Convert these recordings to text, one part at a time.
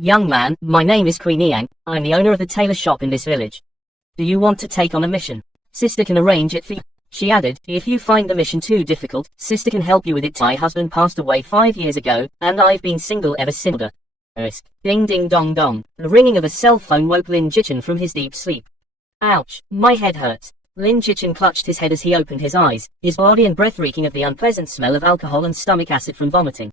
Young man, my name is Queen Yang, I'm the owner of the tailor shop in this village. Do you want to take on a mission? Sister can arrange it for you. She added, if you find the mission too difficult, sister can help you with it. My husband passed away 5 years ago, and I've been single ever since. Ding ding dong dong. The ringing of a cell phone woke Lin Jichin from his deep sleep. Ouch, my head hurts. Lin Jichin clutched his head as he opened his eyes, his body and breath reeking of the unpleasant smell of alcohol and stomach acid from vomiting.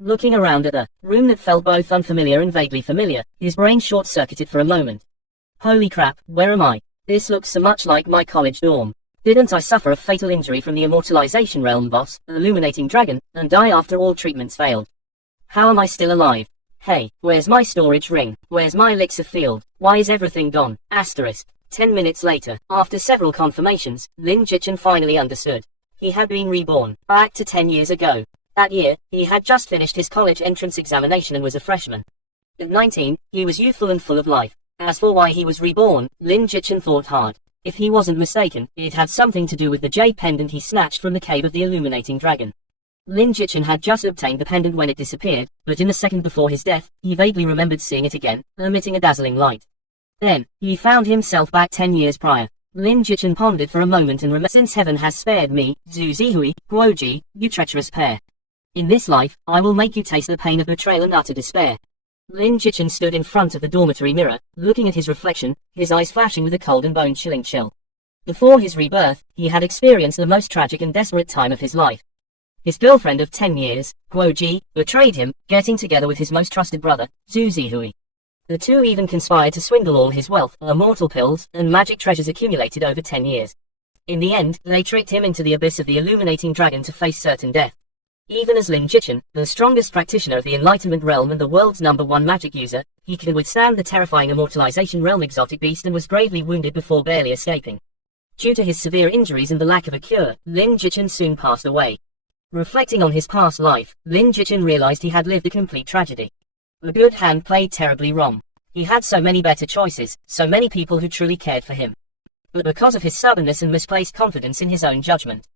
Looking around at a room that felt both unfamiliar and vaguely familiar, his brain short-circuited for a moment. Holy crap, where am I? This looks so much like my college dorm. Didn't I suffer a fatal injury from the immortalization realm boss, illuminating dragon, and die after all treatments failed? How am I still alive? Hey, where's my storage ring? Where's my elixir field? Why is everything gone? Asterisk. 10 minutes later, after several confirmations, Lin Jichin finally understood. He had been reborn, back to 10 years ago. That year, he had just finished his college entrance examination and was a freshman. At 19, he was youthful and full of life. As for why he was reborn, Lin Jichin thought hard. If he wasn't mistaken, it had something to do with the jade pendant he snatched from the cave of the illuminating dragon. Lin Jichin had just obtained the pendant when it disappeared, but in the second before his death, he vaguely remembered seeing it again, emitting a dazzling light. Then, he found himself back 10 years prior. Lin Jichin pondered for a moment and remembered, since heaven has spared me, Zhu Zihui, Guoji, you treacherous pair. In this life, I will make you taste the pain of betrayal and utter despair. Lin Jichin stood in front of the dormitory mirror, looking at his reflection, his eyes flashing with a cold and bone-chilling chill. Before his rebirth, he had experienced the most tragic and desperate time of his life. His girlfriend of 10 years, Guoji, betrayed him, getting together with his most trusted brother, Zhu Zihui. The two even conspired to swindle all his wealth, immortal pills, and magic treasures accumulated over 10 years. In the end, they tricked him into the abyss of the illuminating dragon to face certain death. Even as Lin Jichin, the strongest practitioner of the Enlightenment realm and the world's #1 magic user, he could withstand the terrifying immortalization realm exotic beast and was gravely wounded before barely escaping. Due to his severe injuries and the lack of a cure, Lin Jichin soon passed away. Reflecting on his past life, Lin Jichin realized he had lived a complete tragedy. A good hand played terribly wrong. He had so many better choices, so many people who truly cared for him. But because of his stubbornness and misplaced confidence in his own judgment,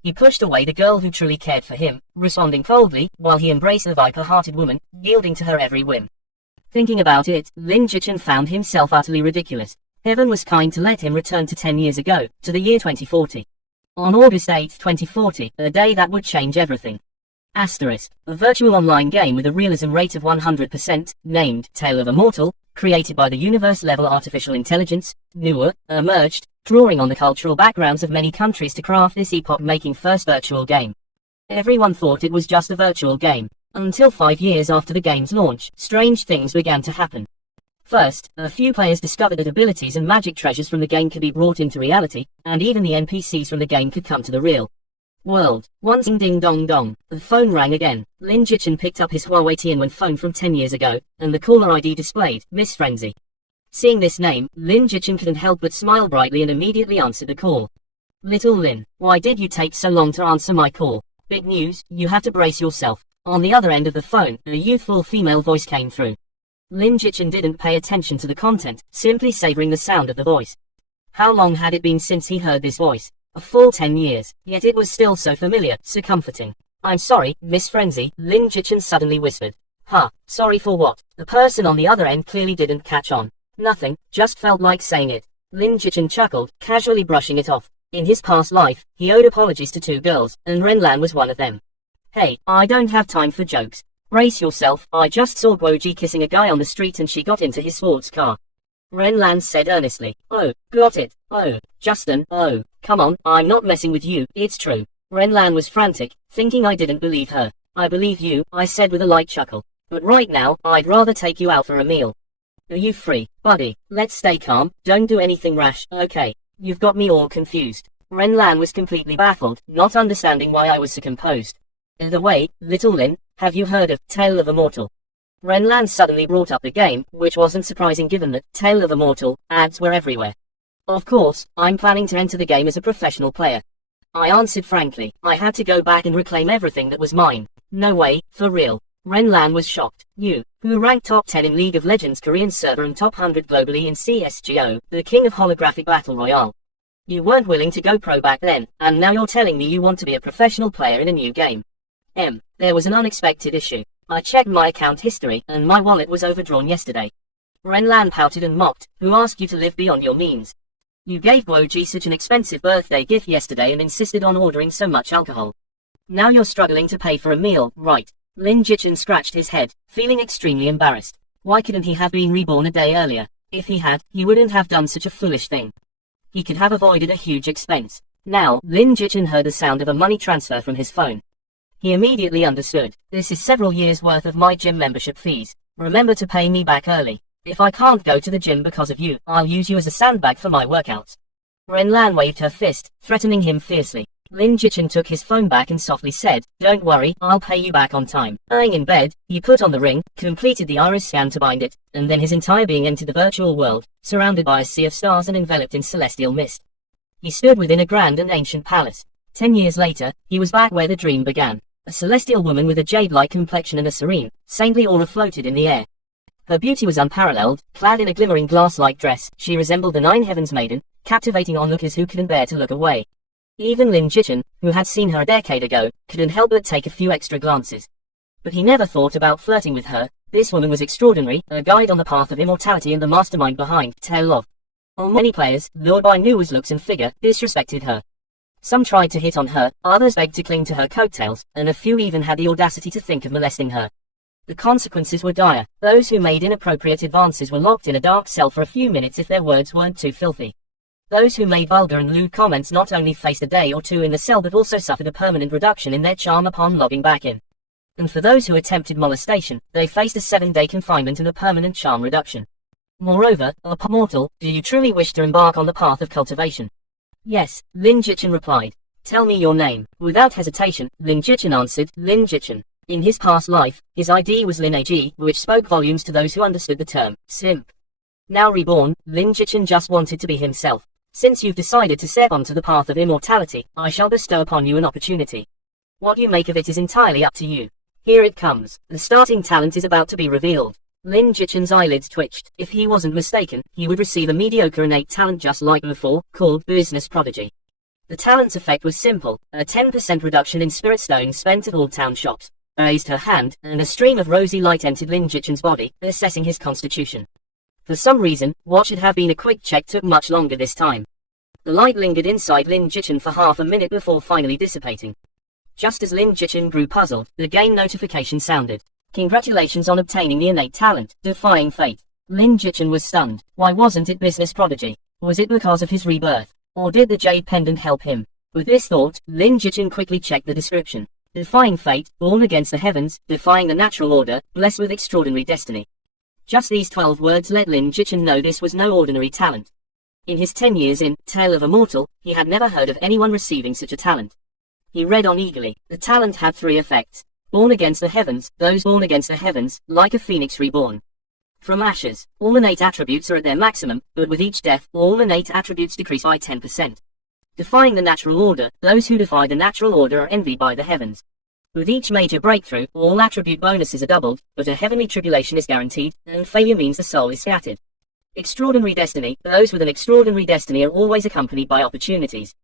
he pushed away the girl who truly cared for him, responding coldly, while he embraced the viper-hearted woman, yielding to her every whim. Thinking about it, Lin Jichin found himself utterly ridiculous. Heaven was kind to let him return to 10 years ago, to the year 2040. On August 8, 2040, a day that would change everything. Asterisk. A virtual online game with a realism rate of 100%, named Tale of a Mortal, created by the universe-level artificial intelligence, MANHWA, emerged, drawing on the cultural backgrounds of many countries to craft this epoch-making first virtual game. Everyone thought it was just a virtual game. Until 5 years after the game's launch, strange things began to happen. First, a few players discovered that abilities and magic treasures from the game could be brought into reality, and even the NPCs from the game could come to the real world. Once ding dong dong, the phone rang again. Lin Jichin picked up his Huawei Tianwen phone from 10 years ago, and the caller ID displayed, Miss Frenzy. Seeing this name, Lin Jichin couldn't help but smile brightly and immediately answered the call. Little Lin, why did you take so long to answer my call? Big news, you have to brace yourself. On the other end of the phone, a youthful female voice came through. Lin Jichin didn't pay attention to the content, simply savoring the sound of the voice. How long had it been since he heard this voice? A full 10 years, yet it was still so familiar, so comforting. I'm sorry, Miss Frenzy, Lin Jichin suddenly whispered. Huh, sorry for what? The person on the other end clearly didn't catch on. Nothing, just felt like saying it. Lin Jichin chuckled, casually brushing it off. In his past life, he owed apologies to 2 girls, and Renlan was one of them. Hey, I don't have time for jokes. Brace yourself, I just saw Guoji kissing a guy on the street and she got into his sports car. Renlan said earnestly. Oh, got it. Oh, Justin, oh, come on, I'm not messing with you, it's true. Renlan was frantic, thinking I didn't believe her. I believe you, I said with a light chuckle. But right now, I'd rather take you out for a meal. Are you free, buddy? Let's stay calm, don't do anything rash, okay? You've got me all confused. Renlan was completely baffled, not understanding why I was so composed. Either way, little Lin, have you heard of Tale of a Mortal? Renlan suddenly brought up the game, which wasn't surprising given that Tale of a Mortal ads were everywhere. Of course, I'm planning to enter the game as a professional player. I answered frankly. I had to go back and reclaim everything that was mine. No way, for real. Renlan was shocked. You, who ranked top 10 in League of Legends Korean server and top 100 globally in CSGO, the king of holographic battle royale. You weren't willing to go pro back then, and now you're telling me you want to be a professional player in a new game. There was an unexpected issue. I checked my account history, and my wallet was overdrawn yesterday. Renlan pouted and mocked. Who asked you to live beyond your means? You gave Guoji such an expensive birthday gift yesterday and insisted on ordering so much alcohol. Now you're struggling to pay for a meal, right? Lin Jichen scratched his head, feeling extremely embarrassed. Why couldn't he have been reborn a day earlier? If he had, he wouldn't have done such a foolish thing. He could have avoided a huge expense. Now, Lin Jichen heard the sound of a money transfer from his phone. He immediately understood. This is several years' worth of my gym membership fees. Remember to pay me back early. If I can't go to the gym because of you, I'll use you as a sandbag for my workouts. Renlan waved her fist, threatening him fiercely. Lin Jichen took his phone back and softly said, "Don't worry, I'll pay you back on time." Lying in bed, he put on the ring, completed the iris scan to bind it, and then his entire being entered the virtual world, surrounded by a sea of stars and enveloped in celestial mist. He stood within a grand and ancient palace. 10 years later, he was back where the dream began. A celestial woman with a jade-like complexion and a serene, saintly aura floated in the air. Her beauty was unparalleled. Clad in a glimmering glass-like dress, she resembled the Nine Heavens maiden, captivating onlookers who couldn't bear to look away. Even Lin Jichen, who had seen her a decade ago, couldn't help but take a few extra glances. But he never thought about flirting with her. This woman was extraordinary, a guide on the path of immortality and the mastermind behind Tale of. While many players, lured by Nua's looks and figure, disrespected her. Some tried to hit on her, others begged to cling to her coattails, and a few even had the audacity to think of molesting her. The consequences were dire. Those who made inappropriate advances were locked in a dark cell for a few minutes if their words weren't too filthy. Those who made vulgar and lewd comments not only faced a day or two in the cell but also suffered a permanent reduction in their charm upon logging back in. And for those who attempted molestation, they faced a 7-day confinement and a permanent charm reduction. Moreover, mortal, do you truly wish to embark on the path of cultivation? Yes, Lin Jichen replied. Tell me your name. Without hesitation, Lin Jichen answered, Lin Jichen. In his past life, his ID was Lin Ag, which spoke volumes to those who understood the term, simp. Now reborn, Lin Jichen just wanted to be himself. Since you've decided to step onto the path of immortality, I shall bestow upon you an opportunity. What you make of it is entirely up to you. Here it comes. The starting talent is about to be revealed. Lin Jichen's eyelids twitched. If he wasn't mistaken, he would receive a mediocre innate talent just like before, called Business Prodigy. The talent's effect was simple, a 10% reduction in spirit stones spent at all town shops. Raised her hand, and a stream of rosy light entered Lin Jichen's body, assessing his constitution. For some reason, what should have been a quick check took much longer this time. The light lingered inside Lin Jichen for half a minute before finally dissipating. Just as Lin Jichen grew puzzled, the game notification sounded. Congratulations on obtaining the innate talent, Defying Fate. Lin Jichen was stunned. Why wasn't it Business Prodigy? Was it because of his rebirth? Or did the Jade Pendant help him? With this thought, Lin Jichen quickly checked the description. Defying fate, born against the heavens, defying the natural order, blessed with extraordinary destiny. Just these 12 words let Lin Jichen know this was no ordinary talent. In his 10 years in Tale of a Mortal, he had never heard of anyone receiving such a talent. He read on eagerly. The talent had 3 effects. Born against the heavens, those born against the heavens, like a phoenix reborn. From ashes, all innate attributes are at their maximum, but with each death, all innate attributes decrease by 10%. Defying the natural order, those who defy the natural order are envied by the heavens. With each major breakthrough, all attribute bonuses are doubled, but a heavenly tribulation is guaranteed, and failure means the soul is scattered. Extraordinary destiny, those with an extraordinary destiny are always accompanied by opportunities.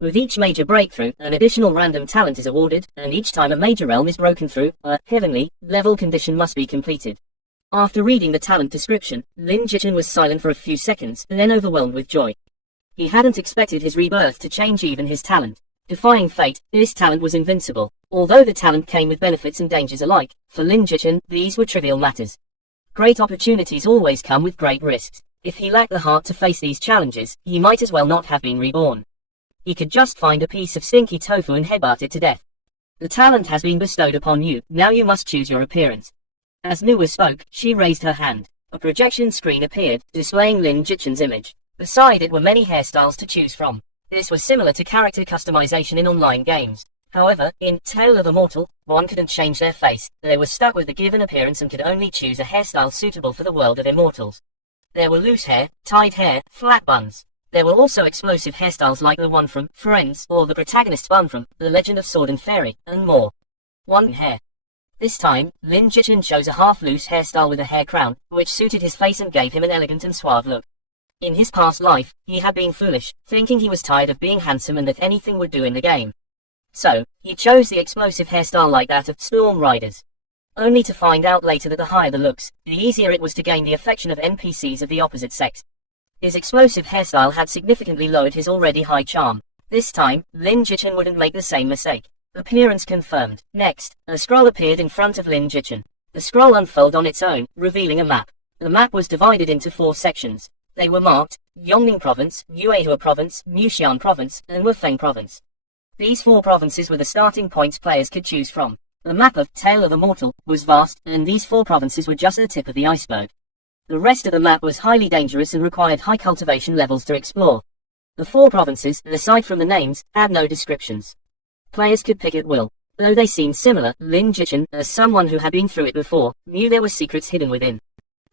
With each major breakthrough, an additional random talent is awarded, and each time a major realm is broken through, a heavenly level condition must be completed. After reading the talent description, Lin Jichen was silent for a few seconds, then overwhelmed with joy. He hadn't expected his rebirth to change even his talent. Defying fate, this talent was invincible. Although the talent came with benefits and dangers alike, for Lin Jichen, these were trivial matters. Great opportunities always come with great risks. If he lacked the heart to face these challenges, he might as well not have been reborn. He could just find a piece of stinky tofu and headbutt it to death. The talent has been bestowed upon you, now you must choose your appearance. As Nua spoke, she raised her hand. A projection screen appeared, displaying Lin Jichen's image. Beside it were many hairstyles to choose from. This was similar to character customization in online games. However, in Tale of a Mortal, one couldn't change their face. They were stuck with the given appearance and could only choose a hairstyle suitable for the world of immortals. There were loose hair, tied hair, flat buns. There were also explosive hairstyles like the one from Friends or the protagonist's bun from The Legend of Sword and Fairy, and more. One hair. This time, Lin Jichen chose a half-loose hairstyle with a hair crown, which suited his face and gave him an elegant and suave look. In his past life, he had been foolish, thinking he was tired of being handsome and that anything would do in the game. So, he chose the explosive hairstyle like that of Storm Riders. only to find out later that the higher the looks, the easier it was to gain the affection of NPCs of the opposite sex. His explosive hairstyle had significantly lowered his already high charm. This time, Lin Jichin wouldn't make the same mistake. Appearance confirmed. Next, a scroll appeared in front of Lin Jichin. The scroll unfolded on its own, revealing a map. The map was divided into 4 sections. They were marked Yongning Province, Yuehua Province, Muxian Province, and Wufeng Province. These 4 provinces were the starting points players could choose from. The map of Tale of a Mortal was vast, and these 4 provinces were just the tip of the iceberg. The rest of the map was highly dangerous and required high cultivation levels to explore. The 4 provinces, aside from the names, had no descriptions. Players could pick at will. Though they seemed similar, Lin Jichin, as someone who had been through it before, knew there were secrets hidden within.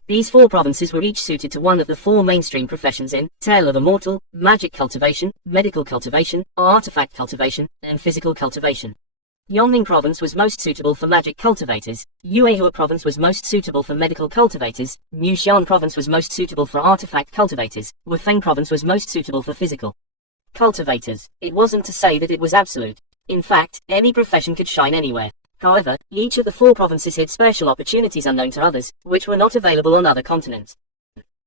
These 4 provinces were each suited to one of the 4 mainstream professions in Tale of a Mortal, magic cultivation, medical cultivation, artifact cultivation, and physical cultivation. Yongning Province was most suitable for magic cultivators, Yuehua Province was most suitable for medical cultivators, Muxian Province was most suitable for artifact cultivators, Wufeng Province was most suitable for physical cultivators. It wasn't to say that it was absolute. In fact, any profession could shine anywhere. However, each of the 4 provinces hid special opportunities unknown to others, which were not available on other continents.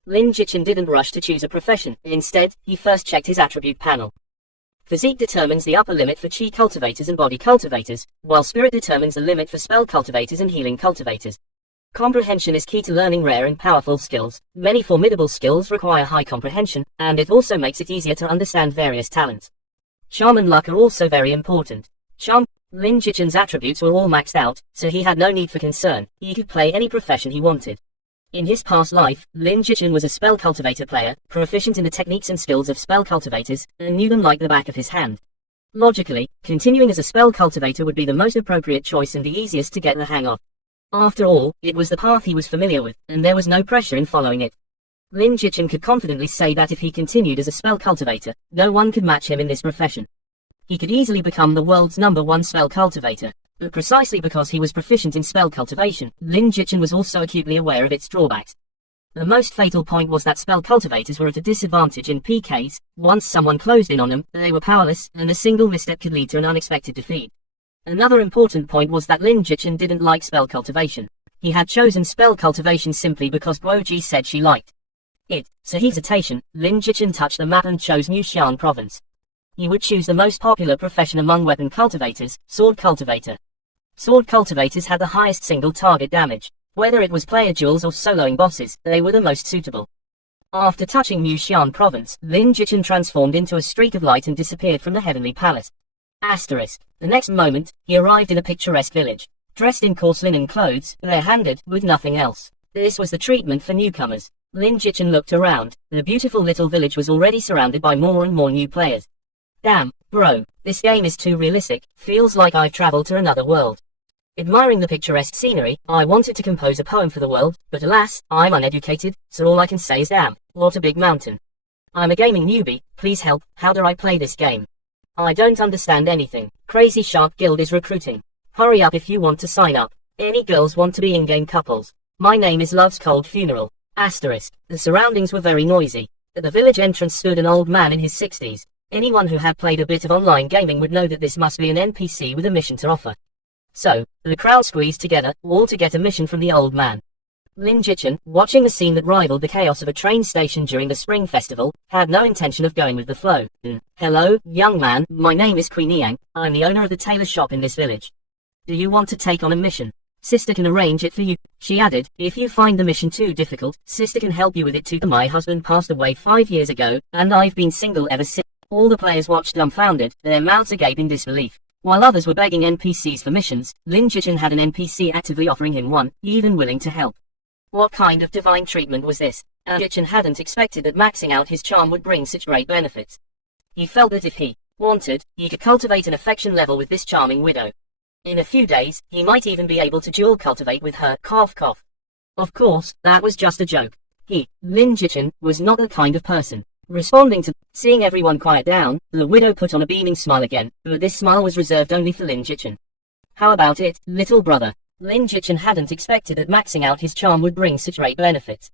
Lin Jichin didn't rush to choose a profession. Instead, he first checked his attribute panel. Physique determines the upper limit for chi cultivators and body cultivators, while spirit determines the limit for spell cultivators and healing cultivators. Comprehension is key to learning rare and powerful skills. Many formidable skills require high comprehension, and it also makes it easier to understand various talents. Charm and luck are also very important. Charm. Lin Jichin's attributes were all maxed out, so he had no need for concern. He could play any profession he wanted. In his past life, Lin Jichin was a spell cultivator player, proficient in the techniques and skills of spell cultivators, and knew them like the back of his hand. Logically, continuing as a spell cultivator would be the most appropriate choice and the easiest to get the hang of. After all, it was the path he was familiar with, and there was no pressure in following it. Lin Jichin could confidently say that if he continued as a spell cultivator, no one could match him in this profession. He could easily become the world's #1 spell cultivator. But precisely because he was proficient in spell cultivation, Lin Jichin was also acutely aware of its drawbacks. The most fatal point was that spell cultivators were at a disadvantage in PKs. Once someone closed in on them, they were powerless, and a single misstep could lead to an unexpected defeat. Another important point was that Lin Jichin didn't like spell cultivation. He had chosen spell cultivation simply because Guoji said she liked it. So his hesitation, Lin Jichin touched the map and chose Muxian Province. He would choose the most popular profession among weapon cultivators, sword cultivator. Sword cultivators had the highest single target damage. Whether it was player duels or soloing bosses, they were the most suitable. After touching Muxian Province, Lin Jichin transformed into a streak of light and disappeared from the Heavenly Palace. Asterisk. The next moment, he arrived in a picturesque village. Dressed in coarse linen clothes, bare-handed, with nothing else. This was the treatment for newcomers. Lin Jichin looked around. The beautiful little village was already surrounded by more and more new players. Damn, bro, this game is too realistic, feels like I've traveled to another world. Admiring the picturesque scenery, I wanted to compose a poem for the world, but alas, I'm uneducated, so all I can say is damn, what a big mountain. I'm a gaming newbie, please help, how do I play this game? I don't understand anything. Crazy Shark Guild is recruiting. Hurry up if you want to sign up. Any girls want to be in-game couples. My name is Love's Cold Funeral. Asterisk. The surroundings were very noisy. At the village entrance stood an old man in his 60s. Anyone who had played a bit of online gaming would know that this must be an NPC with a mission to offer. So, the crowd squeezed together, all to get a mission from the old man. Lin Jichin, watching the scene that rivaled the chaos of a train station during the Spring Festival, had no intention of going with the flow. Hello, young man, my name is Queen Yang, I'm the owner of the tailor shop in this village. Do you want to take on a mission? Sister can arrange it for you, she added. If you find the mission too difficult, sister can help you with it too. My husband passed away 5 years ago, and I've been single ever since. All the players watched dumbfounded, their mouths agape in disbelief. While others were begging NPCs for missions, Lin Jichin had an NPC actively offering him one, even willing to help. What kind of divine treatment was this? And Jichin hadn't expected that maxing out his charm would bring such great benefits. He felt that if he wanted, he could cultivate an affection level with this charming widow. In a few days, he might even be able to dual cultivate with her, cough cough. Of course, that was just a joke. He, Lin Jichin, was not the kind of person. Responding to seeing everyone quiet down, the widow put on a beaming smile again, but this smile was reserved only for Lin Jichin. How about it, little brother? Lin Jichin hadn't expected that maxing out his charm would bring such great benefits.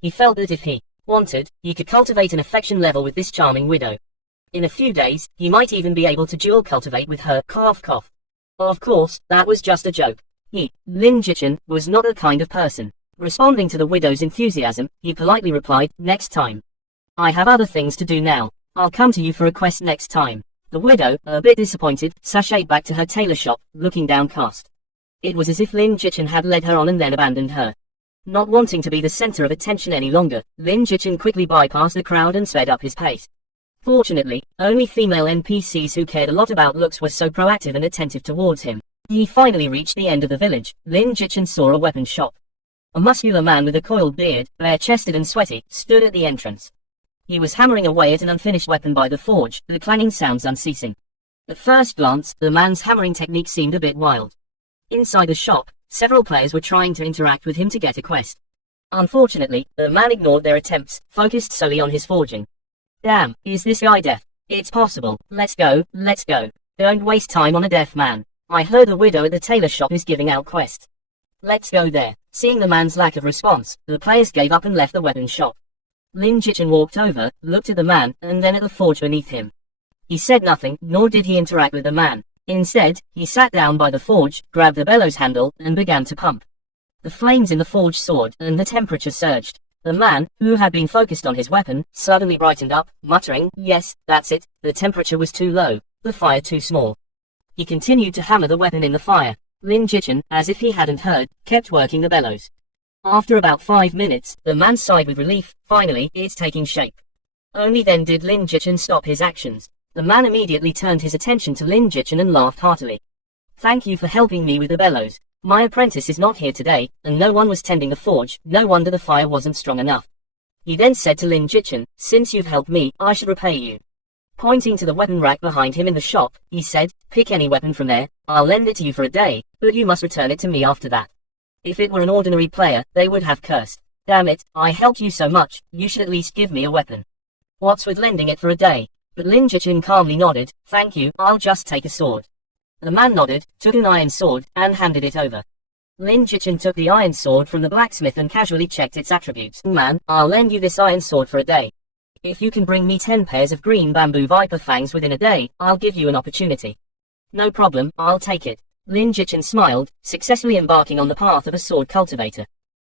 He felt that if he wanted, he could cultivate an affection level with this charming widow. In a few days, he might even be able to dual cultivate with her, cough cough. Of course, that was just a joke. Lin Jichin, was not that kind of person. Responding to the widow's enthusiasm, he politely replied, next time. I have other things to do now. I'll come to you for a quest next time. The widow, a bit disappointed, sashayed back to her tailor shop, looking downcast. It was as if Lin Jichin had led her on and then abandoned her. Not wanting to be the center of attention any longer, Lin Jichin quickly bypassed the crowd and sped up his pace. Fortunately, only female NPCs who cared a lot about looks were so proactive and attentive towards him. He finally reached the end of the village. Lin Jichin saw a weapon shop. A muscular man with a coiled beard, bare-chested and sweaty, stood at the entrance. He was hammering away at an unfinished weapon by the forge, the clanging sounds unceasing. At first glance, the man's hammering technique seemed a bit wild. Inside the shop, several players were trying to interact with him to get a quest. Unfortunately, the man ignored their attempts, focused solely on his forging. Damn, is this guy deaf? It's possible. Let's go, let's go. Don't waste time on a deaf man. I heard the widow at the tailor shop is giving out quests. Let's go there. Seeing the man's lack of response, the players gave up and left the weapon shop. Lin Jichin walked over, looked at the man, and then at the forge beneath him. He said nothing, nor did he interact with the man. Instead, he sat down by the forge, grabbed the bellows handle, and began to pump. The flames in the forge soared, and the temperature surged. The man, who had been focused on his weapon, suddenly brightened up, muttering, yes, that's it, the temperature was too low, the fire too small. He continued to hammer the weapon in the fire. Lin Jichin, as if he hadn't heard, kept working the bellows. After about 5 minutes, the man sighed with relief. Finally, it's taking shape. Only then did Lin Jichin stop his actions. The man immediately turned his attention to Lin Jichin and laughed heartily. Thank you for helping me with the bellows. My apprentice is not here today, and no one was tending the forge. No wonder the fire wasn't strong enough. He then said to Lin Jichin, since you've helped me, I should repay you. Pointing to the weapon rack behind him in the shop, he said, pick any weapon from there, I'll lend it to you for a day, but you must return it to me after that. If it were an ordinary player, they would have cursed. Damn it, I helped you so much, you should at least give me a weapon. What's with lending it for a day? But Lin Jichin calmly nodded, thank you, I'll just take a sword. The man nodded, took an iron sword, and handed it over. Lin Jichin took the iron sword from the blacksmith and casually checked its attributes. Man, I'll lend you this iron sword for a day. If you can bring me 10 pairs of green bamboo viper fangs within a day, I'll give you an opportunity. No problem, I'll take it. Lin Jichin smiled, successfully embarking on the path of a sword cultivator.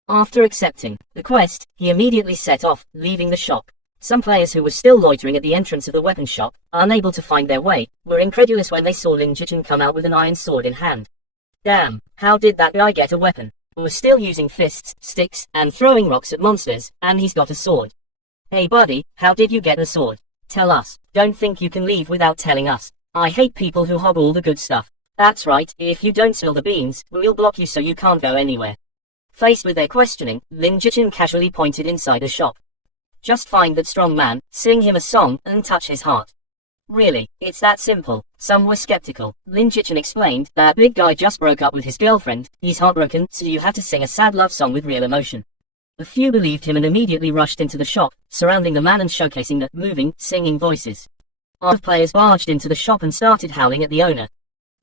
After accepting the quest, he immediately set off, leaving the shop. Some players who were still loitering at the entrance of the weapon shop, unable to find their way, were incredulous when they saw Lin Jichin come out with an iron sword in hand. Damn, how did that guy get a weapon? We're still using fists, sticks, and throwing rocks at monsters, and he's got a sword. Hey buddy, how did you get a sword? Tell us. Don't think you can leave without telling us. I hate people who hog all the good stuff. That's right, if you don't spill the beans, we'll block you so you can't go anywhere. Faced with their questioning, Lin Jichin casually pointed inside the shop. Just find that strong man, sing him a song, and touch his heart. Really, it's that simple. Some were skeptical. Lin Jichin explained, that big guy just broke up with his girlfriend, he's heartbroken, so you have to sing a sad love song with real emotion. A few believed him and immediately rushed into the shop, surrounding the man and showcasing the moving, singing voices. Other players barged into the shop and started howling at the owner.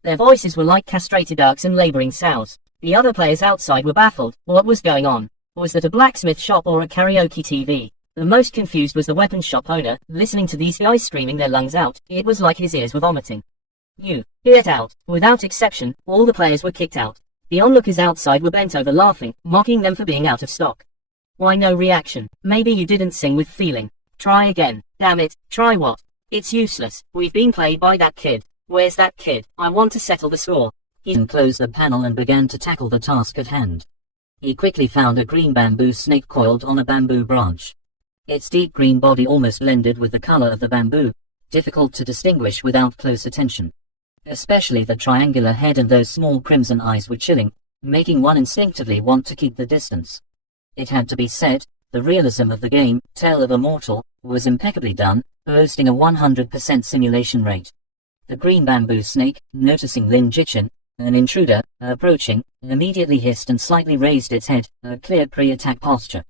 Their voices were like castrated ducks and laboring sows. The other players outside were baffled. What was going on? Was that a blacksmith shop or a karaoke TV? The most confused was the weapon shop owner, listening to these guys screaming their lungs out. It was like his ears were vomiting. You, get out. Without exception, all the players were kicked out. The onlookers outside were bent over laughing, mocking them for being out of stock. Why no reaction? Maybe you didn't sing with feeling. Try again. Damn it, try what? It's useless. We've been played by that kid. Where's that kid? I want to settle the score. He closed the panel and began to tackle the task at hand. He quickly found a green bamboo snake coiled on a bamboo branch. Its deep green body almost blended with the color of the bamboo, difficult to distinguish without close attention. Especially the triangular head and those small crimson eyes were chilling, making one instinctively want to keep the distance. It had to be said, the realism of the game, Tale of a Mortal, was impeccably done, boasting a 100% simulation rate. The green bamboo snake, noticing Lin Jichin, an intruder, approaching, immediately hissed and slightly raised its head, a clear pre-attack posture.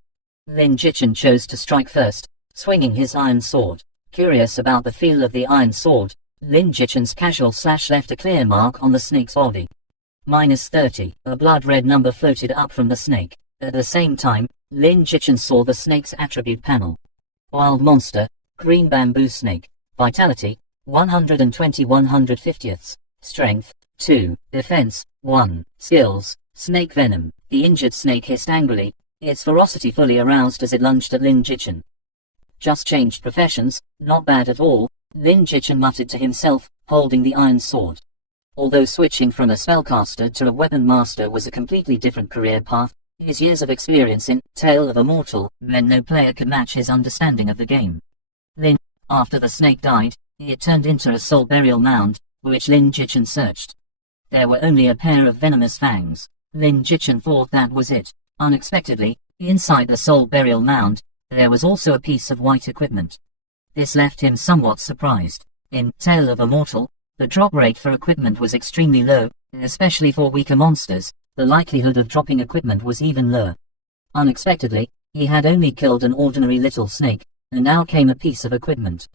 Lin Jichin chose to strike first, swinging his iron sword. Curious about the feel of the iron sword, Lin Jichin's casual slash left a clear mark on the snake's body. -30, a blood-red number floated up from the snake. At the same time, Lin Jichin saw the snake's attribute panel. Wild monster, green bamboo snake, vitality, 120/150, strength, 2, defense, 1. Skills. Snake venom. The injured snake hissed angrily, its ferocity fully aroused as it lunged at Lin Jichin. Just changed professions, not bad at all, Lin Jichin muttered to himself, holding the iron sword. Although switching from a spellcaster to a weapon master was a completely different career path, his years of experience in Tale of a Mortal meant no player could match his understanding of the game. After the snake died, it turned into a soul burial mound, which Lin Jichin searched. There were only a pair of venomous fangs. Lin Jichin thought that was it. Unexpectedly, inside the soul burial mound, there was also a piece of white equipment. This left him somewhat surprised. In Tale of a Mortal, the drop rate for equipment was extremely low, especially for weaker monsters. The likelihood of dropping equipment was even lower. Unexpectedly, he had only killed an ordinary little snake, and now came a piece of equipment.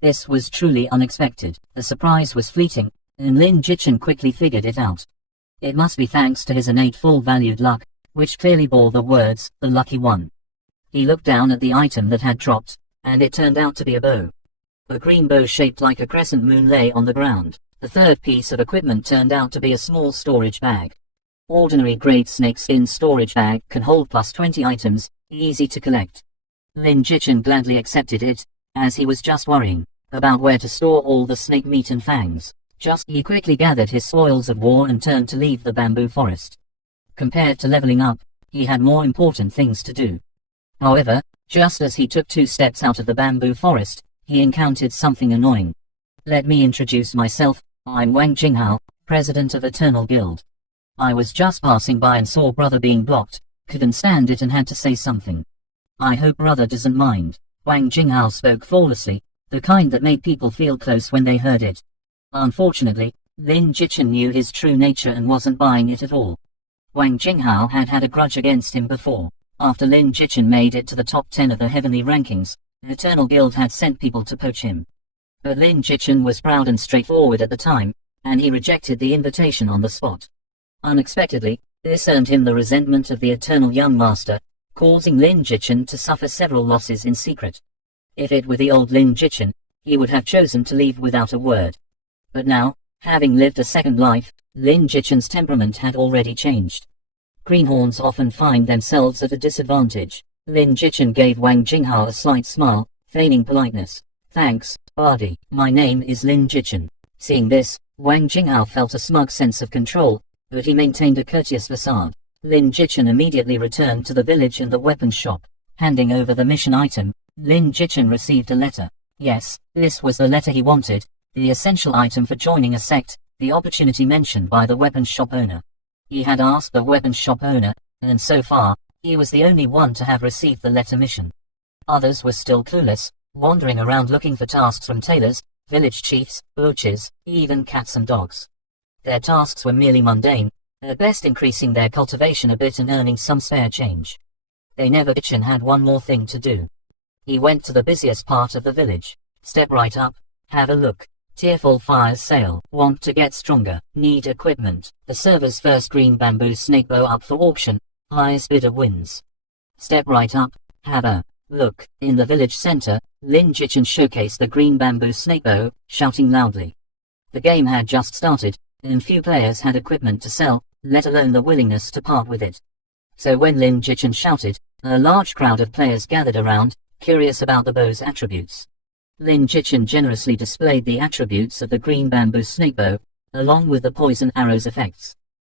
This was truly unexpected. The surprise was fleeting, and Lin Jichin quickly figured it out. It must be thanks to his innate full-valued luck, which clearly bore the words, the lucky one. He looked down at the item that had dropped, and it turned out to be a bow. A green bow shaped like a crescent moon lay on the ground. The third piece of equipment turned out to be a small storage bag. Ordinary grade snakeskin storage bag can hold plus 20 items, easy to collect. Lin Jichin gladly accepted it, as he was just worrying about where to store all the snake meat and fangs. He quickly gathered his spoils of war and turned to leave the bamboo forest. Compared to leveling up, he had more important things to do. However, just as he took 2 steps out of the bamboo forest, he encountered something annoying. Let me introduce myself, I'm Wang Jinghao, president of Eternal Guild. I was just passing by and saw brother being blocked, couldn't stand it and had to say something. I hope brother doesn't mind. Wang Jinghao spoke flawlessly, the kind that made people feel close when they heard it. Unfortunately, Lin Jichin knew his true nature and wasn't buying it at all. Wang Jinghao had had a grudge against him before. After Lin Jichin made it to the top 10 of the heavenly rankings, the Eternal Guild had sent people to poach him. But Lin Jichin was proud and straightforward at the time, and he rejected the invitation on the spot. Unexpectedly, this earned him the resentment of the Eternal Young Master, causing Lin Jichin to suffer several losses in secret. If it were the old Lin Jichin, he would have chosen to leave without a word. But now, having lived a second life, Lin Jichin's temperament had already changed. Greenhorns often find themselves at a disadvantage. Lin Jichin gave Wang Jinghao a slight smile, feigning politeness. Thanks, buddy. My name is Lin Jichin. Seeing this, Wang Jinghao felt a smug sense of control, but he maintained a courteous facade. Lin Jichin immediately returned to the village and the weapons shop. Handing over the mission item, Lin Jichin received a letter. Yes, this was the letter he wanted, the essential item for joining a sect, the opportunity mentioned by the weapons shop owner. He had asked the weapons shop owner, and so far, he was the only one to have received the letter mission. Others were still clueless, wandering around looking for tasks from tailors, village chiefs, butchers, even cats and dogs. Their tasks were merely mundane, at best increasing their cultivation a bit and earning some spare change. They never Jichin had one more thing to do. He went to the busiest part of the village. Step right up, have a look. Tearful fires sale. Want to get stronger. Need equipment. The server's first green bamboo snake bow up for auction. Highest bidder wins. Step right up, have a look. In the village center, Lin Jichin showcased the green bamboo snake bow, shouting loudly. The game had just started, and few players had equipment to sell, let alone the willingness to part with it. So when Lin Jichin shouted, a large crowd of players gathered around, curious about the bow's attributes. Lin Jichin generously displayed the attributes of the green bamboo snake bow, along with the poison arrow's effects.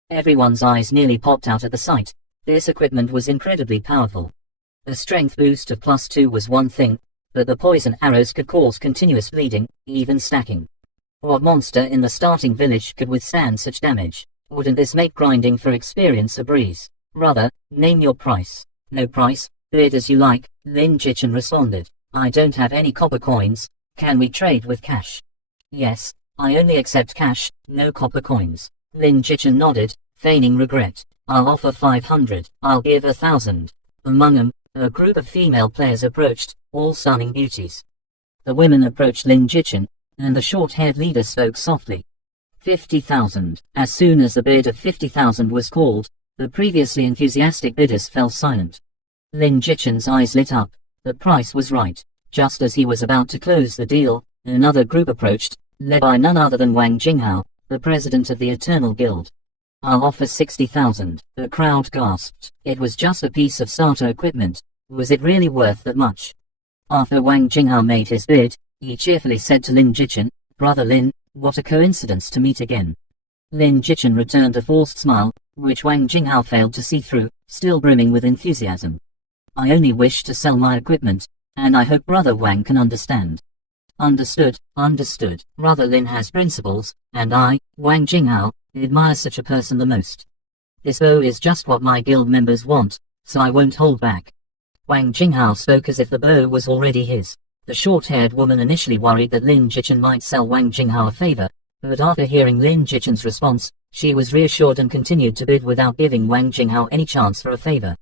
Everyone's eyes nearly popped out at the sight. This equipment was incredibly powerful. A strength boost of +2 was one thing, but the poison arrows could cause continuous bleeding, even stacking. What monster in the starting village could withstand such damage? Wouldn't this make grinding for experience a breeze? Rather, name your price. No price, bid as you like, Lin Jichin responded. I don't have any copper coins, can we trade with cash? Yes, I only accept cash, no copper coins. Lin Jichin nodded, feigning regret. I'll offer 500, I'll give 1,000. Among them, a group of female players approached, all stunning beauties. The women approached Lin Jichin, and the short-haired leader spoke softly. 50,000. As soon as the bid of 50,000 was called, the previously enthusiastic bidders fell silent. Lin Jichin's eyes lit up. The price was right. Just as he was about to close the deal, another group approached, led by none other than Wang Jinghao, the president of the Eternal Guild. I'll offer 60,000. The crowd gasped. It was just a piece of starter equipment. Was it really worth that much? After Wang Jinghao made his bid, he cheerfully said to Lin Jichen, "Brother Lin, what a coincidence to meet again." Lin Jichen returned a forced smile, which Wang Jinghao failed to see through, still brimming with enthusiasm. "I only wish to sell my equipment, and I hope Brother Wang can understand." "Understood, understood. Brother Lin has principles, and I, Wang Jinghao, admire such a person the most. This bow is just what my guild members want, so I won't hold back." Wang Jinghao spoke as if the bow was already his. The short-haired woman initially worried that Lin Jichen might sell Wang Jinghao a favor, but after hearing Lin Jichen's response, she was reassured and continued to bid without giving Wang Jinghao any chance for a favor.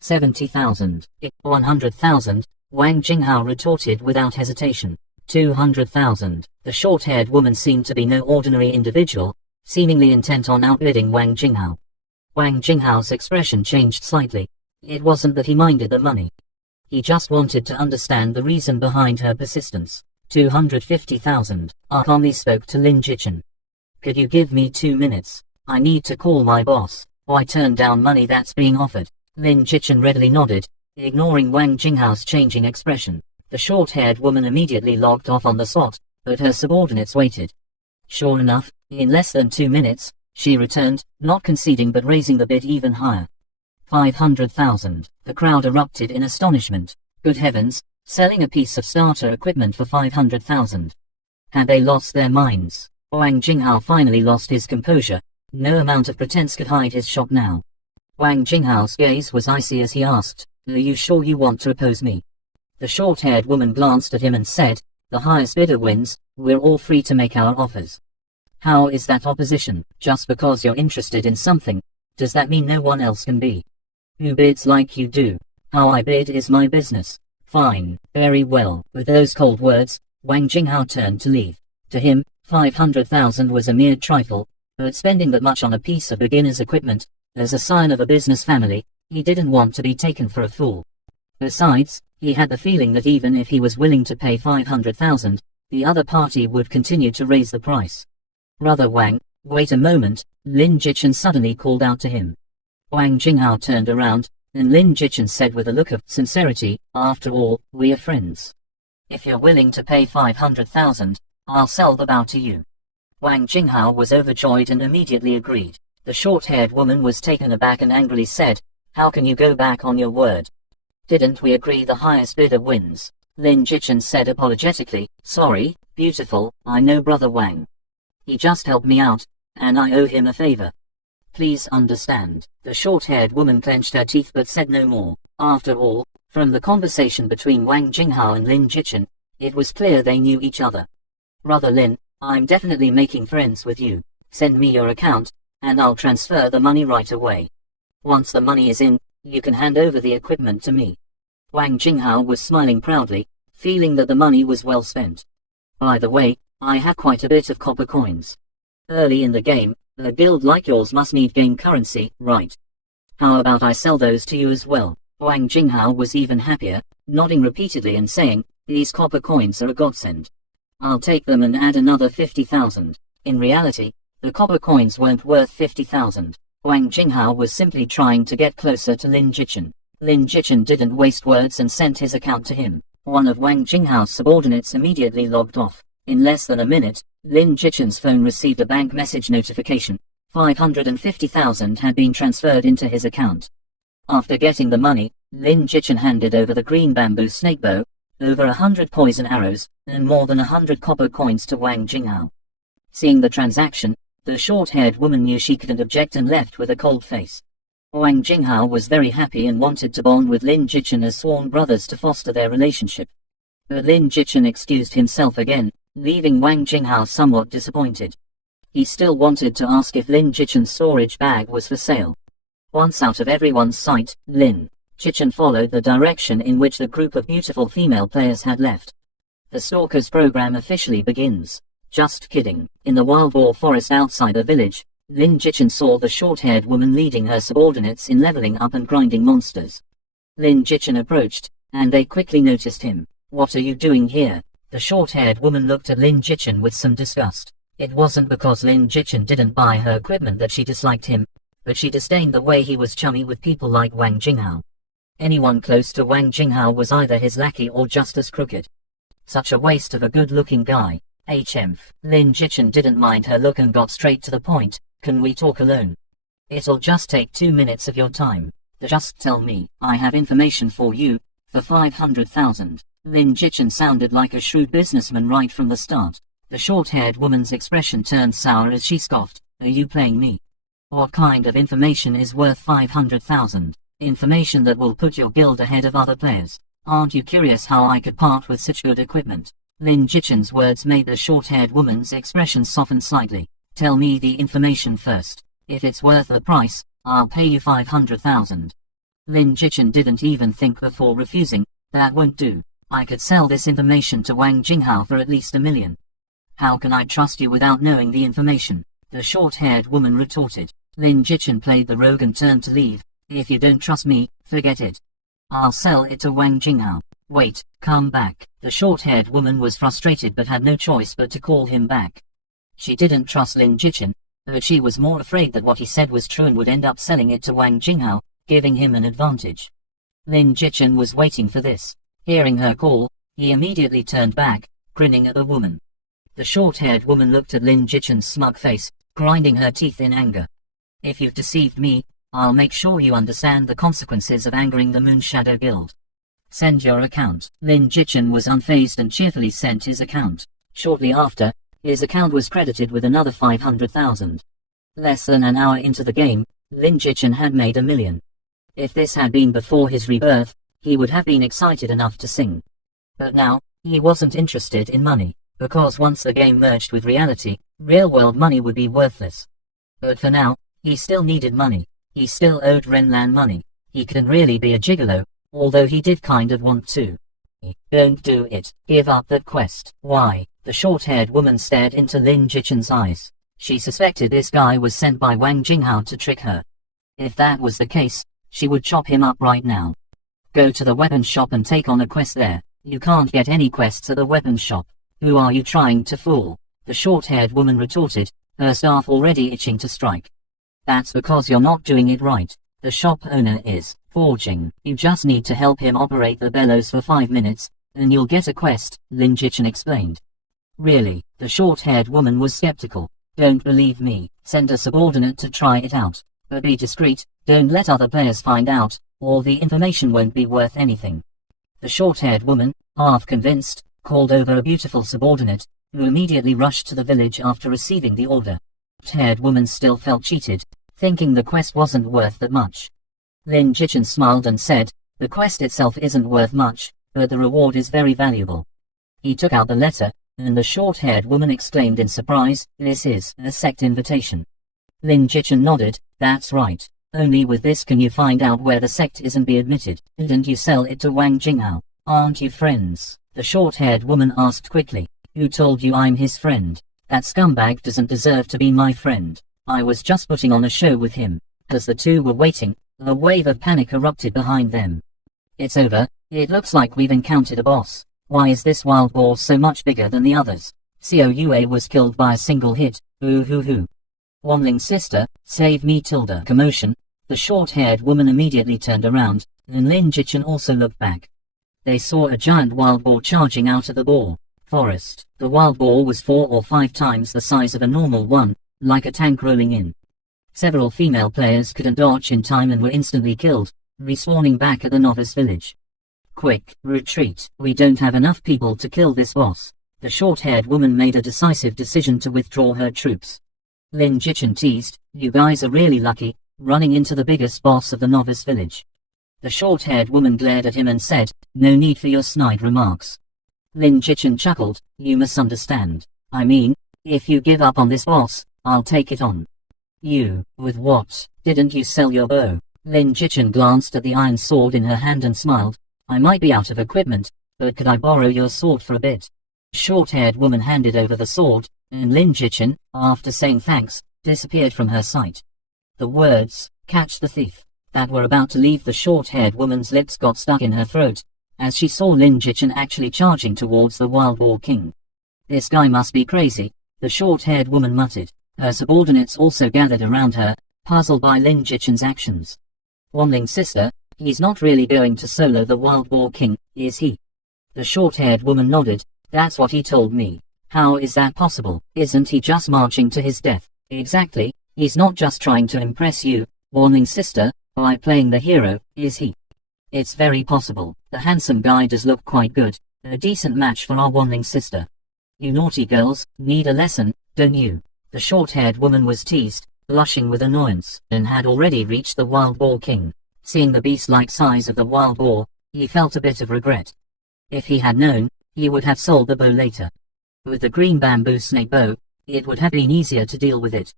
70,000. 100,000, Wang Jinghao retorted without hesitation. 200,000. The short-haired woman seemed to be no ordinary individual, seemingly intent on outbidding Wang Jinghao. Wang Jinghao's expression changed slightly. It wasn't that he minded the money. He just wanted to understand the reason behind her persistence. 250,000. I calmly spoke to Lin Jichen. "Could you give me 2 minutes? I need to call my boss." "Why turn down money that's being offered?" Lin Jichen readily nodded, ignoring Wang Jinghao's changing expression. The short-haired woman immediately logged off on the spot, but her subordinates waited. Sure enough, in less than 2 minutes, she returned, not conceding but raising the bid even higher. 500,000. The crowd erupted in astonishment. Good heavens, selling a piece of starter equipment for 500,000. Had they lost their minds? Wang Jinghao finally lost his composure. No amount of pretense could hide his shock now. Wang Jinghao's gaze was icy as he asked, "Are you sure you want to oppose me?" The short-haired woman glanced at him and said, "The highest bidder wins. We're all free to make our offers." "How is that opposition? Just because you're interested in something, does that mean no one else can be? Who bids like you do? How I bid is my business." "Fine, very well." With those cold words, Wang Jinghao turned to leave. To him, 500,000 was a mere trifle, but spending that much on a piece of beginner's equipment, as a sign of a business family, he didn't want to be taken for a fool. Besides, he had the feeling that even if he was willing to pay 500,000, the other party would continue to raise the price. "Brother Wang, wait a moment," Lin Jichen suddenly called out to him. Wang Jinghao turned around, and Lin Jichen said with a look of sincerity, "After all, we are friends. If you're willing to pay 500,000, I'll sell the bow to you." Wang Jinghao was overjoyed and immediately agreed. The short-haired woman was taken aback and angrily said, "How can you go back on your word? Didn't we agree the highest bidder wins?" Lin Jichen said apologetically, "Sorry, beautiful, I know Brother Wang. He just helped me out, and I owe him a favor. Please understand." The short-haired woman clenched her teeth but said no more. After all, from the conversation between Wang Jinghao and Lin Jichen, it was clear they knew each other. "Brother Lin, I'm definitely making friends with you. Send me your account, and I'll transfer the money right away. Once the money is in, you can hand over the equipment to me." Wang Jinghao was smiling proudly, feeling that the money was well spent. "By the way, I have quite a bit of copper coins. Early in the game, a guild like yours must need game currency, right? How about I sell those to you as well?" Wang Jinghao was even happier, nodding repeatedly and saying, "These copper coins are a godsend. I'll take them and add another 50,000. In reality, the copper coins weren't worth 50,000. Wang Jinghao was simply trying to get closer to Lin Jichen. Lin Jichen didn't waste words and sent his account to him. One of Wang Jinghao's subordinates immediately logged off. In less than a minute, Lin Jichen's phone received a bank message notification. 550,000 had been transferred into his account. After getting the money, Lin Jichen handed over the green bamboo snake bow, over 100 poison arrows, and more than 100 copper coins to Wang Jinghao. Seeing the transaction, the short-haired woman knew she couldn't object and left with a cold face. Wang Jinghao was very happy and wanted to bond with Lin Jichen as sworn brothers to foster their relationship. But Lin Jichen excused himself again, leaving Wang Jinghao somewhat disappointed. He still wanted to ask if Lin Jichen's storage bag was for sale. Once out of everyone's sight, Lin Jichen followed the direction in which the group of beautiful female players had left. The Stalkers program officially begins. Just kidding. In the wild boar forest outside the village, Lin Jichen saw the short-haired woman leading her subordinates in leveling up and grinding monsters. Lin Jichen approached, and they quickly noticed him. "What are you doing here?" The short-haired woman looked at Lin Jichen with some disgust. It wasn't because Lin Jichin didn't buy her equipment that she disliked him, but she disdained the way he was chummy with people like Wang Jinghao. Anyone close to Wang Jinghao was either his lackey or just as crooked. Such a waste of a good-looking guy. Lin Jichin didn't mind her look and got straight to the point. Can we talk alone? It'll just take 2 minutes of your time. Just tell me. I have information for you, for 500,000. Lin Jichin sounded like a shrewd businessman right from the start. The short-haired woman's expression turned sour as she scoffed. Are you playing me? What kind of information is worth 500,000? Information that will put your guild ahead of other players. Aren't you curious how I could part with such good equipment? Lin Jichin's words made the short-haired woman's expression soften slightly. Tell me the information first. If it's worth the price, I'll pay you 500,000. Lin Jichin didn't even think before refusing. That won't do. I could sell this information to Wang Jinghao for at least $1 million. How can I trust you without knowing the information? The short-haired woman retorted. Lin Jichin played the rogue and turned to leave. If you don't trust me, forget it. I'll sell it to Wang Jinghao. Wait, come back. The short-haired woman was frustrated but had no choice but to call him back. She didn't trust Lin Jichin, but she was more afraid that what he said was true and would end up selling it to Wang Jinghao, giving him an advantage. Lin Jichin was waiting for this. Hearing her call, he immediately turned back, grinning at the woman. The short-haired woman looked at Lin Jichin's smug face, grinding her teeth in anger. If you've deceived me, I'll make sure you understand the consequences of angering the Moonshadow Guild. Send your account. Lin Jichin was unfazed and cheerfully sent his account. Shortly after, his account was credited with another 500,000. Less than an hour into the game, Lin Jichin had made $1 million. If this had been before his rebirth, he would have been excited enough to sing. But now, he wasn't interested in money, because once the game merged with reality, real-world money would be worthless. But for now, he still needed money. He still owed Renlan money. He couldn't really be a gigolo, although he did kind of want to. Don't do it. Give up that quest. Why? The short-haired woman stared into Lin Jichin's eyes. She suspected this guy was sent by Wang Jinghao to trick her. If that was the case, she would chop him up right now. Go to the weapons shop and take on a quest there. You can't get any quests at the weapons shop. Who are you trying to fool? The short-haired woman retorted, her staff already itching to strike. That's because you're not doing it right. The shop owner is forging. You just need to help him operate the bellows for 5 minutes, and you'll get a quest, Lin Jichin explained. Really? The short-haired woman was skeptical. Don't believe me. Send a subordinate to try it out. But be discreet, don't let other players find out, or the information won't be worth anything. The short-haired woman, half convinced, called over a beautiful subordinate, who immediately rushed to the village after receiving the order. The short-haired woman still felt cheated, thinking the quest wasn't worth that much. Lin Jichin smiled and said, the quest itself isn't worth much, but the reward is very valuable. He took out the letter, and the short-haired woman exclaimed in surprise, this is a sect invitation. Lin Jichin nodded, that's right. Only with this can you find out where the sect is and be admitted. Didn't you sell it to Wang Jinghao? Aren't you friends? The short-haired woman asked quickly. Who told you I'm his friend? That scumbag doesn't deserve to be my friend. I was just putting on a show with him. As the two were waiting, a wave of panic erupted behind them. It's over. It looks like we've encountered a boss. Why is this wild boar so much bigger than the others? Soua was killed by a single hit. Ooh hoo hoo. Wanling's sister, save me tilde. Commotion. The short-haired woman immediately turned around, and Lin Jichin also looked back. They saw a giant wild boar charging out of the boar forest. The wild boar was 4 or 5 times the size of a normal one, like a tank rolling in. Several female players couldn't dodge in time and were instantly killed, respawning back at the novice village. Quick, retreat. We don't have enough people to kill this boss. The short-haired woman made a decisive decision to withdraw her troops. Lin Jichin teased, you guys are really lucky, running into the biggest boss of the novice village. The short-haired woman glared at him and said, no need for your snide remarks. Lin Jichin chuckled, you misunderstand. I mean, if you give up on this boss, I'll take it on. You, with what? Didn't you sell your bow? Lin Jichin glanced at the iron sword in her hand and smiled. I might be out of equipment, but could I borrow your sword for a bit? The short-haired woman handed over the sword, and Lin Jichin, after saying thanks, disappeared from her sight. The words, catch the thief, that were about to leave the short-haired woman's lips got stuck in her throat, as she saw Lin Jichin actually charging towards the Wild Boar King. This guy must be crazy. the short-haired woman muttered. Her subordinates also gathered around her, puzzled by Lin Jichen's actions. Wanling's sister, he's not really going to solo the Wild Boar King, is he? The short-haired woman nodded. That's what he told me. How is that possible? Isn't he just marching to his death? Exactly, he's not just trying to impress you, Wanling's sister, by playing the hero, is he? It's very possible. The handsome guy does look quite good, a decent match for our Wanling's sister. You naughty girls, need a lesson, don't you? The short-haired woman was teased, blushing with annoyance, and had already reached the Wild Boar King. Seeing the beast-like size of the wild boar, he felt a bit of regret. If he had known, he would have sold the bow later. With the green bamboo snake bow, it would have been easier to deal with it.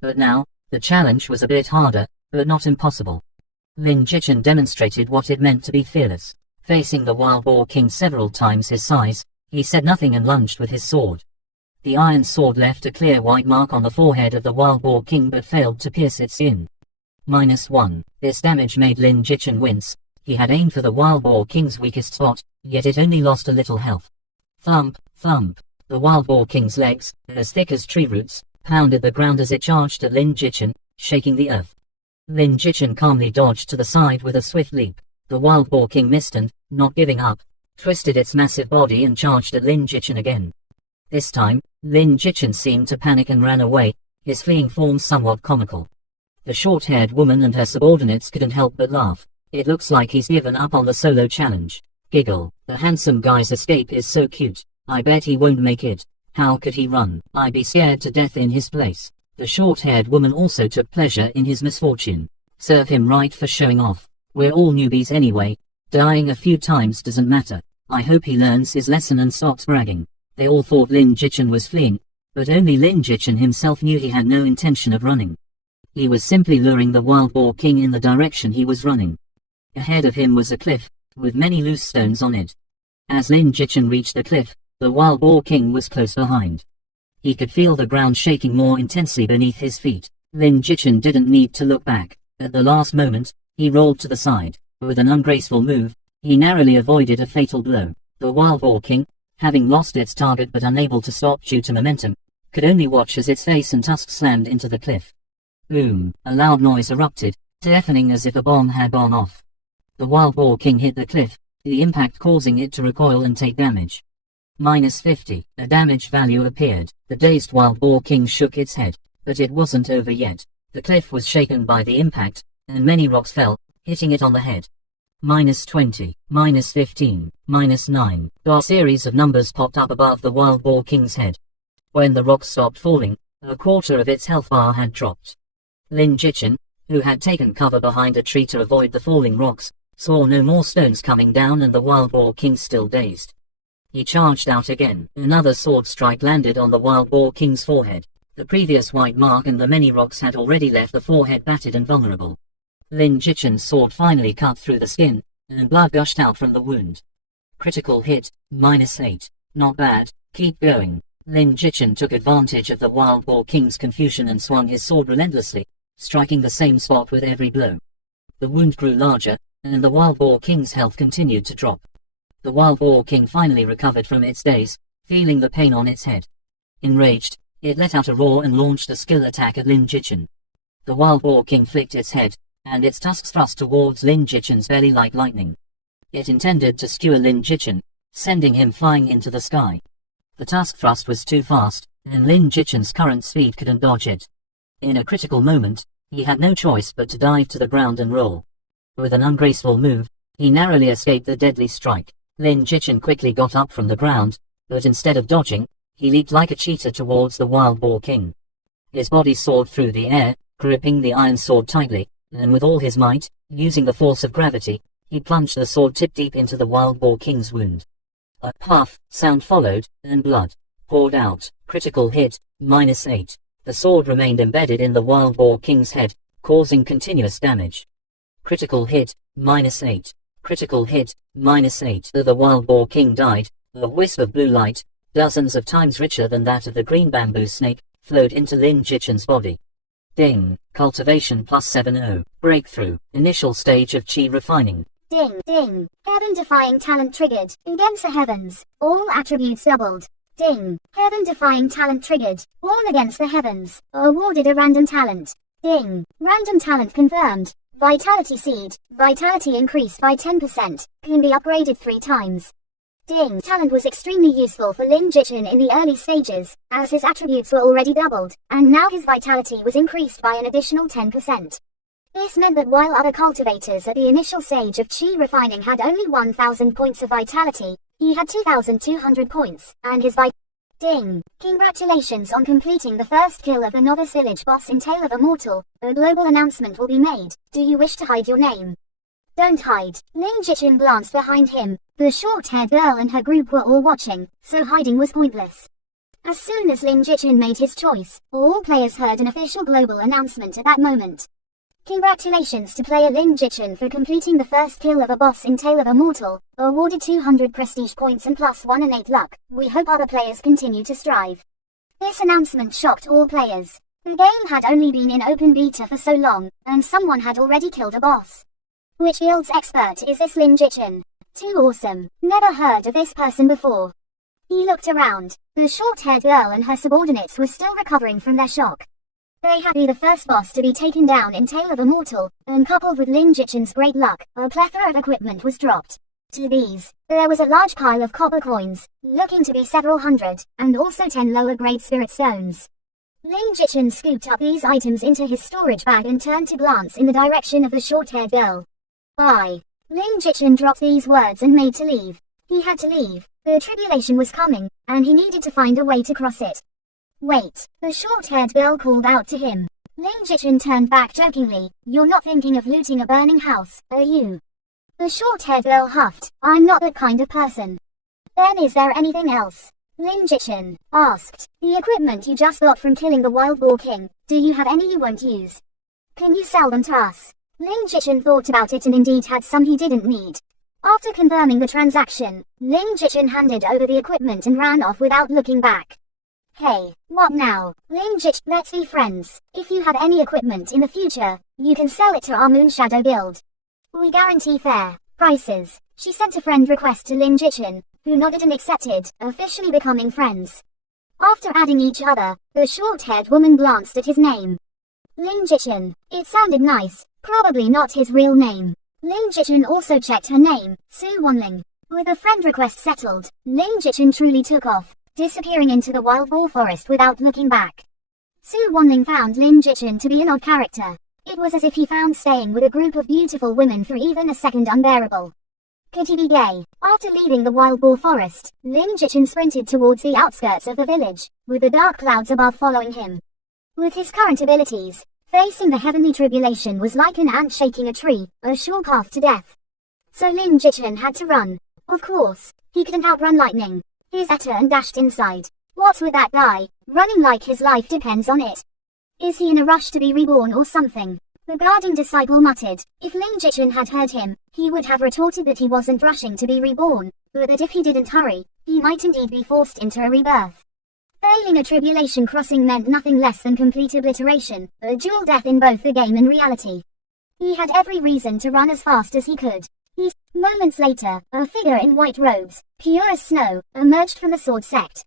But now, the challenge was a bit harder, but not impossible. Lin Jichen demonstrated what it meant to be fearless. Facing the Wild Boar King several times his size, he said nothing and lunged with his sword. The iron sword left a clear white mark on the forehead of the Wild Boar King but failed to pierce its skin. -1. This damage made Lin Jichen wince. He had aimed for the Wild Boar King's weakest spot, yet it only lost a little health. Thump, thump. The Wild Boar King's legs, as thick as tree roots, pounded the ground as it charged at Lin Jichen, shaking the earth. Lin Jichen calmly dodged to the side with a swift leap. The Wild Boar King missed and, not giving up, twisted its massive body and charged at Lin Jichen again. This time, Lin Jichen seemed to panic and ran away, his fleeing form somewhat comical. The short-haired woman and her subordinates couldn't help but laugh. It looks like he's given up on the solo challenge. Giggle. The handsome guy's escape is so cute. I bet he won't make it. How could he run? I'd be scared to death in his place. The short-haired woman also took pleasure in his misfortune. Serve him right for showing off. We're all newbies anyway. Dying a few times doesn't matter. I hope he learns his lesson and stops bragging. They all thought Lin Jichen was fleeing, but only Lin Jichen himself knew he had no intention of running. He was simply luring the Wild Boar King in the direction he was running. Ahead of him was a cliff, with many loose stones on it. As Lin Jichen reached the cliff, the Wild Boar King was close behind. He could feel the ground shaking more intensely beneath his feet. Lin Jichen didn't need to look back. At the last moment, he rolled to the side. With an ungraceful move, he narrowly avoided a fatal blow. The Wild Boar King, having lost its target but unable to stop due to momentum, could only watch as its face and tusks slammed into the cliff. Boom! A loud noise erupted, deafening as if a bomb had gone off. The Wild Boar King hit the cliff, the impact causing it to recoil and take damage. -50. A damage value appeared. The dazed Wild Boar King shook its head, but it wasn't over yet. The cliff was shaken by the impact, and many rocks fell, hitting it on the head. -20, -15, -9. A series of numbers popped up above the Wild Boar King's head. When the rocks stopped falling, a quarter of its health bar had dropped. Lin Jichen, who had taken cover behind a tree to avoid the falling rocks, saw no more stones coming down and the Wild Boar King still dazed. He charged out again. Another sword strike landed on the Wild Boar King's forehead. The previous white mark and the many rocks had already left the forehead battered and vulnerable. Lin Jichen's sword finally cut through the skin, and blood gushed out from the wound. Critical hit, -8. Not bad, keep going. Lin Jichen took advantage of the Wild Boar King's confusion and swung his sword relentlessly, striking the same spot with every blow. The wound grew larger, and the Wild Boar King's health continued to drop. The Wild Boar King finally recovered from its daze, feeling the pain on its head. Enraged, it let out a roar and launched a skill attack at Lin Jichen. The Wild Boar King flicked its head, and its tusks thrust towards Lin Jichen's belly like lightning. It intended to skewer Lin Jichen, sending him flying into the sky. The tusk thrust was too fast, and Lin Jichen's current speed couldn't dodge it. In a critical moment, he had no choice but to dive to the ground and roll. With an ungraceful move, he narrowly escaped the deadly strike. Lin Jichen quickly got up from the ground, but instead of dodging, he leaped like a cheetah towards the Wild Boar King. His body soared through the air, gripping the iron sword tightly, and with all his might, using the force of gravity, he plunged the sword tip deep into the Wild Boar King's wound. A puff sound followed, and blood poured out. Critical hit, -8. The sword remained embedded in the Wild Boar King's head, causing continuous damage. Critical hit, -8. Critical hit, -8. The Wild Boar King died. A wisp of blue light, dozens of times richer than that of the green bamboo snake, flowed into Lin Jichen's body. Ding. Cultivation +70. Breakthrough. Initial stage of chi refining. Ding, ding. Heaven-defying talent triggered. Against the heavens. All attributes doubled. Ding. Heaven-defying talent triggered. Born against the heavens. Awarded a random talent. Ding. Random talent confirmed. Vitality seed. Vitality increased by 10%. Can be upgraded 3 times. Ding. Talent was extremely useful for Lin Jichin in the early stages, as his attributes were already doubled, and now his vitality was increased by an additional 10%. This meant that while other cultivators at the initial stage of chi refining had only 1,000 points of vitality, he had 2,200 points, and his Ding. Congratulations on completing the first kill of the novice village boss in Tale of a Mortal. A global announcement will be made. Do you wish to hide your name? Don't hide. Lin Jichin glanced behind him. The short-haired girl and her group were all watching, so hiding was pointless. As soon as Lin Jichin made his choice, all players heard an official global announcement at that moment. Congratulations to player Lin Jichin for completing the first kill of a boss in Tale of a Mortal, awarded 200 prestige points and +1 innate luck. We hope other players continue to strive. This announcement shocked all players. The game had only been in open beta for so long, and someone had already killed a boss. Which guild's expert is this Lin Jichin? Too awesome. Never heard of this person before. He looked around. The short-haired girl and her subordinates were still recovering from their shock. They had been the first boss to be taken down in Tale of a Mortal, and coupled with Lin Jichin's great luck, a plethora of equipment was dropped. To these, there was a large pile of copper coins, looking to be several hundred, and also 10 lower-grade spirit stones. Lin Jichin scooped up these items into his storage bag and turned to glance in the direction of the short-haired girl. Bye. Lin Jichin dropped these words and made to leave. He had to leave. The tribulation was coming, and he needed to find a way to cross it. Wait, the short-haired girl called out to him. Lin Jichin turned back jokingly. You're not thinking of looting a burning house, are you? The short-haired girl huffed. I'm not that kind of person. Then is there anything else? Lin Jichin asked. The equipment you just got from killing the Wild Boar King, do you have any you won't use? Can you sell them to us? Lin Jichin thought about it and indeed had some he didn't need. After confirming the transaction, Lin Jichin handed over the equipment and ran off without looking back. Hey, what now? Lin Jichin, let's be friends. If you have any equipment in the future, you can sell it to our Moon Shadow Guild. We guarantee fair prices. She sent a friend request to Lin Jichin, who nodded and accepted, officially becoming friends. After adding each other, the short-haired woman glanced at his name. Lin Jichin. It sounded nice, probably not his real name. Lin Jichin also checked her name, Su Wanling. With the friend request settled, Lin Jichin truly took off, disappearing into the wild boar forest without looking back. Su Wanling found Lin Jichin to be an odd character. It was as if he found staying with a group of beautiful women for even a second unbearable. Could he be gay? After leaving the wild boar forest, Lin Jichin sprinted towards the outskirts of the village, with the dark clouds above following him. With his current abilities, facing the heavenly tribulation was like an ant shaking a tree, a sure path to death. So Lin Jichin had to run. Of course, he couldn't outrun lightning. He turned and dashed inside. What's with that guy, running like his life depends on it? Is he in a rush to be reborn or something? The guarding disciple muttered. If Lin Jichin had heard him, he would have retorted that he wasn't rushing to be reborn, but that if he didn't hurry, he might indeed be forced into a rebirth. Failing a tribulation crossing meant nothing less than complete obliteration, a dual death in both the game and reality. He had every reason to run as fast as he could. Moments later, a figure in white robes, pure as snow, emerged from the sword sect.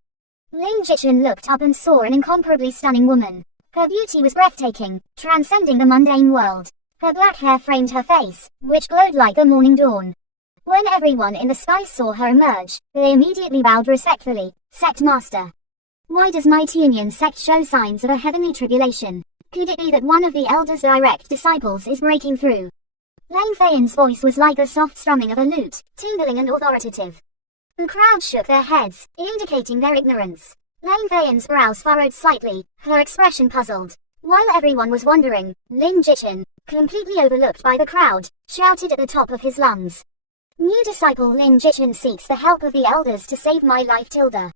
Lin Jichin looked up and saw an incomparably stunning woman. Her beauty was breathtaking, transcending the mundane world. Her black hair framed her face, which glowed like the morning dawn. When everyone in the sky saw her emerge, they immediately bowed respectfully. Sect Master. Why does Mighty Union Sect show signs of a heavenly tribulation? Could it be that one of the Elder's direct disciples is breaking through? Lang Feiyan's voice was like the soft strumming of a lute, tingling and authoritative. The crowd shook their heads, indicating their ignorance. Lang Feiyan's brows furrowed slightly, her expression puzzled. While everyone was wondering, Lin Jichin, completely overlooked by the crowd, shouted at the top of his lungs. New disciple Lin Jichin seeks the help of the elders to save my life tilde.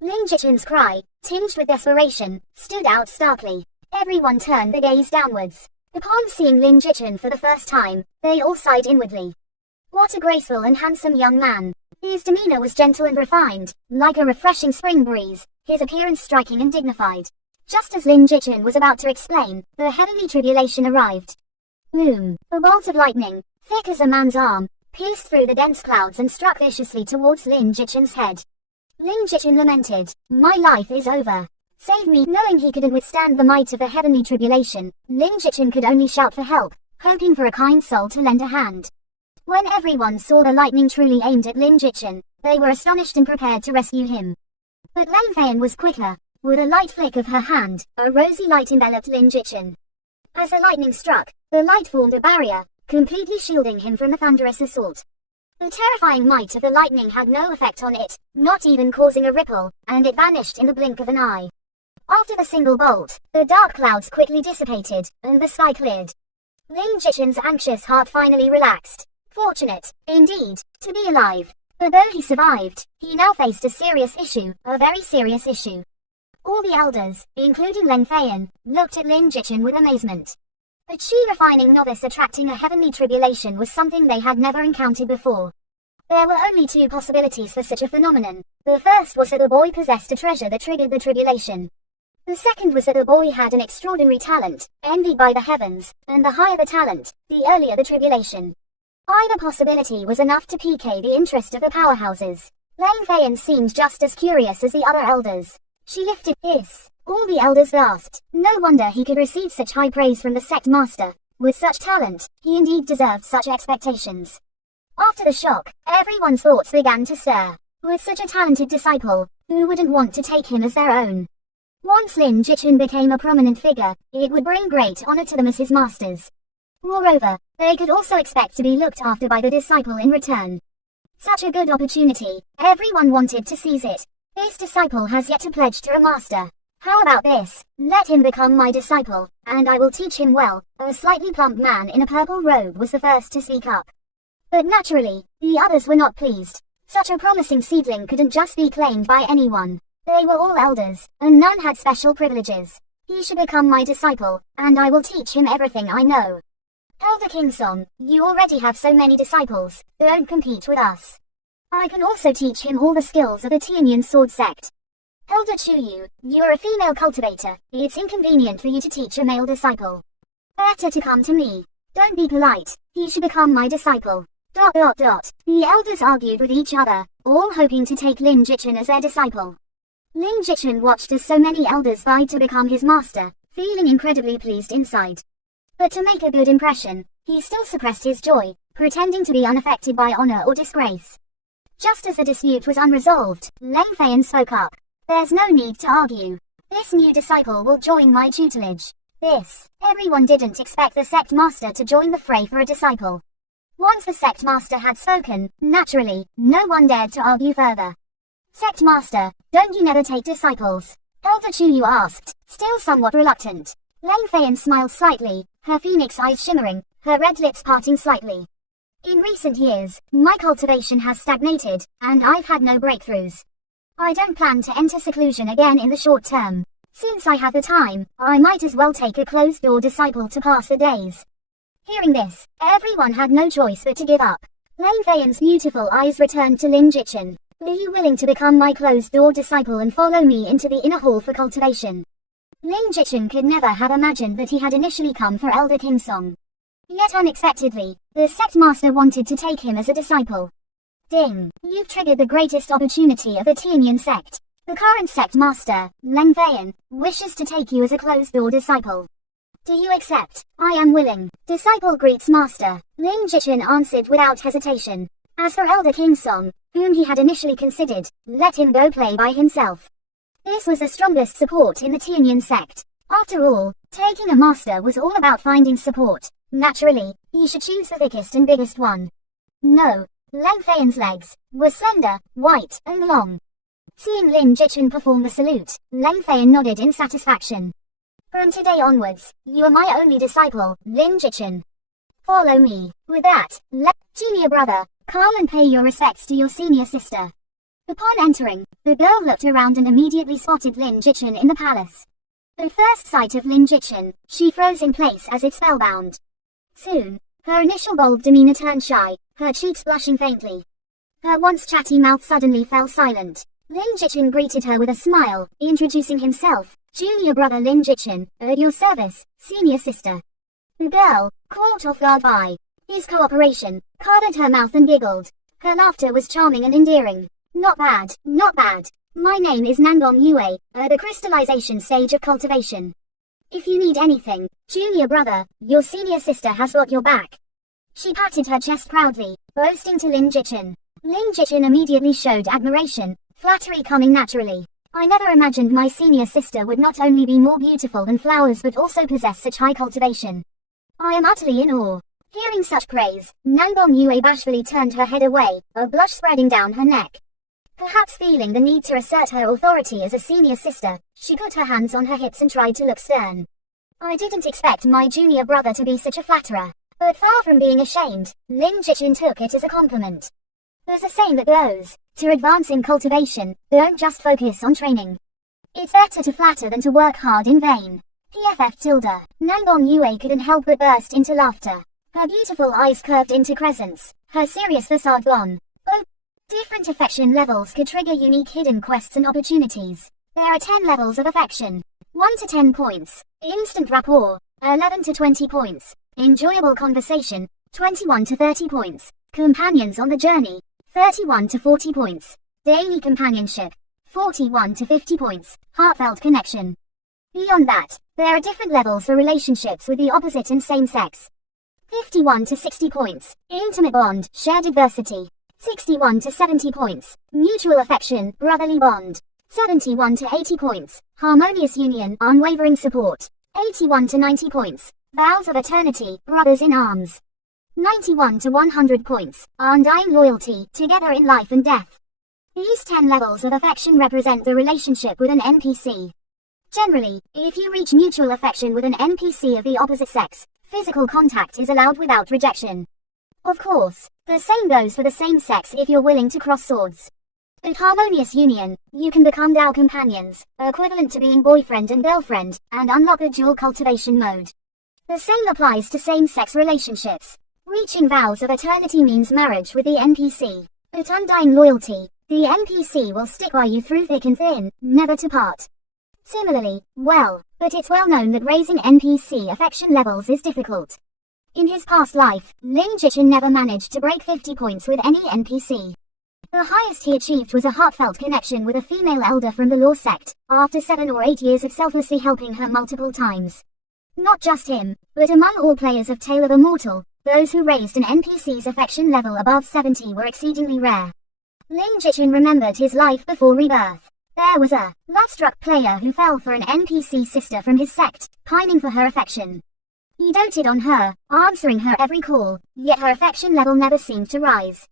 Lin Jichin's cry, tinged with desperation, stood out starkly. Everyone turned their gaze downwards. Upon seeing Lin Jichin for the first time, they all sighed inwardly. What a graceful and handsome young man. His demeanor was gentle and refined, like a refreshing spring breeze, his appearance striking and dignified. Just as Lin Jichin was about to explain, the heavenly tribulation arrived. Boom! A bolt of lightning, thick as a man's arm, pierced through the dense clouds and struck viciously towards Lin Jichin's head. Lin Jichin lamented, "My life is over. Save me." Knowing he couldn't withstand the might of the heavenly tribulation, Lin Jichin could only shout for help, hoping for a kind soul to lend a hand. When everyone saw the lightning truly aimed at Lin Jichin, they were astonished and prepared to rescue him. But Lang Feiyan was quicker. With a light flick of her hand, a rosy light enveloped Lin Jichin. As the lightning struck, the light formed a barrier, completely shielding him from the thunderous assault. The terrifying might of the lightning had no effect on it, not even causing a ripple, and it vanished in the blink of an eye. After the single bolt, the dark clouds quickly dissipated, and the sky cleared. Lin Jichin's anxious heart finally relaxed. Fortunate, indeed, to be alive. But though he survived, he now faced a serious issue, a very serious issue. All the elders, including Lang Feiyan, looked at Lin Jichin with amazement. A chi-refining novice attracting a heavenly tribulation was something they had never encountered before. There were only two possibilities for such a phenomenon. The first was that the boy possessed a treasure that triggered the tribulation. The second was that the boy had an extraordinary talent, envied by the heavens, and the higher the talent, the earlier the tribulation. Either possibility was enough to pique the interest of the powerhouses. Lang Feiyan seemed just as curious as the other elders. She lifted his. All the elders gasped. No wonder he could receive such high praise from the sect master. With such talent, he indeed deserved such expectations. After the shock, everyone's thoughts began to stir. With such a talented disciple, who wouldn't want to take him as their own? Once Lin Jichin became a prominent figure, it would bring great honor to them as his masters. Moreover, they could also expect to be looked after by the disciple in return. Such a good opportunity, everyone wanted to seize it. This disciple has yet to pledge to a master. How about this? Let him become my disciple, and I will teach him well. A slightly plump man in a purple robe was the first to speak up. But naturally, the others were not pleased. Such a promising seedling couldn't just be claimed by anyone. They were all elders, and none had special privileges. He should become my disciple, and I will teach him everything I know. Elder Kingsong, you already have so many disciples, don't compete with us. I can also teach him all the skills of the Tianyan sword sect. Elder Chuyu, you're a female cultivator, it's inconvenient for you to teach a male disciple. Better to come to me. Don't be polite, he should become my disciple. ... The elders argued with each other, all hoping to take Lin Jichin as their disciple. Lin Jichin watched as so many elders vied to become his master, feeling incredibly pleased inside. But to make a good impression, he still suppressed his joy, pretending to be unaffected by honor or disgrace. Just as the dispute was unresolved, Lang Feiyan spoke up. There's no need to argue. This new disciple will join my tutelage. Everyone didn't expect the sect master to join the fray for a disciple. Once the sect master had spoken, naturally, no one dared to argue further. Sect master, don't you never take disciples? Elder Chuyu asked, still somewhat reluctant. Lang Feiyan smiled slightly, her phoenix eyes shimmering, her red lips parting slightly. In recent years, my cultivation has stagnated, and I've had no breakthroughs. I don't plan to enter seclusion again in the short term. Since I have the time, I might as well take a closed-door disciple to pass the days. Hearing this, everyone had no choice but to give up. Lang Feiyan's beautiful eyes returned to Lin Jichin. Are you willing to become my closed-door disciple and follow me into the inner hall for cultivation? Lin Jichin could never have imagined that he had initially come for Elder Kingsong. Yet unexpectedly, the sect master wanted to take him as a disciple. Ding! You've triggered the greatest opportunity of the Tianyan sect. The current sect master, Lang Feiyan, wishes to take you as a closed-door disciple. Do you accept? I am willing. Disciple greets master. Lin Jichin answered without hesitation. As for Elder Kingsong, whom he had initially considered, let him go play by himself. This was the strongest support in the Tianyan sect. After all, taking a master was all about finding support. Naturally, he should choose the thickest and biggest one. No, Lang Feiyan's legs were slender, white, and long. Seeing Lin Jichin perform the salute, Lang Feiyan nodded in satisfaction. From today onwards, you are my only disciple, Lin Jichin. Follow me. With that, junior brother, come and pay your respects to your senior sister. Upon entering, the girl looked around and immediately spotted Lin Jichin in the palace. At first sight of Lin Jichin, she froze in place as if spellbound. Soon, her initial bold demeanor turned shy, her cheeks blushing faintly. Her once chatty mouth suddenly fell silent. Lin Jichin greeted her with a smile, introducing himself. Junior brother Lin Jichin, at your service, senior sister. The girl, caught off guard by his cooperation, covered her mouth and giggled. Her laughter was charming and endearing. Not bad, not bad. My name is Nanbong Yue, the crystallization stage of cultivation. If you need anything, junior brother, your senior sister has got your back. She patted her chest proudly, boasting to Lin Jichin. Lin Jichin immediately showed admiration, flattery coming naturally. I never imagined my senior sister would not only be more beautiful than flowers but also possess such high cultivation. I am utterly in awe. Hearing such praise, Nanbong Yue bashfully turned her head away, a blush spreading down her neck. Perhaps feeling the need to assert her authority as a senior sister, she put her hands on her hips and tried to look stern. I didn't expect my junior brother to be such a flatterer. But far from being ashamed, Lin Jichin took it as a compliment. There's a saying that goes, to advance in cultivation, don't just focus on training. It's better to flatter than to work hard in vain. PFF tilde. Nanbong Yue couldn't help but burst into laughter. Her beautiful eyes curved into crescents, her serious facade gone. Oh, different affection levels could trigger unique hidden quests and opportunities. There are 10 levels of affection. 1 to 10 points. Instant rapport. 11 to 20 points. Enjoyable conversation. 21 to 30 points. Companions on the journey. 31 to 40 points. Daily companionship. 41 to 50 points. Heartfelt connection. Beyond that, there are different levels for relationships with the opposite and same sex. 51 to 60 points. Intimate bond, shared adversity. 61 to 70 points. Mutual affection, brotherly bond. 71 to 80 points. Harmonious union, unwavering support. 81 to 90 points. Vows of eternity, brothers in arms. 91 to 100 points. Undying loyalty, together in life and death. These 10 levels of affection represent the relationship with an NPC. Generally, if you reach mutual affection with an NPC of the opposite sex, physical contact is allowed without rejection. Of course, the same goes for the same sex if you're willing to cross swords. At harmonious union, you can become Dao companions, equivalent to being boyfriend and girlfriend, and unlock a dual cultivation mode. The same applies to same-sex relationships. Reaching vows of eternity means marriage with the NPC. At undying loyalty, the NPC will stick by you through thick and thin, never to part. Similarly, but it's well known that raising NPC affection levels is difficult. In his past life, Lin Jichin never managed to break 50 points with any NPC. The highest he achieved was a heartfelt connection with a female elder from the law sect, after 7 or 8 years of selflessly helping her multiple times. Not just him, but among all players of Tale of Immortal, those who raised an NPC's affection level above 70 were exceedingly rare. Lin Jichin remembered his life before rebirth. There was a love-struck player who fell for an NPC sister from his sect, pining for her affection. He doted on her, answering her every call, yet her affection level never seemed to rise.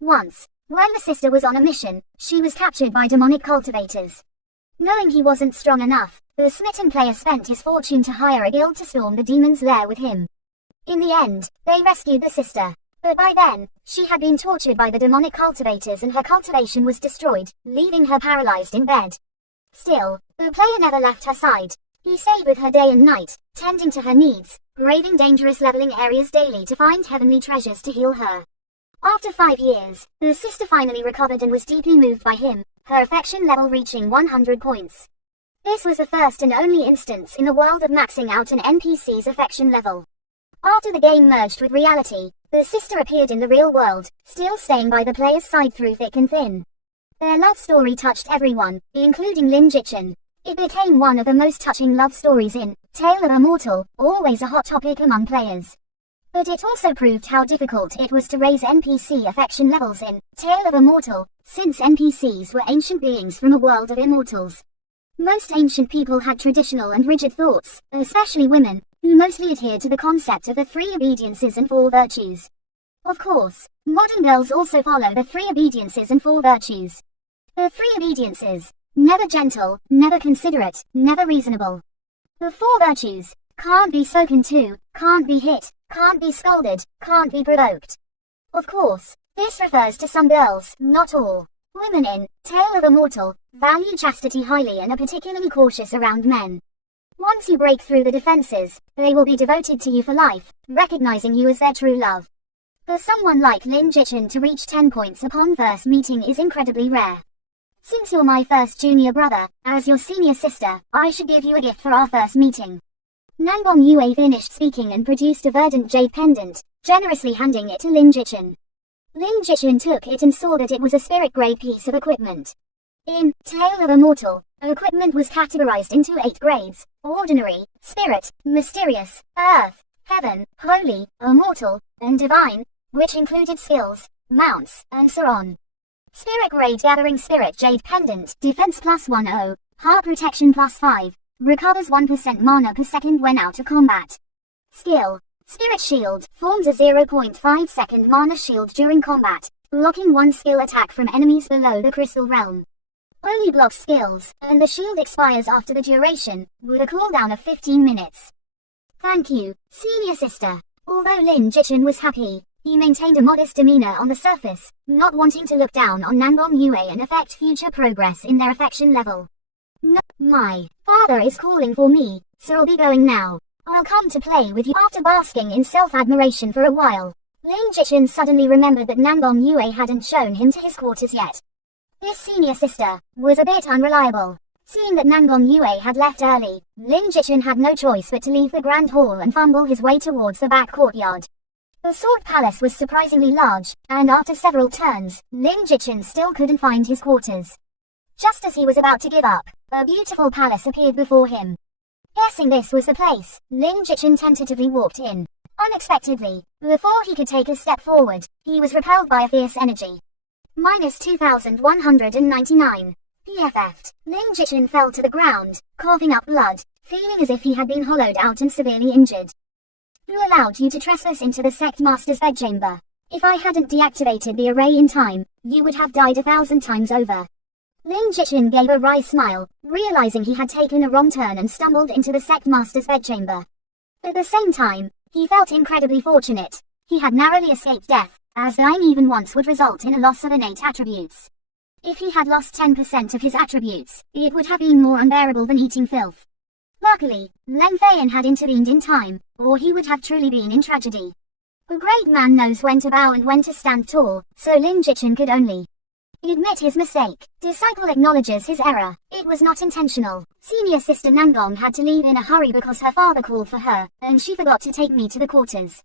Once, when the sister was on a mission, she was captured by demonic cultivators. Knowing he wasn't strong enough, the smitten player spent his fortune to hire a guild to storm the demon's lair with him. In the end, they rescued the sister. But by then, she had been tortured by the demonic cultivators and her cultivation was destroyed, leaving her paralyzed in bed. Still, the player never left her side. He stayed with her day and night, tending to her needs, braving dangerous leveling areas daily to find heavenly treasures to heal her. After 5 years, the sister finally recovered and was deeply moved by him, her affection level reaching 100 points. This was the first and only instance in the world of maxing out an NPC's affection level. After the game merged with reality, the sister appeared in the real world, still staying by the player's side through thick and thin. Their love story touched everyone, including Lin Jichin. It became one of the most touching love stories in Tale of Immortal, always a hot topic among players. But it also proved how difficult it was to raise NPC affection levels in Tale of Immortal, since NPCs were ancient beings from a world of immortals. Most ancient people had traditional and rigid thoughts, especially women, who mostly adhered to the concept of the 3 obediences and 4 virtues. Of course, modern girls also follow the 3 obediences and 4 virtues. The 3 obediences: never gentle, never considerate, never reasonable. The 4 virtues: can't be spoken to, can't be hit, can't be scolded, can't be provoked. Of course, this refers to some girls, not all. Women in Tale of Immortal value chastity highly and are particularly cautious around men. Once you break through the defenses, they will be devoted to you for life, recognizing you as their true love. For someone like Lin Jichin to reach 10 points upon first meeting is incredibly rare. Since you're my first junior brother, as your senior sister, I should give you a gift for our first meeting. Nanbong Yue finished speaking and produced a verdant jade pendant, generously handing it to Lin Jichin. Lin Jichin took it and saw that it was a spirit-grade piece of equipment. In Tale of a Mortal, equipment was categorized into 8 grades: ordinary, spirit, mysterious, earth, heaven, holy, immortal, and divine, which included skills, mounts, and so on. Spirit grade gathering spirit jade pendant, defense plus 10, heart protection plus 5, recovers 1% mana per second when out of combat. Skill: Spirit shield, forms a 0.5 second mana shield during combat, blocking one skill attack from enemies below the crystal realm. Only blocks skills, and the shield expires after the duration, with a cooldown of 15 minutes. Thank you, senior sister. Although Lin Jichin was happy, he maintained a modest demeanor on the surface, not wanting to look down on Nangong Yue and affect future progress in their affection level. No, my father is calling for me, so I'll be going now. I'll come to play with you. After basking in self-admiration for a while, Lin Jichin suddenly remembered that Nangong Yue hadn't shown him to his quarters yet. This senior sister was a bit unreliable. Seeing that Nangong Yue had left early, Lin Jichin had no choice but to leave the Grand Hall and fumble his way towards the back courtyard. The Sword Palace was surprisingly large, and after several turns, Lin Jichin still couldn't find his quarters. Just as he was about to give up, a beautiful palace appeared before him. Guessing this was the place, Lin Jichin tentatively walked in. Unexpectedly, before he could take a step forward, he was repelled by a fierce energy. Minus 2,199. PFF'd. Lin Jichin fell to the ground, coughing up blood, feeling as if he had been hollowed out and severely injured. Who allowed you to trespass into the sect master's bedchamber? If I hadn't deactivated the array in time, you would have died 1,000 times over. Lin Jichin gave a wry smile, realizing he had taken a wrong turn and stumbled into the sect master's bedchamber. At the same time, he felt incredibly fortunate. He had narrowly escaped death, as dying even once would result in a loss of innate attributes. If he had lost 10% of his attributes, it would have been more unbearable than eating filth. Luckily, Leng Feiyan had intervened in time, or he would have truly been in tragedy. A great man knows when to bow and when to stand tall, so Lin Jichin could only admit his mistake. Disciple acknowledges his error. It was not intentional. Senior sister Nangong had to leave in a hurry because her father called for her, and she forgot to take me to the quarters.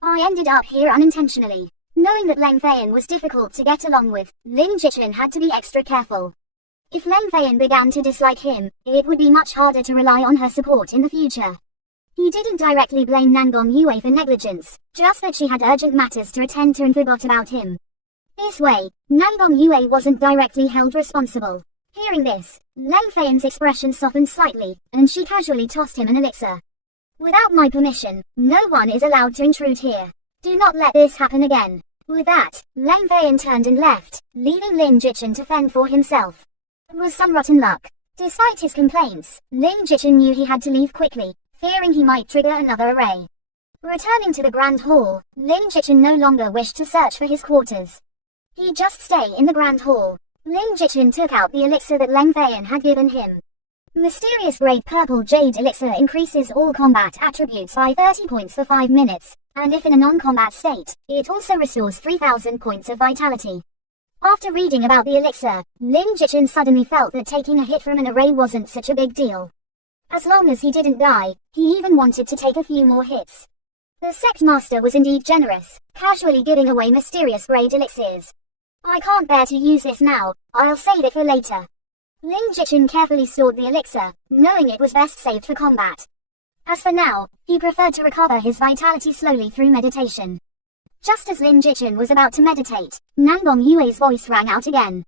I ended up here unintentionally. Knowing that Leng Feiyan was difficult to get along with, Lin Jichin had to be extra careful. If Leng Feiyan began to dislike him, it would be much harder to rely on her support in the future. He didn't directly blame Nangong Yue for negligence, just that she had urgent matters to attend to and forgot about him. This way, Nangong Yue wasn't directly held responsible. Hearing this, Leng Feiyan's expression softened slightly, and she casually tossed him an elixir. Without my permission, no one is allowed to intrude here. Do not let this happen again. With that, Leng Feiyan turned and left, leaving Lin Jichin to fend for himself. It was some rotten luck. Despite his complaints, Lin Jichin knew he had to leave quickly, fearing he might trigger another array. Returning to the Grand Hall, Lin Jichin no longer wished to search for his quarters. He'd just stay in the Grand Hall. Lin Jichin took out the elixir that Leng Feiyan had given him. Mysterious Grade Purple Jade Elixir increases all combat attributes by 30 points for 5 minutes, and if in a non-combat state, it also restores 3,000 points of vitality. After reading about the elixir, Lin Jichin suddenly felt that taking a hit from an array wasn't such a big deal. As long as he didn't die, he even wanted to take a few more hits. The sect master was indeed generous, casually giving away mysterious grade elixirs. I can't bear to use this now, I'll save it for later. Lin Jichin carefully stored the elixir, knowing it was best saved for combat. As for now, he preferred to recover his vitality slowly through meditation. Just as Lin Jichin was about to meditate, Nangong Yue's voice rang out again.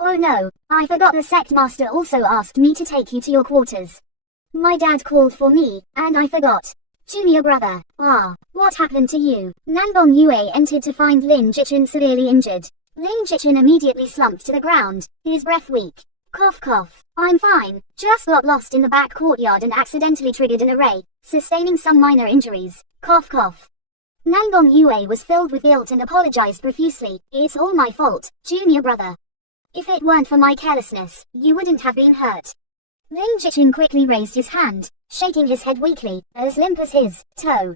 Oh no, I forgot the sect master also asked me to take you to your quarters. My dad called for me, and I forgot. Junior brother, what happened to you? Nangong Yue entered to find Lin Jichin severely injured. Lin Jichin immediately slumped to the ground, his breath weak. Cough cough. I'm fine, just got lost in the back courtyard and accidentally triggered an array, sustaining some minor injuries. Cough cough. Nangong Yue was filled with guilt and apologized profusely. It's all my fault, junior brother. If it weren't for my carelessness, you wouldn't have been hurt. Lin Jichin quickly raised his hand, shaking his head weakly, as limp as his toe.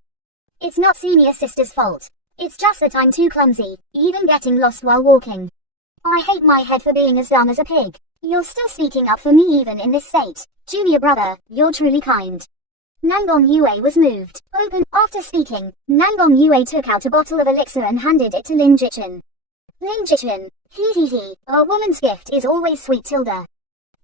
It's not senior sister's fault. It's just that I'm too clumsy, even getting lost while walking. I hate my head for being as dumb as a pig. You're still speaking up for me even in this state. Junior brother, you're truly kind. Nangong Yue was moved. After speaking, Nangong Yue took out a bottle of elixir and handed it to Lin Jichin. Lin Jichin. He. A woman's gift is always sweet, Tilda.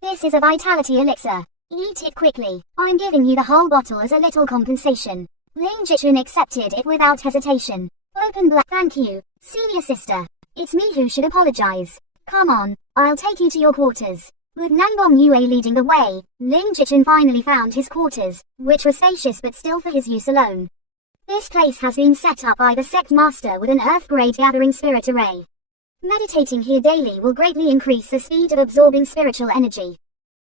This is a vitality elixir. Eat it quickly. I'm giving you the whole bottle as a little compensation. Lin Jichin accepted it without hesitation. Open black. Thank you, senior sister. It's me who should apologize. Come on, I'll take you to your quarters. With Nangbom Yue leading the way, Lin Jichin finally found his quarters, which were spacious but still for his use alone. This place has been set up by the sect master with an earth-grade gathering spirit array. Meditating here daily will greatly increase the speed of absorbing spiritual energy.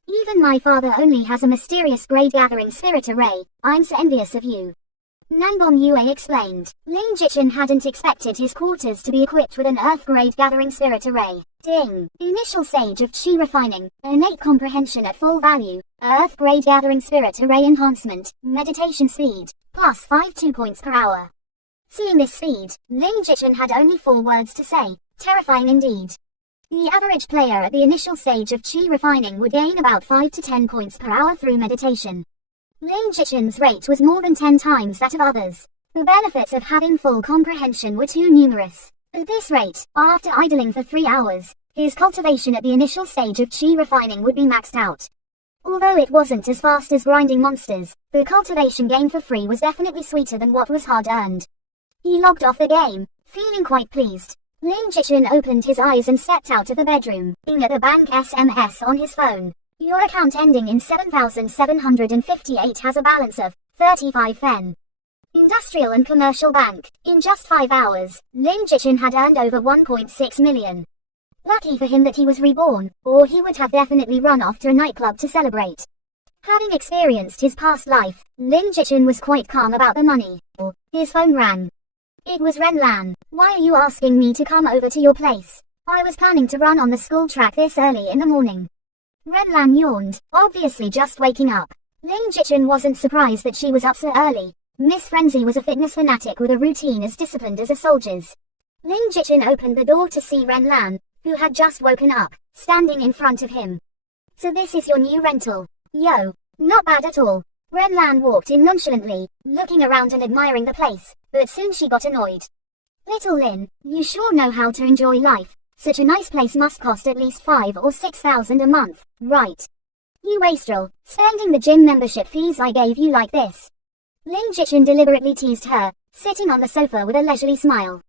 Even my father only has a mysterious grade gathering spirit array. I'm so envious of you. Nangbom Yue explained. Lin Jichin hadn't expected his quarters to be equipped with an earth-grade gathering spirit array. Ding! Initial stage of chi refining, innate comprehension at full value, earth-grade gathering spirit array enhancement, meditation speed, plus 5 points per hour. Seeing this speed, Lin Jichin had only 4 words to say. Terrifying indeed. The average player at the initial stage of chi refining would gain about 5 to 10 points per hour through meditation. Lin Jichin's rate was more than 10 times that of others. The benefits of having full comprehension were too numerous. At this rate, after idling for 3 hours, his cultivation at the initial stage of chi refining would be maxed out. Although it wasn't as fast as grinding monsters, the cultivation gain for free was definitely sweeter than what was hard earned. He logged off the game, feeling quite pleased. Lin Jichin opened his eyes and stepped out of the bedroom, looking at the bank SMS on his phone. Your account ending in 7758 has a balance of 35 fen. Industrial and Commercial Bank. In just 5 hours, Lin Jichin had earned over 1.6 million. Lucky for him that he was reborn, or he would have definitely run off to a nightclub to celebrate. Having experienced his past life, Lin Jichin was quite calm about the money. His phone rang. It was Renlan. Why are you asking me to come over to your place? I was planning to run on the school track this early in the morning. Renlan yawned, obviously just waking up. Lin Jichin wasn't surprised that she was up so early. Miss Frenzy was a fitness fanatic with a routine as disciplined as a soldier's. Lin Jichin opened the door to see Renlan, who had just woken up, standing in front of him. So this is your new rental. Yo, not bad at all. Renlan walked in nonchalantly, looking around and admiring the place, but soon she got annoyed. Little Lin, you sure know how to enjoy life. Such a nice place must cost at least 5 or 6,000 a month, right? You wastrel, spending the gym membership fees I gave you like this. Lin Jichin deliberately teased her, sitting on the sofa with a leisurely smile.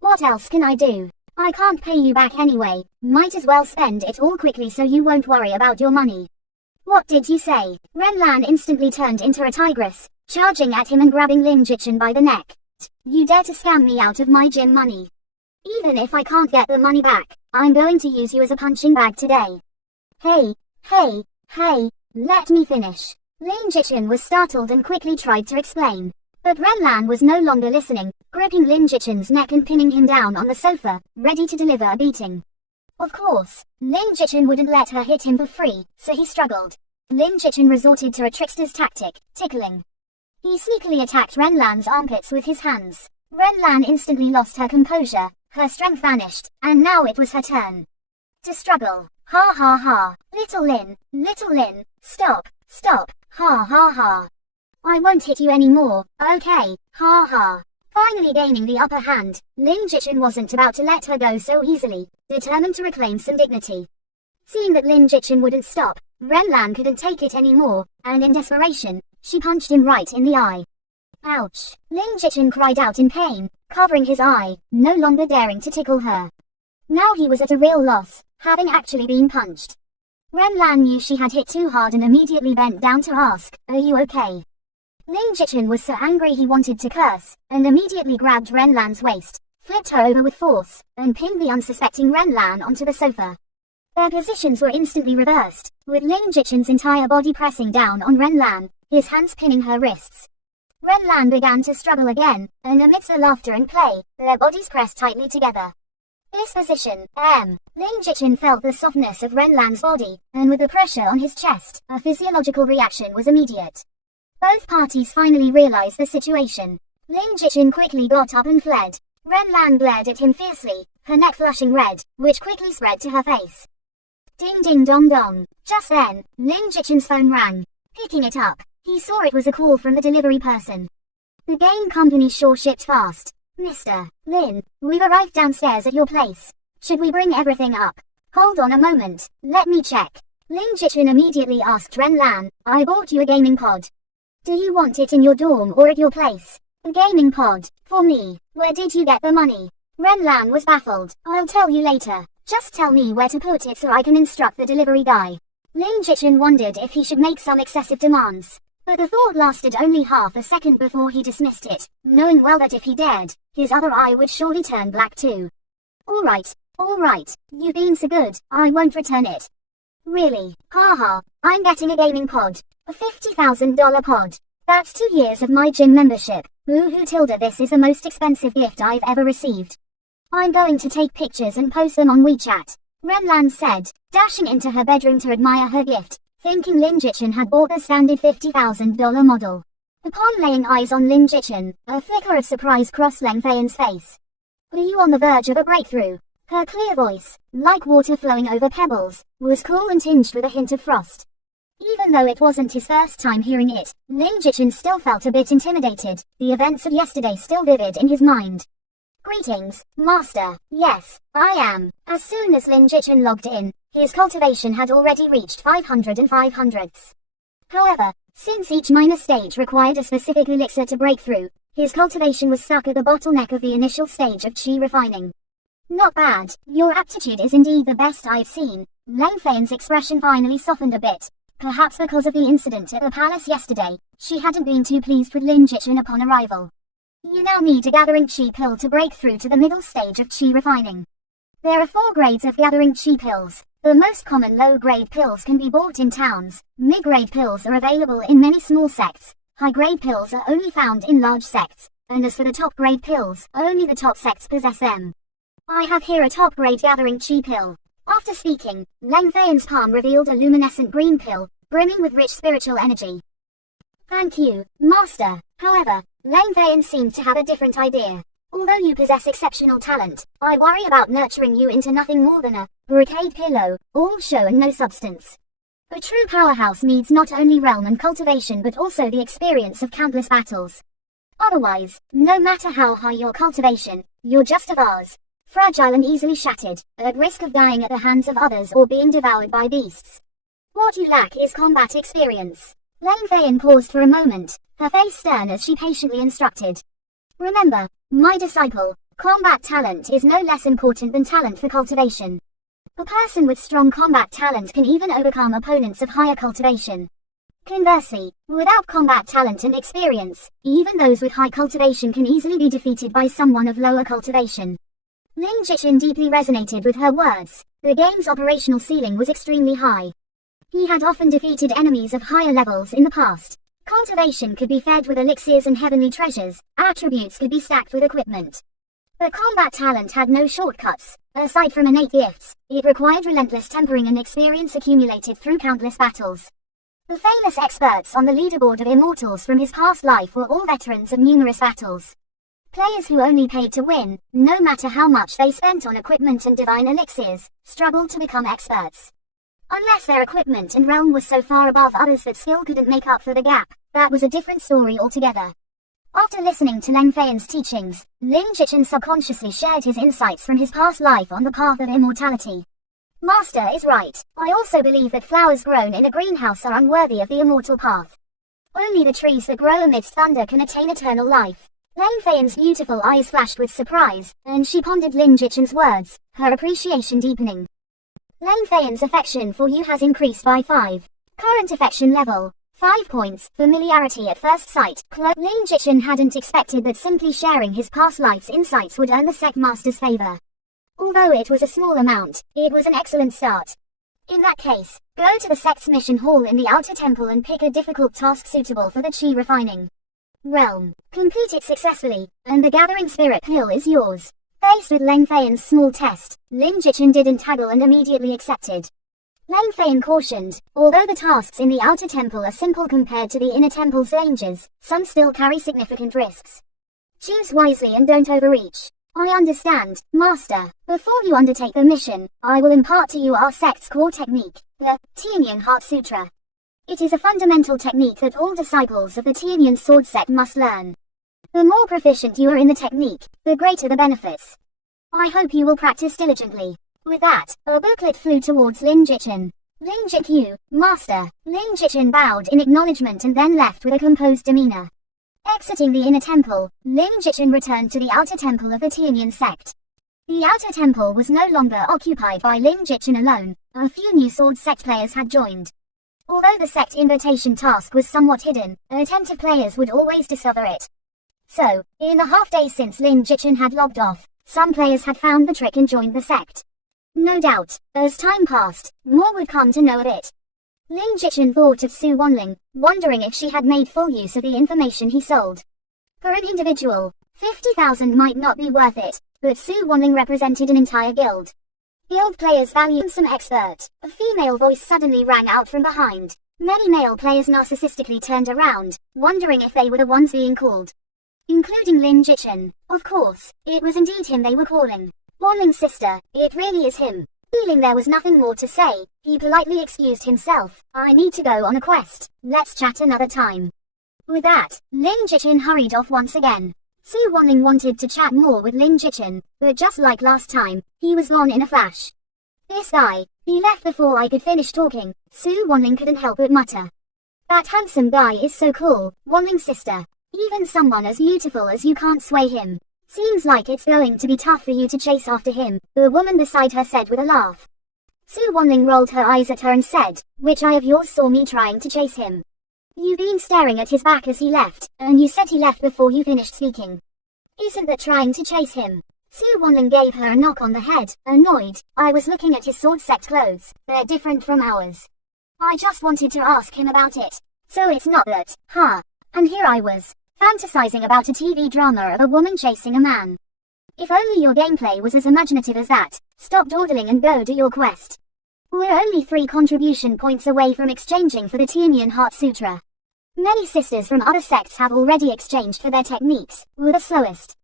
What else can I do? I can't pay you back anyway, might as well spend it all quickly so you won't worry about your money. What did you say? Renlan instantly turned into a tigress, charging at him and grabbing Lin Jichin by the neck. You dare to scam me out of my gym money? Even if I can't get the money back, I'm going to use you as a punching bag today. Hey, let me finish. Lin Jichin was startled and quickly tried to explain. But Renlan was no longer listening, gripping Lin Jichin's neck and pinning him down on the sofa, ready to deliver a beating. Of course, Lin Jichin wouldn't let her hit him for free, so he struggled. Lin Jichin resorted to a trickster's tactic, tickling. He sneakily attacked Renlan's armpits with his hands. Renlan instantly lost her composure, her strength vanished, and now it was her turn to struggle. Ha. Little Lin, stop, ha. I won't hit you anymore, okay, ha. Finally gaining the upper hand, Lin Jichin wasn't about to let her go so easily, determined to reclaim some dignity. Seeing that Lin Jichin wouldn't stop, Renlan couldn't take it anymore, and in desperation, she punched him right in the eye. Ouch! Lin Jichin cried out in pain, covering his eye, no longer daring to tickle her. Now he was at a real loss, having actually been punched. Renlan knew she had hit too hard and immediately bent down to ask, "Are you okay?" Lin Jichin was so angry he wanted to curse, and immediately grabbed Renlan's waist, flipped her over with force, and pinned the unsuspecting Renlan onto the sofa. Their positions were instantly reversed, with Lin Jichin's entire body pressing down on Renlan, his hands pinning her wrists. Renlan began to struggle again, and amidst the laughter and play, their bodies pressed tightly together. This position, Lin Jichin felt the softness of Renlan's body, and with the pressure on his chest, a physiological reaction was immediate. Both parties finally realized the situation. Lin Jichin quickly got up and fled. Renlan glared at him fiercely, her neck flushing red, which quickly spread to her face. Ding ding dong dong. Just then, Lin Jichin's phone rang. Picking it up, he saw it was a call from the delivery person. The game company sure shipped fast. Mr. Lin, we've arrived downstairs at your place. Should we bring everything up? Hold on a moment, let me check. Lin Jichin immediately asked Ren Lan, I bought you a gaming pod. Do you want it in your dorm or at your place? A gaming pod, for me. Where did you get the money? Ren Lan was baffled. I'll tell you later. Just tell me where to put it so I can instruct the delivery guy. Lin Jichin wondered if he should make some excessive demands. But the thought lasted only half a second before he dismissed it, knowing well that if he dared, his other eye would surely turn black too. Alright, you've been so good, I won't return it. Really, haha, I'm getting a gaming pod. A $50,000 pod. That's 2 years of my gym membership. Boo-hoo tilde, this is the most expensive gift I've ever received. I'm going to take pictures and post them on WeChat. Ren Lan said, dashing into her bedroom to admire her gift, thinking Lin Jichin had bought the standard $50,000 model. Upon laying eyes on Lin Jichin, a flicker of surprise crossed Leng Feiyan's face. Were you on the verge of a breakthrough? Her clear voice, like water flowing over pebbles, was cool and tinged with a hint of frost. Even though it wasn't his first time hearing it, Lin Jichin still felt a bit intimidated, the events of yesterday still vivid in his mind. Greetings, Master. Yes, I am. As soon as Lin Jichin logged in, his cultivation had already reached 500 and 500ths. However, since each minor stage required a specific elixir to break through, his cultivation was stuck at the bottleneck of the initial stage of chi refining. Not bad, your aptitude is indeed the best I've seen. Leng Feiyan's expression finally softened a bit. Perhaps because of the incident at the palace yesterday, she hadn't been too pleased with Lin Jichin upon arrival. You now need a gathering chi pill to break through to the middle stage of chi refining. There are 4 grades of gathering chi pills. The most common low-grade pills can be bought in towns, mid-grade pills are available in many small sects, high-grade pills are only found in large sects, and as for the top-grade pills, only the top sects possess them. I have here a top-grade gathering chi pill. After speaking, Leng Feiyan's palm revealed a luminescent green pill, brimming with rich spiritual energy. Thank you, Master. However, Leng Feiyan seemed to have a different idea. Although you possess exceptional talent, I worry about nurturing you into nothing more than a brocade pillow, all show and no substance. A true powerhouse needs not only realm and cultivation but also the experience of countless battles. Otherwise, no matter how high your cultivation, you're just a vase. Fragile and easily shattered, at risk of dying at the hands of others or being devoured by beasts. What you lack is combat experience. Leng Feiyan paused for a moment, her face stern as she patiently instructed. Remember, my disciple, combat talent is no less important than talent for cultivation. A person with strong combat talent can even overcome opponents of higher cultivation. Conversely, without combat talent and experience, even those with high cultivation can easily be defeated by someone of lower cultivation. Lin Jichin deeply resonated with her words. The game's operational ceiling was extremely high. He had often defeated enemies of higher levels in the past. Cultivation could be fed with elixirs and heavenly treasures, attributes could be stacked with equipment. But combat talent had no shortcuts. Aside from innate gifts, it required relentless tempering and experience accumulated through countless battles. The famous experts on the leaderboard of immortals from his past life were all veterans of numerous battles. Players who only paid to win, no matter how much they spent on equipment and divine elixirs, struggled to become experts. Unless their equipment and realm was so far above others that skill couldn't make up for the gap, that was a different story altogether. After listening to Leng Feiyan's teachings, Lin Jichin subconsciously shared his insights from his past life on the path of immortality. Master is right. I also believe that flowers grown in a greenhouse are unworthy of the immortal path. Only the trees that grow amidst thunder can attain eternal life. Leng Feiyan's beautiful eyes flashed with surprise, and she pondered Lin Jichin's words, her appreciation deepening. Leng Feiyan's affection for you has increased by 5. Current affection level, 5 points. Familiarity at first sight. Lin Jichin hadn't expected that simply sharing his past life's insights would earn the sect master's favor. Although it was a small amount, it was an excellent start. In that case, go to the sect's mission hall in the outer temple and pick a difficult task suitable for the chi refining realm. Complete it successfully, and the gathering spirit pill is yours. Faced with Leng Feiyan's small test, Lin Jichin didn't haggle and immediately accepted. Leng Feiyan cautioned, although the tasks in the outer temple are simple compared to the inner temple's dangers, some still carry significant risks. Choose wisely and don't overreach. I understand, Master. Before you undertake the mission, I will impart to you our sect's core technique, the Tianyan Heart Sutra. It is a fundamental technique that all disciples of the Tianyan sword sect must learn. The more proficient you are in the technique, the greater the benefits. I hope you will practice diligently. With that, a booklet flew towards Lin Jichin. Lin Jikyu, master. Lin Jichin bowed in acknowledgement and then left with a composed demeanor. Exiting the inner temple, Lin Jichin returned to the outer temple of the Tianyan sect. The outer temple was no longer occupied by Lin Jichin alone. A few new sword sect players had joined. Although the sect invitation task was somewhat hidden, attentive players would always discover it. So, in the half day since Lin Jichin had logged off, some players had found the trick and joined the sect. No doubt, as time passed, more would come to know of it. Lin Jichin thought of Su Wanling, wondering if she had made full use of the information he sold. For an individual, 50,000 might not be worth it, but Su Wanling represented an entire guild. Guild players value some expert. A female voice suddenly rang out from behind. Many male players narcissistically turned around, wondering if they were the ones being called. Including Lin Jichin. Of course, it was indeed him they were calling. Wanling's sister, it really is him. Feeling there was nothing more to say, he politely excused himself. I need to go on a quest. Let's chat another time. With that, Lin Jichin hurried off once again. Su Wanling wanted to chat more with Lin Jichin, but just like last time, he was gone in a flash. This guy, he left before I could finish talking. Su Wanling couldn't help but mutter. That handsome guy is so cool, Wanling's sister. Even someone as beautiful as you can't sway him. Seems like it's going to be tough for you to chase after him, the woman beside her said with a laugh. Su Wanling rolled her eyes at her and said, which eye of yours saw me trying to chase him? You've been staring at his back as he left, and you said he left before you finished speaking. Isn't that trying to chase him? Su Wanling gave her a knock on the head, annoyed. I was looking at his sword sect clothes, they're different from ours. I just wanted to ask him about it. So it's not that, huh? And here I was, fantasizing about a TV drama of a woman chasing a man. If only your gameplay was as imaginative as that. Stop dawdling and go do your quest. We're only 3 contribution points away from exchanging for the Tianyan Heart Sutra. Many sisters from other sects have already exchanged for their techniques. We're the slowest.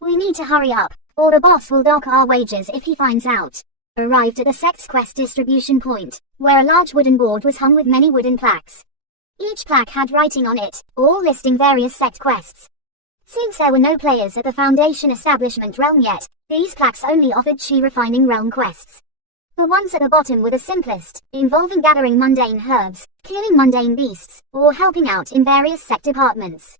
We need to hurry up, or the boss will dock our wages if he finds out. Arrived at the sect's quest distribution point, where a large wooden board was hung with many wooden plaques. Each plaque had writing on it, all listing various sect quests. Since there were no players at the Foundation Establishment realm yet, these plaques only offered chi refining realm quests. The ones at the bottom were the simplest, involving gathering mundane herbs, killing mundane beasts, or helping out in various sect departments.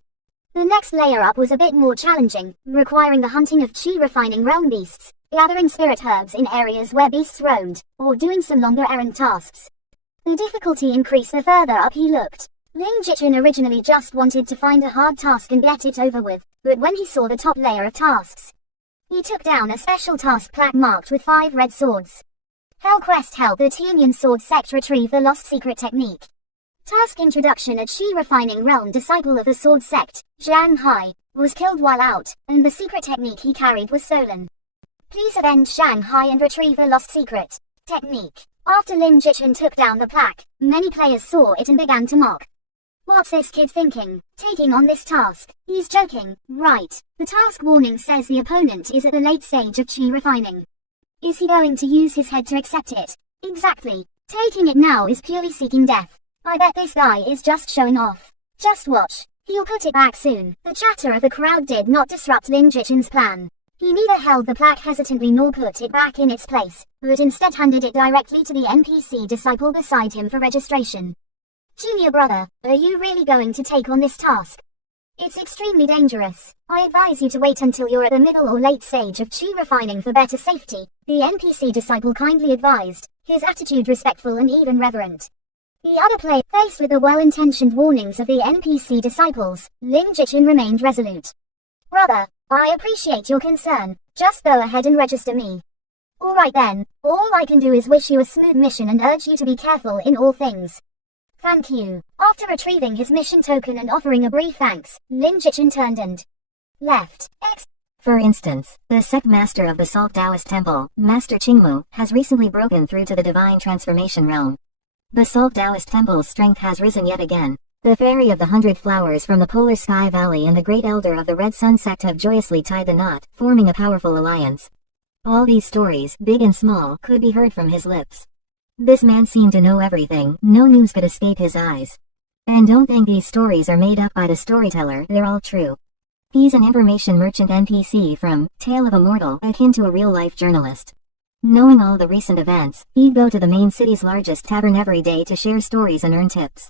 The next layer up was a bit more challenging, requiring the hunting of chi refining realm beasts, gathering spirit herbs in areas where beasts roamed, or doing some longer errand tasks. The difficulty increased the further up he looked. Lin Jichin originally just wanted to find a hard task and get it over with, but when he saw the top layer of tasks, he took down a special task plaque marked with 5 red swords. Hell Quest help the Tianyan Sword Sect retrieve the lost secret technique. Task Introduction: a chi refining realm disciple of the Sword Sect, Zhang Hai, was killed while out, and the secret technique he carried was stolen. Please avenge Zhang Hai and retrieve the lost secret technique. After Lin Jichin took down the plaque, many players saw it and began to mock. What's this kid thinking, taking on this task? He's joking, right? The task warning says the opponent is at the late stage of chi refining. Is he going to use his head to accept it? Exactly. Taking it now is purely seeking death. I bet this guy is just showing off. Just watch. He'll put it back soon. The chatter of the crowd did not disrupt Lin Jichin's plan. He neither held the plaque hesitantly nor put it back in its place, but instead handed it directly to the NPC disciple beside him for registration. Junior brother, are you really going to take on this task? It's extremely dangerous. I advise you to wait until you're at the middle or late stage of chi refining for better safety, the NPC disciple kindly advised, his attitude respectful and even reverent. The other player, faced with the well-intentioned warnings of the NPC disciples, Lin Jichin remained resolute. Brother, I appreciate your concern. Just go ahead and register me. Alright then, all I can do is wish you a smooth mission and urge you to be careful in all things. Thank you. After retrieving his mission token and offering a brief thanks, Lin Jichin turned and left. For instance, the sect master of the Salt Taoist Temple, Master Qingmu, has recently broken through to the Divine Transformation realm. The Salt Taoist Temple's strength has risen yet again. The Fairy of the 100 Flowers from the Polar Sky Valley and the Great Elder of the Red Sun sect have joyously tied the knot, forming a powerful alliance. All these stories, big and small, could be heard from his lips. This man seemed to know everything, no news could escape his eyes. And don't think these stories are made up by the storyteller, they're all true. He's an information merchant NPC from Tale of a Mortal, akin to a real-life journalist. Knowing all the recent events, he'd go to the main city's largest tavern every day to share stories and earn tips.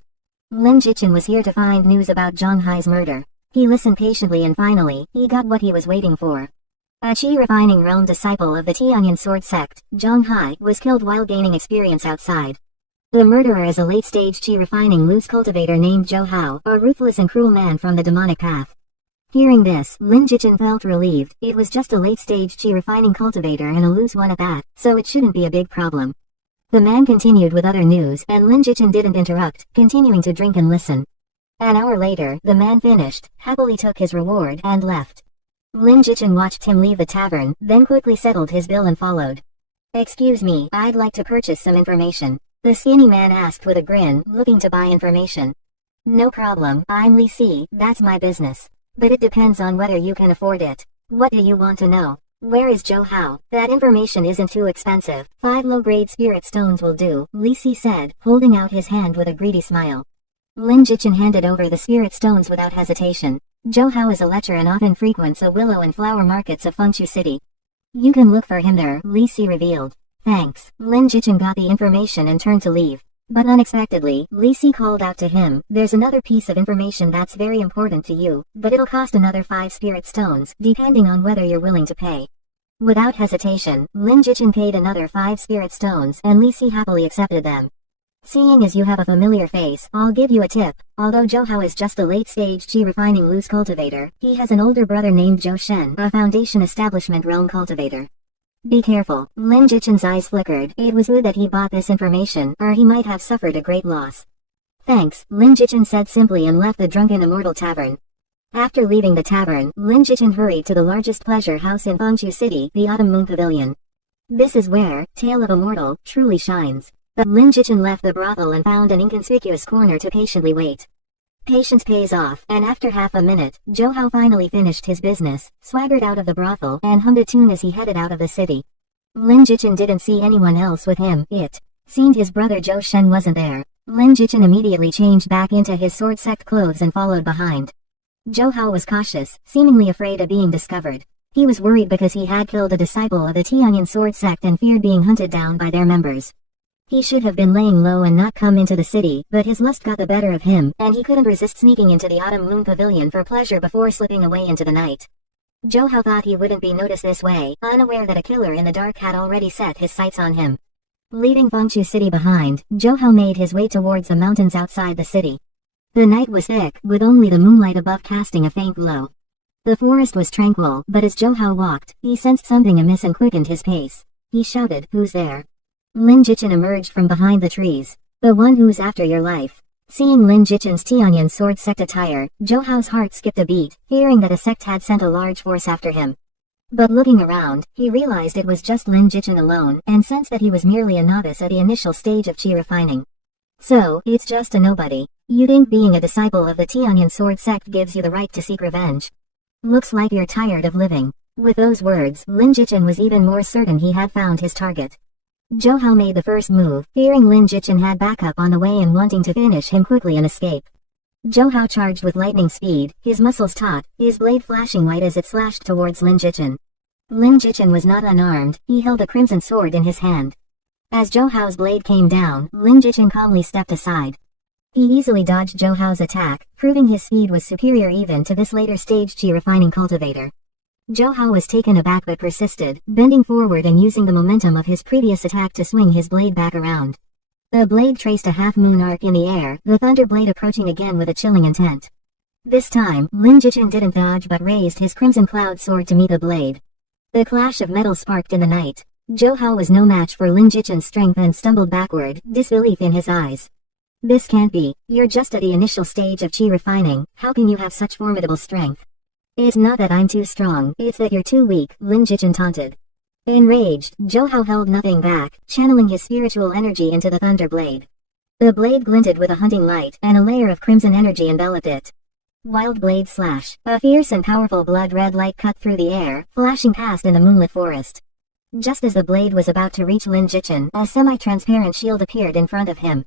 Lin Jichin was here to find news about Zhang Hai's murder. He listened patiently and finally, he got what he was waiting for. A Qi refining realm disciple of the Tianyan sword sect, Zhang Hai, was killed while gaining experience outside. The murderer is a late-stage Qi refining loose cultivator named Zhou Hao, a ruthless and cruel man from the demonic path. Hearing this, Lin Jichin felt relieved. It was just a late-stage Qi refining cultivator and a loose one at that, so it shouldn't be a big problem. The man continued with other news, and Lin Jichin didn't interrupt, continuing to drink and listen. An hour later, the man finished, happily took his reward, and left. Lin Jichin watched him leave the tavern, then quickly settled his bill and followed. "Excuse me, I'd like to purchase some information," the skinny man asked with a grin, looking to buy information. "No problem, I'm Li Si, that's my business. But it depends on whether you can afford it. What do you want to know? Where is Zhou Hao? That information isn't too expensive. 5 low-grade spirit stones will do," Li Si said, holding out his hand with a greedy smile. Lin Jichin handed over the spirit stones without hesitation. Zhou Hao is a lecher and often frequents the willow and flower markets of Fengchu City. "You can look for him there," Li Si revealed. "Thanks." Lin Jichin got the information and turned to leave. But unexpectedly, Li Si called out to him, "There's another piece of information that's very important to you, but it'll cost another 5 spirit stones, depending on whether you're willing to pay." Without hesitation, Lin Jichin paid another 5 spirit stones, and Li Si happily accepted them. "Seeing as you have a familiar face, I'll give you a tip. Although Zhou Hao is just a late-stage Qi refining loose cultivator, he has an older brother named Zhou Shen, a foundation establishment realm cultivator. Be careful." Lin Jichin's eyes flickered. It was good that he bought this information, or he might have suffered a great loss. "Thanks," Lin Jichin said simply and left the drunken immortal tavern. After leaving the tavern, Lin Jichin hurried to the largest pleasure house in Fengchu City, the Autumn Moon Pavilion. This is where Tale of a Mortal truly shines. But Lin Jichin left the brothel and found an inconspicuous corner to patiently wait. Patience pays off, and after half a minute, Zhou Hao finally finished his business, swaggered out of the brothel, and hummed a tune as he headed out of the city. Lin Jichin didn't see anyone else with him. It seemed his brother Zhou Shen wasn't there. Lin Jichin immediately changed back into his sword sect clothes and followed behind. Zhou Hao was cautious, seemingly afraid of being discovered. He was worried because he had killed a disciple of the Tianyan sword sect and feared being hunted down by their members. He should have been laying low and not come into the city, but his lust got the better of him, and he couldn't resist sneaking into the Autumn Moon Pavilion for pleasure before slipping away into the night. Zhou Hao thought he wouldn't be noticed this way, unaware that a killer in the dark had already set his sights on him. Leaving Fengchu City behind, Zhou Hao made his way towards the mountains outside the city. The night was thick, with only the moonlight above casting a faint glow. The forest was tranquil, but as Zhou Hao walked, he sensed something amiss and quickened his pace. He shouted, "Who's there?" Lin Jichin emerged from behind the trees. "The one who's after your life." Seeing Lin Jichin's Tianyan sword sect attire, Zhou Hao's heart skipped a beat, fearing that a sect had sent a large force after him. But looking around, he realized it was just Lin Jichin alone, and sensed that he was merely a novice at the initial stage of Qi refining. "So, it's just a nobody. You think being a disciple of the Tianyan sword sect gives you the right to seek revenge? Looks like you're tired of living." With those words, Lin Jichin was even more certain he had found his target. Zhou Hao made the first move, fearing Lin Jichin had backup on the way and wanting to finish him quickly and escape. Zhou Hao charged with lightning speed, his muscles taut, his blade flashing white as it slashed towards Lin Jichin. Lin Jichin was not unarmed, he held a crimson sword in his hand. As Zhou Hao's blade came down, Lin Jichin calmly stepped aside. He easily dodged Zhou Hao's attack, proving his speed was superior even to this later stage Qi refining cultivator. Zhou Hao was taken aback but persisted, bending forward and using the momentum of his previous attack to swing his blade back around. The blade traced a half-moon arc in the air, the thunder blade approaching again with a chilling intent. This time, Lin Jichin didn't dodge but raised his crimson cloud sword to meet the blade. The clash of metal sparked in the night. Zhou Hao was no match for Lin Jichin's strength and stumbled backward, disbelief in his eyes. "This can't be. You're just at the initial stage of Qi refining, how can you have such formidable strength?" "It's not that I'm too strong, it's that you're too weak," Lin Jichin taunted. Enraged, Zhou Hao held nothing back, channeling his spiritual energy into the thunder blade. The blade glinted with a hunting light, and a layer of crimson energy enveloped it. Wild blade slash. A fierce and powerful blood-red light cut through the air, flashing past in the moonlit forest. Just as the blade was about to reach Lin Jichin, a semi-transparent shield appeared in front of him.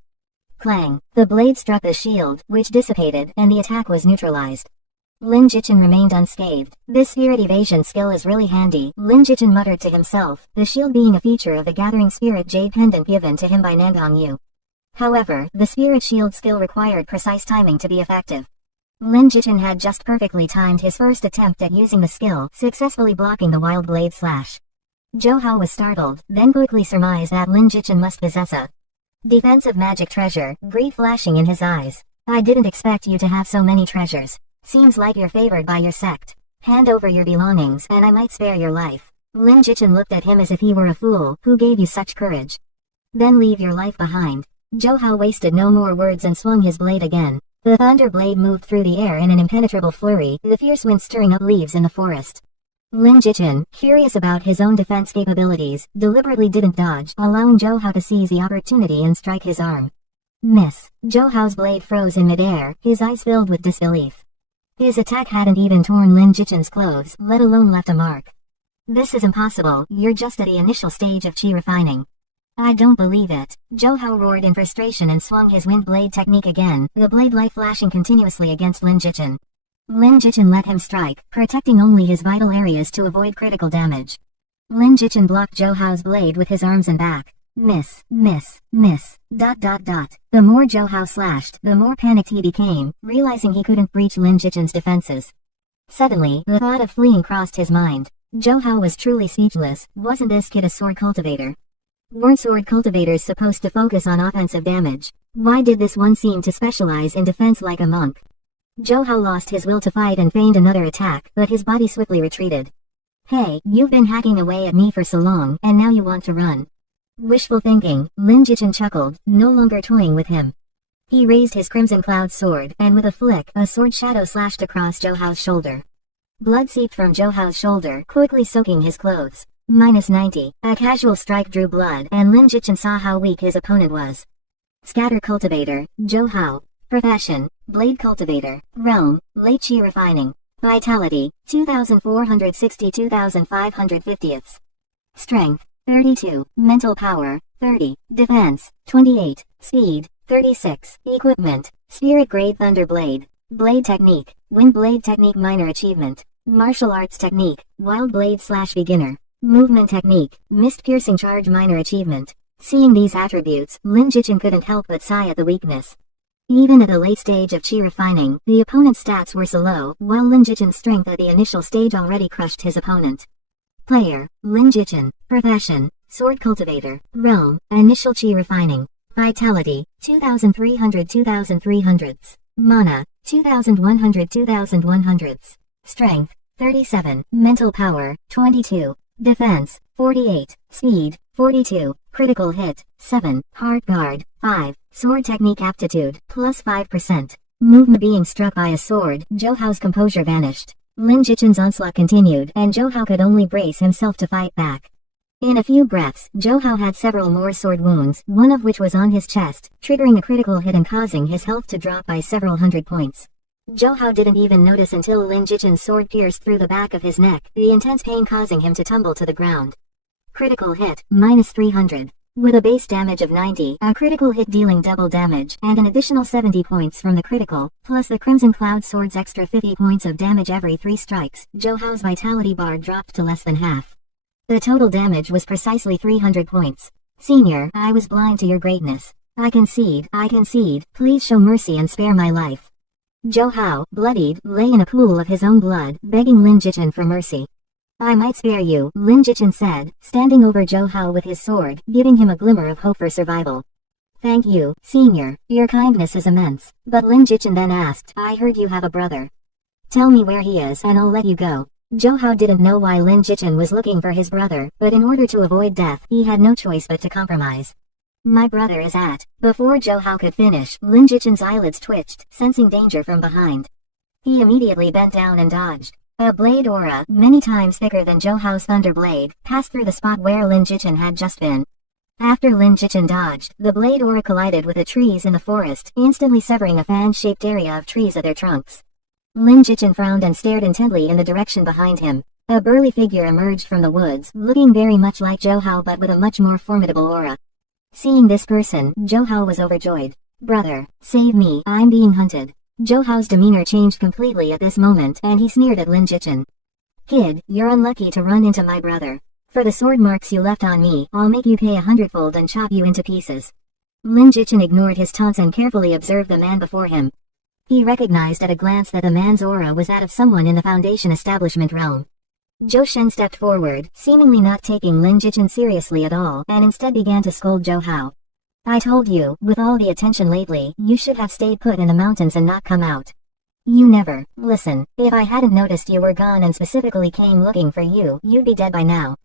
Clang! The blade struck the shield, which dissipated, and the attack was neutralized. Lin Jichin remained unscathed. This spirit evasion skill is really handy, Lin Jichin muttered to himself, the shield being a feature of the gathering spirit jade pendant given to him by Nangong Yu. However, the spirit shield skill required precise timing to be effective. Lin Jichin had just perfectly timed his first attempt at using the skill, successfully blocking the wild blade slash. Zhou Hao was startled, then quickly surmised that Lin Jichin must possess a defensive magic treasure, greed flashing in his eyes. I didn't expect you to have so many treasures. Seems like you're favored by your sect. Hand over your belongings and I might spare your life. Lin Jichin looked at him as if he were a fool. Who gave you such courage? Then leave your life behind. Zhou Hao wasted no more words and swung his blade again. The thunder blade moved through the air in an impenetrable flurry, the fierce wind stirring up leaves in the forest. Lin Jichin, curious about his own defense capabilities, deliberately didn't dodge, allowing Zhou Hao to seize the opportunity and strike his arm. Miss. Zhou Hao's blade froze in midair, his eyes filled with disbelief. His attack hadn't even torn Lin Jichin's clothes, let alone left a mark. This is impossible, you're just at the initial stage of chi refining. I don't believe it. Zhou Hao roared in frustration and swung his wind blade technique again, the blade light flashing continuously against Lin Jichin. Lin Jichin let him strike, protecting only his vital areas to avoid critical damage. Lin Jichin blocked Zhou Hao's blade with his arms and back. Miss. The more Zhou Hao slashed, the more panicked he became, realizing he couldn't breach Lin Jichin's defenses. Suddenly, the thought of fleeing crossed his mind. Zhou Hao was truly speechless. Wasn't this kid a sword cultivator? Weren't sword cultivators supposed to focus on offensive damage? Why did this one seem to specialize in defense like a monk? Zhou Hao lost his will to fight and feigned another attack, but his body swiftly retreated. Hey, you've been hacking away at me for so long, and now you want to run. Wishful thinking, Lin Jichin chuckled, no longer toying with him. He raised his Crimson Cloud sword, and with a flick, a sword shadow slashed across Zhou Hao's shoulder. Blood seeped from Zhou Hao's shoulder, quickly soaking his clothes. -90. A casual strike drew blood, and Lin Jichin saw how weak his opponent was. Scatter Cultivator, Zhou Hao. Profession, Blade Cultivator. Realm, Late Chi Refining. Vitality, 2,460 2,550. Strength, 32. Mental Power, 30. Defense, 28. Speed, 36. Equipment, Spirit Grade Thunder Blade. Blade Technique, Wind Blade Technique Minor Achievement. Martial Arts Technique, Wild Blade / Beginner. Movement Technique, Mist Piercing Charge Minor Achievement. Seeing these attributes, Lin Jichin couldn't help but sigh at the weakness. Even at a late stage of chi refining, the opponent's stats were so low, while Lin Jichin's strength at the initial stage already crushed his opponent. Player, Lin Jichin. Profession, Sword Cultivator. Realm, Initial Chi Refining. Vitality, 2,300 2,300. Mana, 2,100 2,100. Strength, 37. Mental Power, 22. Defense, 48. Speed, 42. Critical Hit, 7. Heart Guard, 5. Sword Technique Aptitude, plus 5%. Movement being struck by a sword, Zhou Hao's composure vanished. Lin Jichin's onslaught continued, and Zhou Hao could only brace himself to fight back. In a few breaths, Zhou Hao had several more sword wounds, one of which was on his chest, triggering a critical hit and causing his health to drop by several hundred points. Zhou Hao didn't even notice until Lin Jichin's sword pierced through the back of his neck, the intense pain causing him to tumble to the ground. Critical hit, -300. With a base damage of 90, a critical hit dealing double damage, and an additional 70 points from the critical, plus the Crimson Cloud sword's extra 50 points of damage every 3 strikes, Zhou Hao's vitality bar dropped to less than half. The total damage was precisely 300 points. Senior, I was blind to your greatness. I concede, please show mercy and spare my life. Zhou Hao, bloodied, lay in a pool of his own blood, begging Lin Jichin for mercy. I might spare you, Lin Jichin said, standing over Zhou Hao with his sword, giving him a glimmer of hope for survival. Thank you, Senior, your kindness is immense. But Lin Jichin then asked, I heard you have a brother. Tell me where he is and I'll let you go. Zhou Hao didn't know why Lin Jichin was looking for his brother, but in order to avoid death, he had no choice but to compromise. My brother is at. Before Zhou Hao could finish, Lin Jichin's eyelids twitched, sensing danger from behind. He immediately bent down and dodged. A blade aura, many times thicker than Zhou Hao's thunder blade, passed through the spot where Lin Jichin had just been. After Lin Jichin dodged, the blade aura collided with the trees in the forest, instantly severing a fan-shaped area of trees at their trunks. Lin Jichin frowned and stared intently in the direction behind him. A burly figure emerged from the woods, looking very much like Zhou Hao but with a much more formidable aura. Seeing this person, Zhou Hao was overjoyed. Brother, save me, I'm being hunted. Zhou Hao's demeanor changed completely at this moment and he sneered at Lin Jichin. Kid, you're unlucky to run into my brother. For the sword marks you left on me, I'll make you pay 100-fold and chop you into pieces. Lin Jichin ignored his taunts and carefully observed the man before him. He recognized at a glance that the man's aura was that of someone in the Foundation establishment realm. Zhou Shen stepped forward, seemingly not taking Lin Jichin seriously at all, and instead began to scold Zhou Hao. I told you, with all the attention lately, you should have stayed put in the mountains and not come out. You never. Listen, if I hadn't noticed you were gone and specifically came looking for you, you'd be dead by now.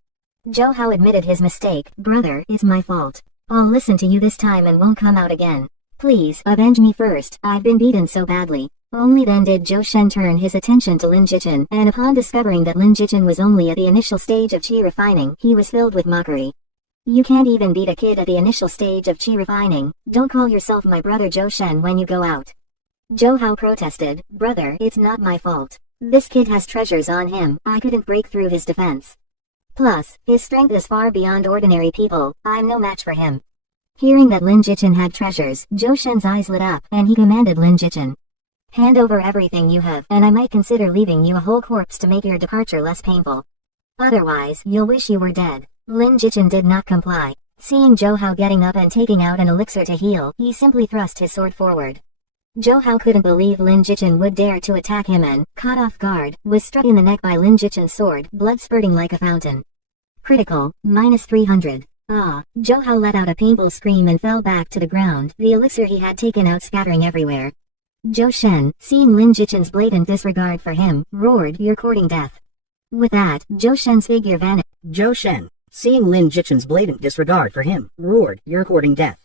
Zhou Hao admitted his mistake. Brother, it's my fault. I'll listen to you this time and won't come out again. Please, avenge me first, I've been beaten so badly. Only then did Zhou Shen turn his attention to Lin Jichin, and upon discovering that Lin Jichin was only at the initial stage of qi refining, he was filled with mockery. You can't even beat a kid at the initial stage of qi refining. Don't call yourself my brother Zhou Shen when you go out. Zhou Hao protested. Brother, it's not my fault. This kid has treasures on him, I couldn't break through his defense. Plus, his strength is far beyond ordinary people, I'm no match for him. Hearing that Lin Jichin had treasures, Zhou Shen's eyes lit up, and he commanded Lin Jichin. Hand over everything you have, and I might consider leaving you a whole corpse to make your departure less painful. Otherwise, you'll wish you were dead. Lin Jichin did not comply. Seeing Zhou Hao getting up and taking out an elixir to heal, he simply thrust his sword forward. Zhou Hao couldn't believe Lin Jichin would dare to attack him and, caught off guard, was struck in the neck by Lin Jichin's sword, blood spurting like a fountain. Critical, -300. Zhou Hao let out a painful scream and fell back to the ground, the elixir he had taken out scattering everywhere. Zhou Shen, seeing Lin Jichin's blatant disregard for him, roared, "You're courting death." With that, Zhou Shen's figure vanished. Zhou Shen, seeing Lin Jichin's blatant disregard for him, roared, "You're courting death."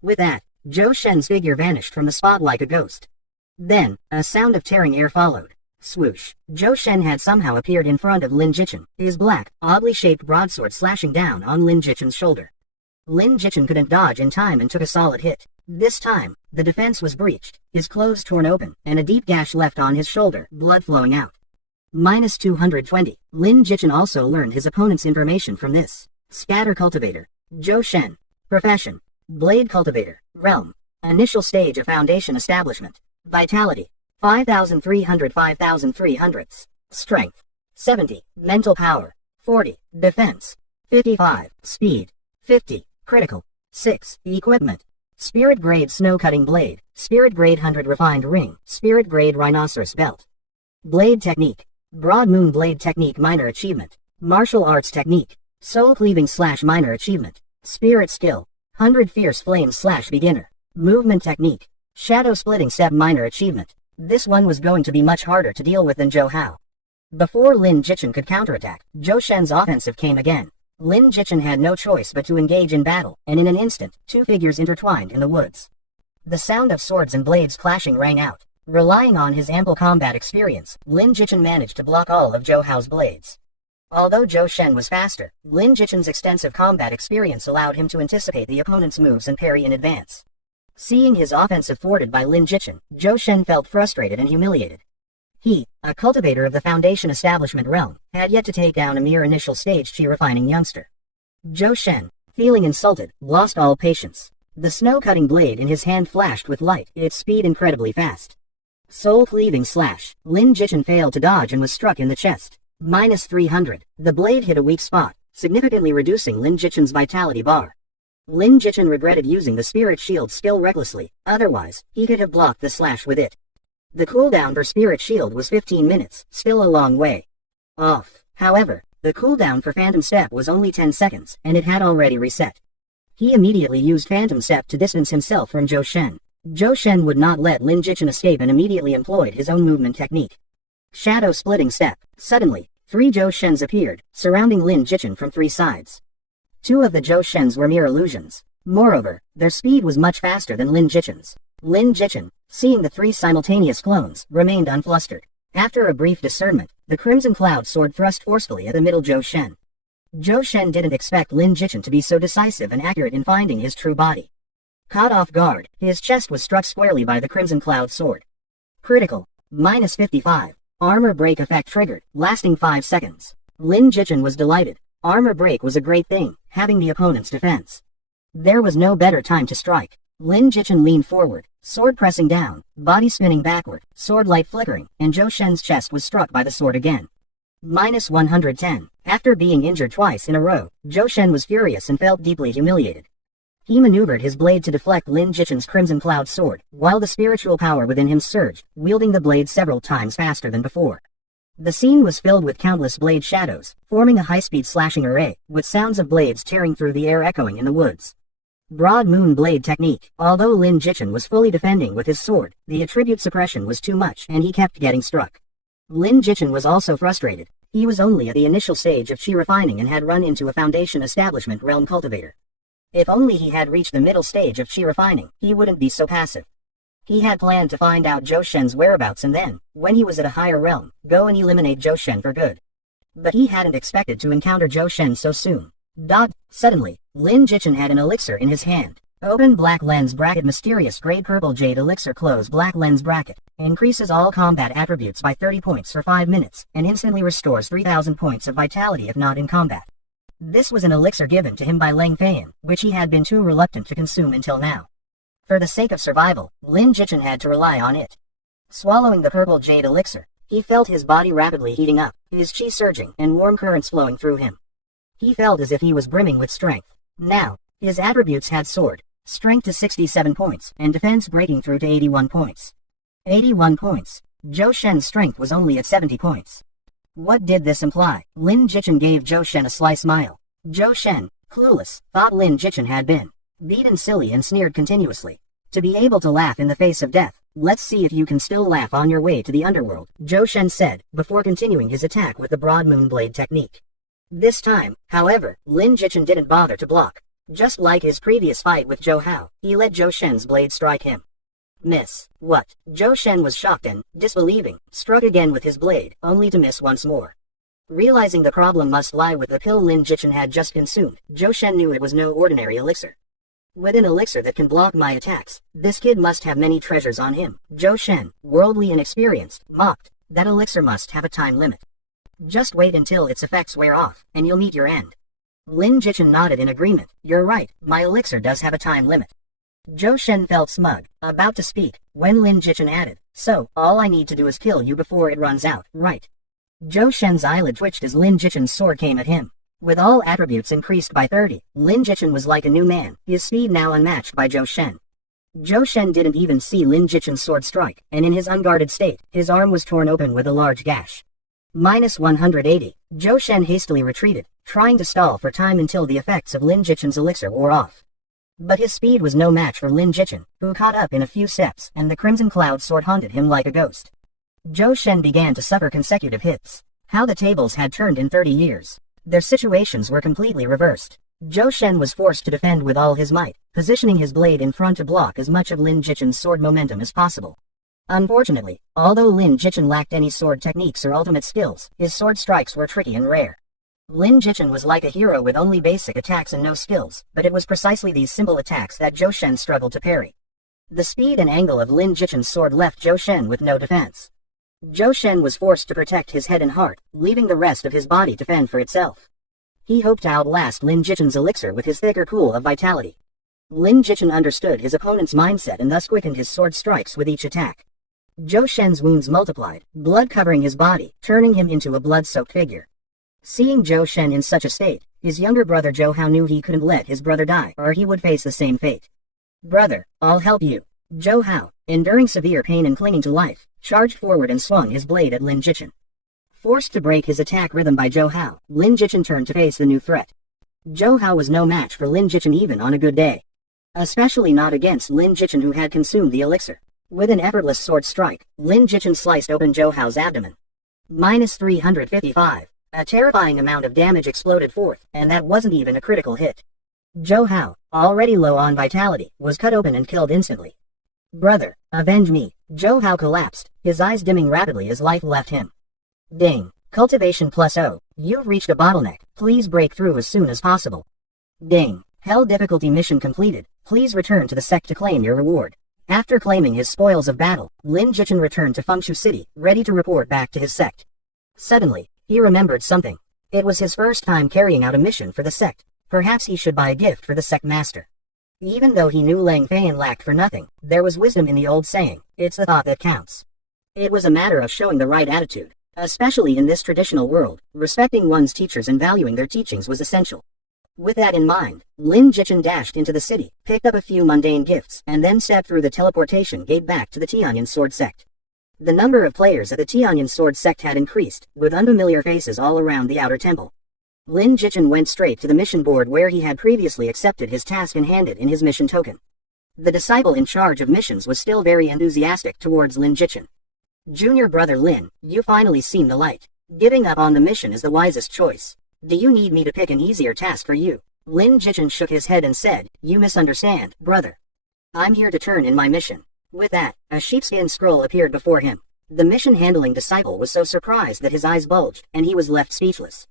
With that, Zhou Shen's figure vanished from the spot like a ghost. Then, a sound of tearing air followed. Swoosh. Zhou Shen had somehow appeared in front of Lin Jichin, his black, oddly shaped broadsword slashing down on Lin Jichin's shoulder. Lin Jichin couldn't dodge in time and took a solid hit. This time, the defense was breached, his clothes torn open, and a deep gash left on his shoulder, blood flowing out. -220. Lin Jichin also learned his opponent's information from this. Scatter Cultivator. Zhou Shen. Profession. Blade Cultivator. Realm. Initial stage of Foundation establishment. Vitality. 5,300 5,300. Strength. 70. Mental power. 40. Defense. 55. Speed. 50. Critical. 6. Equipment. Spirit Grade Snow Cutting Blade. Spirit Grade 100 Refined Ring. Spirit Grade Rhinoceros Belt. Blade Technique. Broad Moon Blade Technique Minor Achievement. Martial Arts Technique. Soul Cleaving / Minor Achievement. Spirit Skill. 100 Fierce Flames / Beginner. Movement Technique. Shadow Splitting Step Minor Achievement. This one was going to be much harder to deal with than Zhou Hao. Before Lin Jichin could counterattack, Zhou Shen's offensive came again. Lin Jichin had no choice but to engage in battle, and in an instant, two figures intertwined in the woods. The sound of swords and blades clashing rang out. Relying on his ample combat experience, Lin Jichin managed to block all of Zhou Hao's blades. Although Zhou Shen was faster, Lin Jichin's extensive combat experience allowed him to anticipate the opponent's moves and parry in advance. Seeing his offensive thwarted by Lin Jichin, Zhou Shen felt frustrated and humiliated. He, a cultivator of the Foundation establishment realm, had yet to take down a mere initial stage qi refining youngster. Zhou Shen, feeling insulted, lost all patience. The snow-cutting blade in his hand flashed with light, its speed incredibly fast. Soul Cleaving / Lin Jichin failed to dodge and was struck in the chest. -300. The blade hit a weak spot, significantly reducing Lin Jichin's vitality bar. Lin Jichin regretted using the Spirit Shield skill recklessly, otherwise, he could have blocked the slash with it. The cooldown for Spirit Shield was 15 minutes, still a long way off. However, the cooldown for Phantom Step was only 10 seconds, and it had already reset. He immediately used Phantom Step to distance himself from Zhou Shen. Zhou Shen would not let Lin Jichin escape and immediately employed his own movement technique. Shadow Splitting Step. Suddenly, 3 Zhou Shens appeared, surrounding Lin Jichin from 3 sides. 2 of the Zhou Shens were mere illusions. Moreover, their speed was much faster than Lin Jichin's. Lin Jichin, seeing the 3 simultaneous clones, remained unflustered. After a brief discernment, the Crimson Cloud Sword thrust forcefully at the middle Zhou Shen. Zhou Shen didn't expect Lin Jichin to be so decisive and accurate in finding his true body. Caught off guard, his chest was struck squarely by the Crimson Cloud Sword. Critical. -55. Armor break effect triggered, lasting 5 seconds. Lin Jichin was delighted. Armor break was a great thing, having the opponent's defense. There was no better time to strike. Lin Jichin leaned forward, sword pressing down, body spinning backward, sword light flickering, and Zhou Shen's chest was struck by the sword again. -110. After being injured twice in a row, Zhou Shen was furious and felt deeply humiliated. He maneuvered his blade to deflect Lin Jichin's Crimson Cloud sword, while the spiritual power within him surged, wielding the blade several times faster than before. The scene was filled with countless blade shadows, forming a high-speed slashing array, with sounds of blades tearing through the air echoing in the woods. Broad Moon Blade Technique. Although Lin Jichin was fully defending with his sword, the attribute suppression was too much and he kept getting struck. Lin Jichin was also frustrated. He was only at the initial stage of chi refining and had run into a Foundation Establishment realm cultivator. If only he had reached the middle stage of chi refining, he wouldn't be so passive. He had planned to find out Zhou Shen's whereabouts and then, when he was at a higher realm, go and eliminate Zhou Shen for good. But he hadn't expected to encounter Zhou Shen so soon. Suddenly, Lin Jichin had an elixir in his hand. Open black lens bracket. Mysterious grade purple jade elixir. Close black lens bracket. Increases all combat attributes by 30 points for 5 minutes, and instantly restores 3,000 points of vitality if not in combat. This was an elixir given to him by Lang Feiyan, which he had been too reluctant to consume until now. For the sake of survival, Lin Jichin had to rely on it. Swallowing the purple jade elixir, he felt his body rapidly heating up, his chi surging and warm currents flowing through him. He felt as if he was brimming with strength. Now, his attributes had soared, strength to 67 points, and defense breaking through to 81 points. 81 points. Zhou Shen's strength was only at 70 points. What did this imply? Lin Jichin gave Zhou Shen a sly smile. Zhou Shen, clueless, thought Lin Jichin had been beaten silly and sneered continuously. To be able to laugh in the face of death, let's see if you can still laugh on your way to the underworld, Zhou Shen said, before continuing his attack with the Broad Moon Blade technique. This time, however, Lin Jichin didn't bother to block. Just like his previous fight with Zhou Hao, he let Zhou Shen's blade strike him. Miss. What? Zhou Shen was shocked and, disbelieving, struck again with his blade, only to miss once more. Realizing the problem must lie with the pill Lin Jichin had just consumed, Zhou Shen knew it was no ordinary elixir. With an elixir that can block my attacks, this kid must have many treasures on him. Zhou Shen, worldly and experienced, mocked. That elixir must have a time limit. Just wait until its effects wear off, and you'll meet your end. Lin Jichin nodded in agreement. You're right, my elixir does have a time limit. Zhou Shen felt smug, about to speak, when Lin Jichin added, so, all I need to do is kill you before it runs out, right? Zhou Shen's eyelid twitched as Lin Jichin's sword came at him. With all attributes increased by 30, Lin Jichin was like a new man, his speed now unmatched by Zhou Shen. Zhou Shen didn't even see Lin Jichin's sword strike, and in his unguarded state, his arm was torn open with a large gash. -180. Zhou Shen hastily retreated, trying to stall for time until the effects of Lin Jichin's elixir wore off. But his speed was no match for Lin Jichin, who caught up in a few steps, and the Crimson Cloud sword haunted him like a ghost. Zhou Shen began to suffer consecutive hits. How the tables had turned in 30 years. Their situations were completely reversed. Zhou Shen was forced to defend with all his might, positioning his blade in front to block as much of Lin Jichin's sword momentum as possible. Unfortunately, although Lin Jichin lacked any sword techniques or ultimate skills, his sword strikes were tricky and rare. Lin Jichin was like a hero with only basic attacks and no skills, but it was precisely these simple attacks that Zhou Shen struggled to parry. The speed and angle of Lin Jichin's sword left Zhou Shen with no defense. Zhou Shen was forced to protect his head and heart, leaving the rest of his body to fend for itself. He hoped to outlast Lin Jichin's elixir with his thicker pool of vitality. Lin Jichin understood his opponent's mindset and thus quickened his sword strikes with each attack. Zhou Shen's wounds multiplied, blood covering his body, turning him into a blood-soaked figure. Seeing Zhou Shen in such a state, his younger brother Zhou Hao knew he couldn't let his brother die or he would face the same fate. Brother, I'll help you. Zhou Hao, enduring severe pain and clinging to life, charged forward and swung his blade at Lin Jichin. Forced to break his attack rhythm by Zhou Hao, Lin Jichin turned to face the new threat. Zhou Hao was no match for Lin Jichin even on a good day. Especially not against Lin Jichin who had consumed the elixir. With an effortless sword strike, Lin Jichin sliced open Zhou Hao's abdomen. -355. A terrifying amount of damage exploded forth, and that wasn't even a critical hit. Zhou Hao, already low on vitality, was cut open and killed instantly. Brother, avenge me. Zhou Hao collapsed, his eyes dimming rapidly as life left him. Ding. Cultivation +0. You've reached a bottleneck. Please break through as soon as possible. Ding. Hell difficulty mission completed. Please return to the sect to claim your reward. After claiming his spoils of battle, Lin Jichin returned to Fengshu City, ready to report back to his sect. Suddenly, he remembered something. It was his first time carrying out a mission for the sect. Perhaps he should buy a gift for the sect master. Even though he knew Lang Feiyan lacked for nothing, there was wisdom in the old saying, it's the thought that counts. It was a matter of showing the right attitude. Especially in this traditional world, respecting one's teachers and valuing their teachings was essential. With that in mind, Lin Jichin dashed into the city, picked up a few mundane gifts, and then stepped through the teleportation gate back to the Tianyan Sword Sect. The number of players at the Tianyan Sword Sect had increased, with unfamiliar faces all around the outer temple. Lin Jichin went straight to the mission board where he had previously accepted his task and handed in his mission token. The disciple in charge of missions was still very enthusiastic towards Lin Jichin. Junior brother Lin, you finally seen the light. Giving up on the mission is the wisest choice. Do you need me to pick an easier task for you? Lin Jichin shook his head and said, you misunderstand, brother. I'm here to turn in my mission. With that, a sheepskin scroll appeared before him. The mission-handling disciple was so surprised that his eyes bulged, and he was left speechless.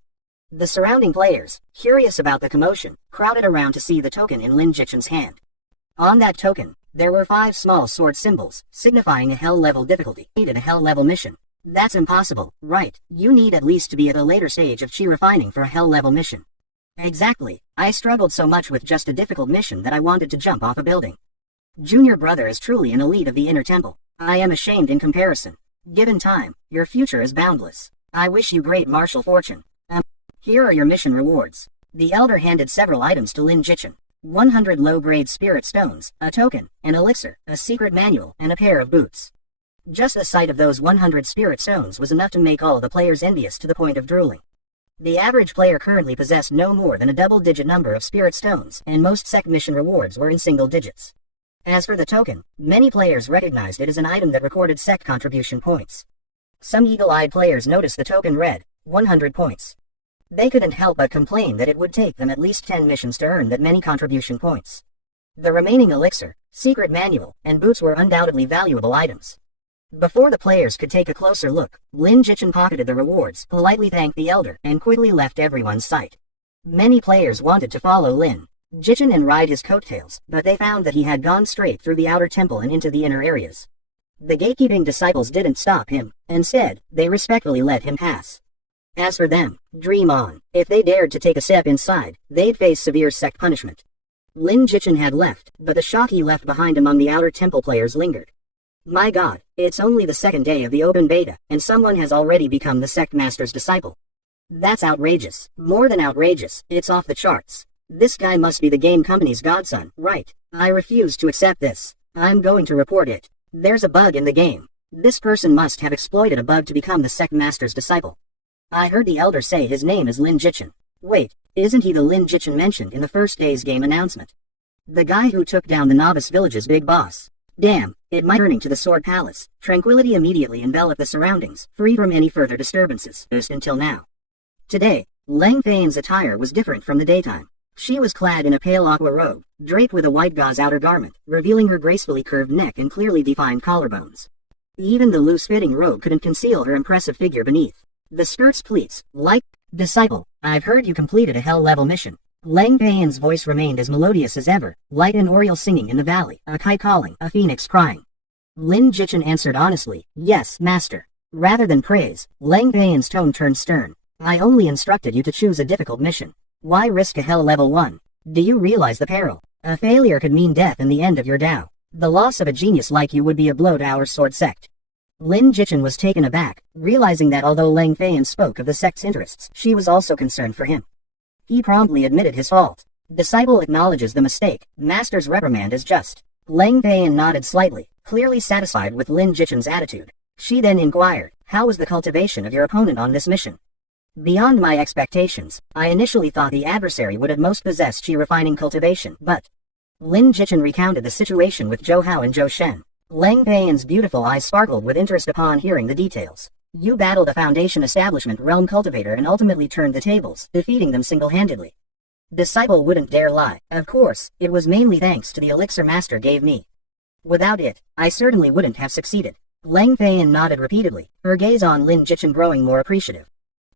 The surrounding players, curious about the commotion, crowded around to see the token in Lin Jichin's hand. On that token, there were 5 small sword symbols, signifying a hell-level difficulty. Needed a hell-level mission. That's impossible, right? You need at least to be at a later stage of chi refining for a hell-level mission. Exactly. I struggled so much with just a difficult mission that I wanted to jump off a building. Junior brother is truly an elite of the inner temple. I am ashamed in comparison. Given time, your future is boundless. I wish you great martial fortune. Here are your mission rewards. The elder handed several items to Lin Jichin. 100 low-grade spirit stones, a token, an elixir, a secret manual, and a pair of boots. Just the sight of those 100 spirit stones was enough to make all the players envious to the point of drooling. The average player currently possessed no more than a double-digit number of spirit stones, and most sect mission rewards were in single digits. As for the token, many players recognized it as an item that recorded sect contribution points. Some eagle-eyed players noticed the token read, 100 points. They couldn't help but complain that it would take them at least 10 missions to earn that many contribution points. The remaining elixir, secret manual, and boots were undoubtedly valuable items. Before the players could take a closer look, Lin Jichin pocketed the rewards, politely thanked the elder, and quickly left everyone's sight. Many players wanted to follow Lin Jichin and ride his coattails, but they found that he had gone straight through the outer temple and into the inner areas. The gatekeeping disciples didn't stop him. Instead, they respectfully let him pass. As for them, dream on. If they dared to take a step inside, they'd face severe sect punishment. Lin Jichin had left, but the shock he left behind among the outer temple players lingered. My god, it's only the second day of the open beta, and someone has already become the sect master's disciple. That's outrageous. More than outrageous, it's off the charts. This guy must be the game company's godson, right? I refuse to accept this. I'm going to report it. There's a bug in the game. This person must have exploited a bug to become the sect master's disciple. I heard the elder say his name is Lin Jichin. Wait, isn't he the Lin Jichin mentioned in the first day's game announcement? The guy who took down the novice village's big boss. Damn, it might turning to the Sword Palace. Tranquility immediately enveloped the surroundings, free from any further disturbances, until now. Today, Lang Feiyan's attire was different from the daytime. She was clad in a pale aqua robe, draped with a white gauze outer garment, revealing her gracefully curved neck and clearly defined collarbones. Even the loose-fitting robe couldn't conceal her impressive figure beneath. The skirt's pleats, like, disciple, I've heard you completed a hell-level mission. Lang Feiyan's voice remained as melodious as ever, like an oriole singing in the valley, a kite calling, a phoenix crying. Lin Jichin answered honestly, yes, master. Rather than praise, Lang Feiyan's tone turned stern. I only instructed you to choose a difficult mission. Why risk a hell level 1? Do you realize the peril? A failure could mean death and the end of your Tao. The loss of a genius like you would be a blow to our sword sect. Lin Jichin was taken aback, realizing that although Lang Feiyan spoke of the sect's interests, she was also concerned for him. He promptly admitted his fault. Disciple acknowledges the mistake. Master's reprimand is just. Lang Feiyan nodded slightly, clearly satisfied with Lin Jichin's attitude. She then inquired, how was the cultivation of your opponent on this mission? Beyond my expectations, I initially thought the adversary would at most possess chi refining cultivation, but... Lin Jichin recounted the situation with Zhou Hao and Zhou Shen. Lang Feiyan's beautiful eyes sparkled with interest upon hearing the details. You battled a Foundation Establishment realm cultivator and ultimately turned the tables, defeating them single-handedly. Disciple wouldn't dare lie. Of course, it was mainly thanks to the elixir master gave me. Without it, I certainly wouldn't have succeeded. Lang Feiyan nodded repeatedly, her gaze on Lin Jichin growing more appreciative.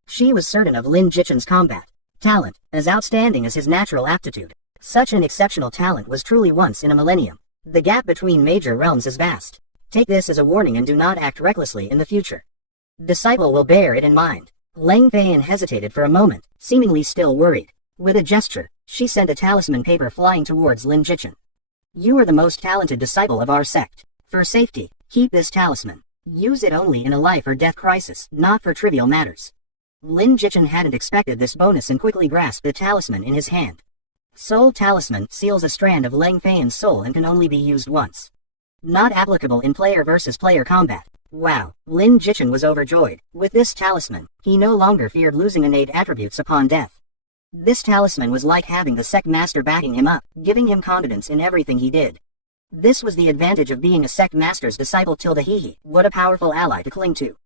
She was certain of Lin Jichin's combat talent, as outstanding as his natural aptitude. Such an exceptional talent was truly once in a millennium. The gap between major realms is vast. Take this as a warning and do not act recklessly in the future. Disciple will bear it in mind. Lang Feiyan hesitated for a moment, seemingly still worried. With a gesture, she sent a talisman paper flying towards Lin Jichin. You are the most talented disciple of our sect. For safety, keep this talisman. Use it only in a life or death crisis, not for trivial matters. Lin Jichin hadn't expected this bonus and quickly grasped the talisman in his hand. Soul Talisman seals a strand of Leng Feiyan's soul and can only be used once. Not applicable in player versus player combat. Wow, Lin Jichin was overjoyed. With this talisman, he no longer feared losing innate attributes upon death. This talisman was like having the sect master backing him up, giving him confidence in everything he did. This was the advantage of being a sect master's disciple. Hihi, what a powerful ally to cling to.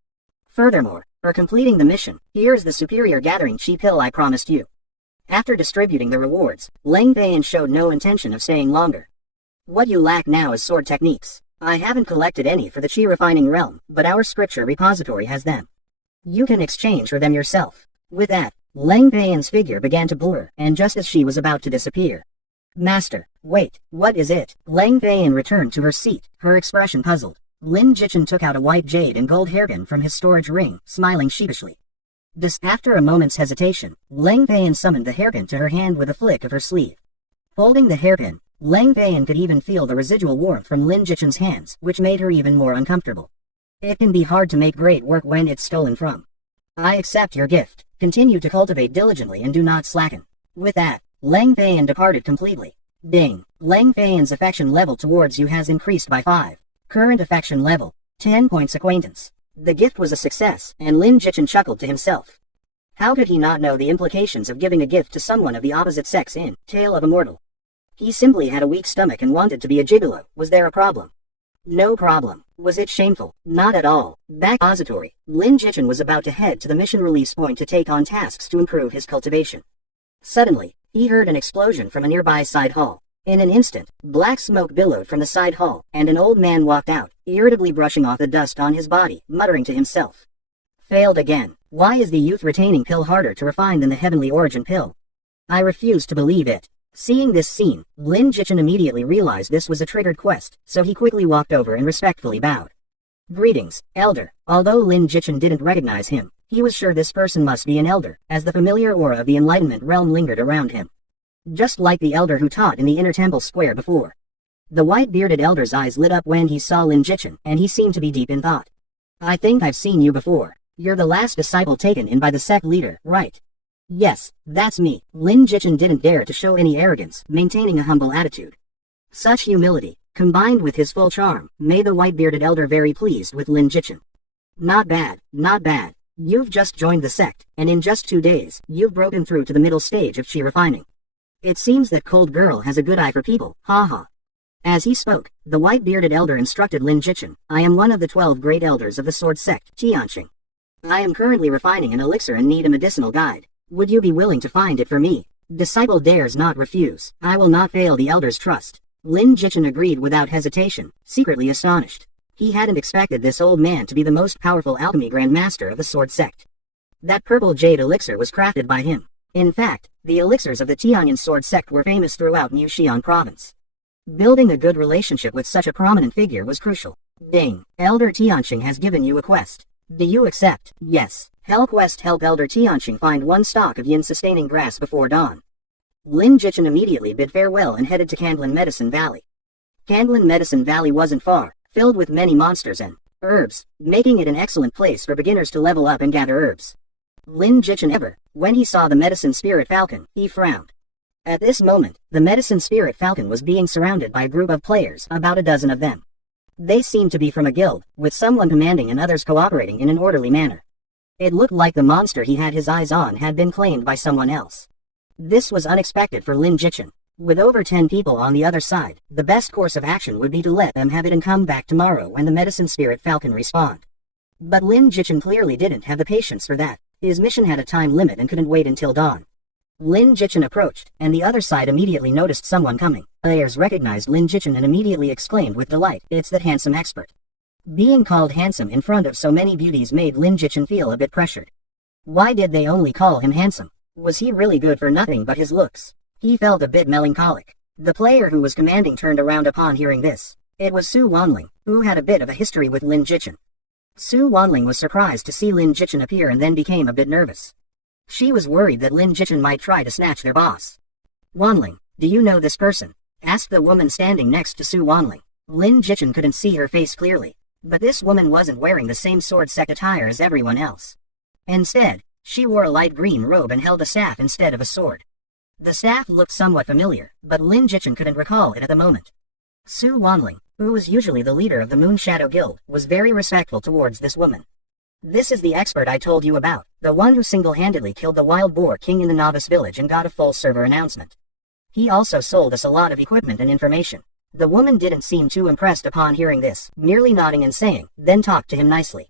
Furthermore, for completing the mission, here's the superior gathering chi pill I promised you. After distributing the rewards, Leng Feiyan showed no intention of staying longer. What you lack now is sword techniques. I haven't collected any for the chi refining realm, but our scripture repository has them. You can exchange for them yourself. With that, Leng Feiyan's figure began to blur, and just as she was about to disappear. Master, wait, what is it? Leng Feiyan returned to her seat, her expression puzzled. Lin Jichin took out a white jade and gold hairpin from his storage ring, smiling sheepishly. After a moment's hesitation, Leng Feiyan summoned the hairpin to her hand with a flick of her sleeve. Holding the hairpin, Leng Feiyan could even feel the residual warmth from Lin Jichin's hands, which made her even more uncomfortable. It can be hard to make great work when it's stolen from. I accept your gift. Continue to cultivate diligently and do not slacken. With that, Leng Feiyan departed completely. Ding. Leng Feiyan's affection level towards you has increased by 5. Current affection level, 10 points acquaintance. The gift was a success, and Lin Jichin chuckled to himself. How could he not know the implications of giving a gift to someone of the opposite sex in Tale of a Mortal? He simply had a weak stomach and wanted to be a gigolo. Was there a problem? No problem. Was it shameful? Not at all. Back repository, Lin Jichin was about to head to the mission release point to take on tasks to improve his cultivation. Suddenly, he heard an explosion from a nearby side hall. In an instant, black smoke billowed from the side hall, and an old man walked out, irritably brushing off the dust on his body, muttering to himself. Failed again. Why is the youth-retaining pill harder to refine than the heavenly origin pill? I refuse to believe it. Seeing this scene, Lin Jichin immediately realized this was a triggered quest, so he quickly walked over and respectfully bowed. Greetings, Elder. Although Lin Jichin didn't recognize him, he was sure this person must be an elder, as the familiar aura of the Enlightenment realm lingered around him. Just like the elder who taught in the inner temple square before. The white-bearded elder's eyes lit up when he saw Lin Jichin, and he seemed to be deep in thought. I think I've seen you before. You're the last disciple taken in by the sect leader, right? Yes, that's me. Lin Jichin didn't dare to show any arrogance, maintaining a humble attitude. Such humility, combined with his full charm, made the white-bearded elder very pleased with Lin Jichin. Not bad, not bad. You've just joined the sect, and in just 2 days, you've broken through to the middle stage of chi refining. It seems that Cold Girl has a good eye for people, haha. As he spoke, the white-bearded elder instructed Lin Jichin, I am one of the 12 great elders of the sword sect, Tianqing. I am currently refining an elixir and need a medicinal guide. Would you be willing to find it for me? Disciple dares not refuse. I will not fail the elder's trust. Lin Jichin agreed without hesitation, secretly astonished. He hadn't expected this old man to be the most powerful alchemy grandmaster of the sword sect. That purple jade elixir was crafted by him. In fact, the elixirs of the Tianyan sword sect were famous throughout New Xi'an province. Building a good relationship with such a prominent figure was crucial. Ding, Elder Tianqing has given you a quest. Do you accept? Yes. Hell quest, help Elder Tianqing find 1 stalk of yin-sustaining grass before dawn. Lin Jichin immediately bid farewell and headed to Candlin Medicine Valley. Candlin Medicine Valley wasn't far, filled with many monsters and herbs, making it an excellent place for beginners to level up and gather herbs. Lin Jichin when he saw the Medicine Spirit Falcon, he frowned. At this moment, the Medicine Spirit Falcon was being surrounded by a group of players, about a dozen of them. They seemed to be from a guild, with someone commanding and others cooperating in an orderly manner. It looked like the monster he had his eyes on had been claimed by someone else. This was unexpected for Lin Jichin. With over 10 people on the other side, the best course of action would be to let them have it and come back tomorrow when the Medicine Spirit Falcon respawned. But Lin Jichin clearly didn't have the patience for that. His mission had a time limit and couldn't wait until dawn. Lin Jichin approached, and the other side immediately noticed someone coming. Players recognized Lin Jichin and immediately exclaimed with delight, "It's that handsome expert." Being called handsome in front of so many beauties made Lin Jichin feel a bit pressured. Why did they only call him handsome? Was he really good for nothing but his looks? He felt a bit melancholic. The player who was commanding turned around upon hearing this. It was Su Wanling, who had a bit of a history with Lin Jichin. Su Wanling was surprised to see Lin Jichin appear and then became a bit nervous. She was worried that Lin Jichin might try to snatch their boss. Wanling, do you know this person? asked the woman standing next to Su Wanling. Lin Jichen couldn't see her face clearly, but this woman wasn't wearing the same sword sect attire as everyone else. Instead, she wore a light green robe and held a staff instead of a sword. The staff looked somewhat familiar, but Lin Jichen couldn't recall it at the moment. Su Wanling, who was usually the leader of the Moon Shadow Guild, was very respectful towards this woman. This is the expert I told you about, the one who single-handedly killed the wild boar king in the novice village and got a full server announcement. He also sold us a lot of equipment and information. The woman didn't seem too impressed upon hearing this, merely nodding and saying, then talked to him nicely.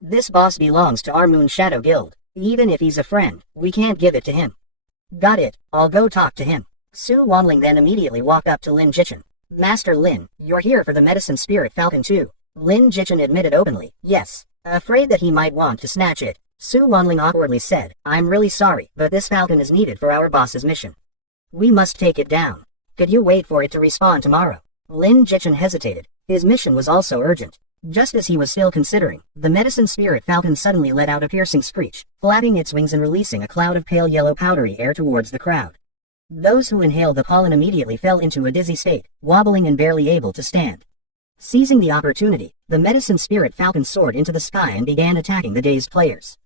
This boss belongs to our Moon Shadow Guild. Even if he's a friend, we can't give it to him. Got it, I'll go talk to him. Su Wanling then immediately walked up to Lin Jichen. Master Lin, you're here for the medicine spirit falcon too. Lin Jichen admitted openly, yes. Afraid that he might want to snatch it, Su Wanling awkwardly said, I'm really sorry, but this falcon is needed for our boss's mission. We must take it down. Could you wait for it to respawn tomorrow? Lin Jichen hesitated. His mission was also urgent. Just as he was still considering, the medicine spirit falcon suddenly let out a piercing screech, flapping its wings and releasing a cloud of pale yellow powdery air towards the crowd. Those who inhaled the pollen immediately fell into a dizzy state, wobbling and barely able to stand. Seizing the opportunity, the medicine spirit falcon soared into the sky and began attacking the dazed players.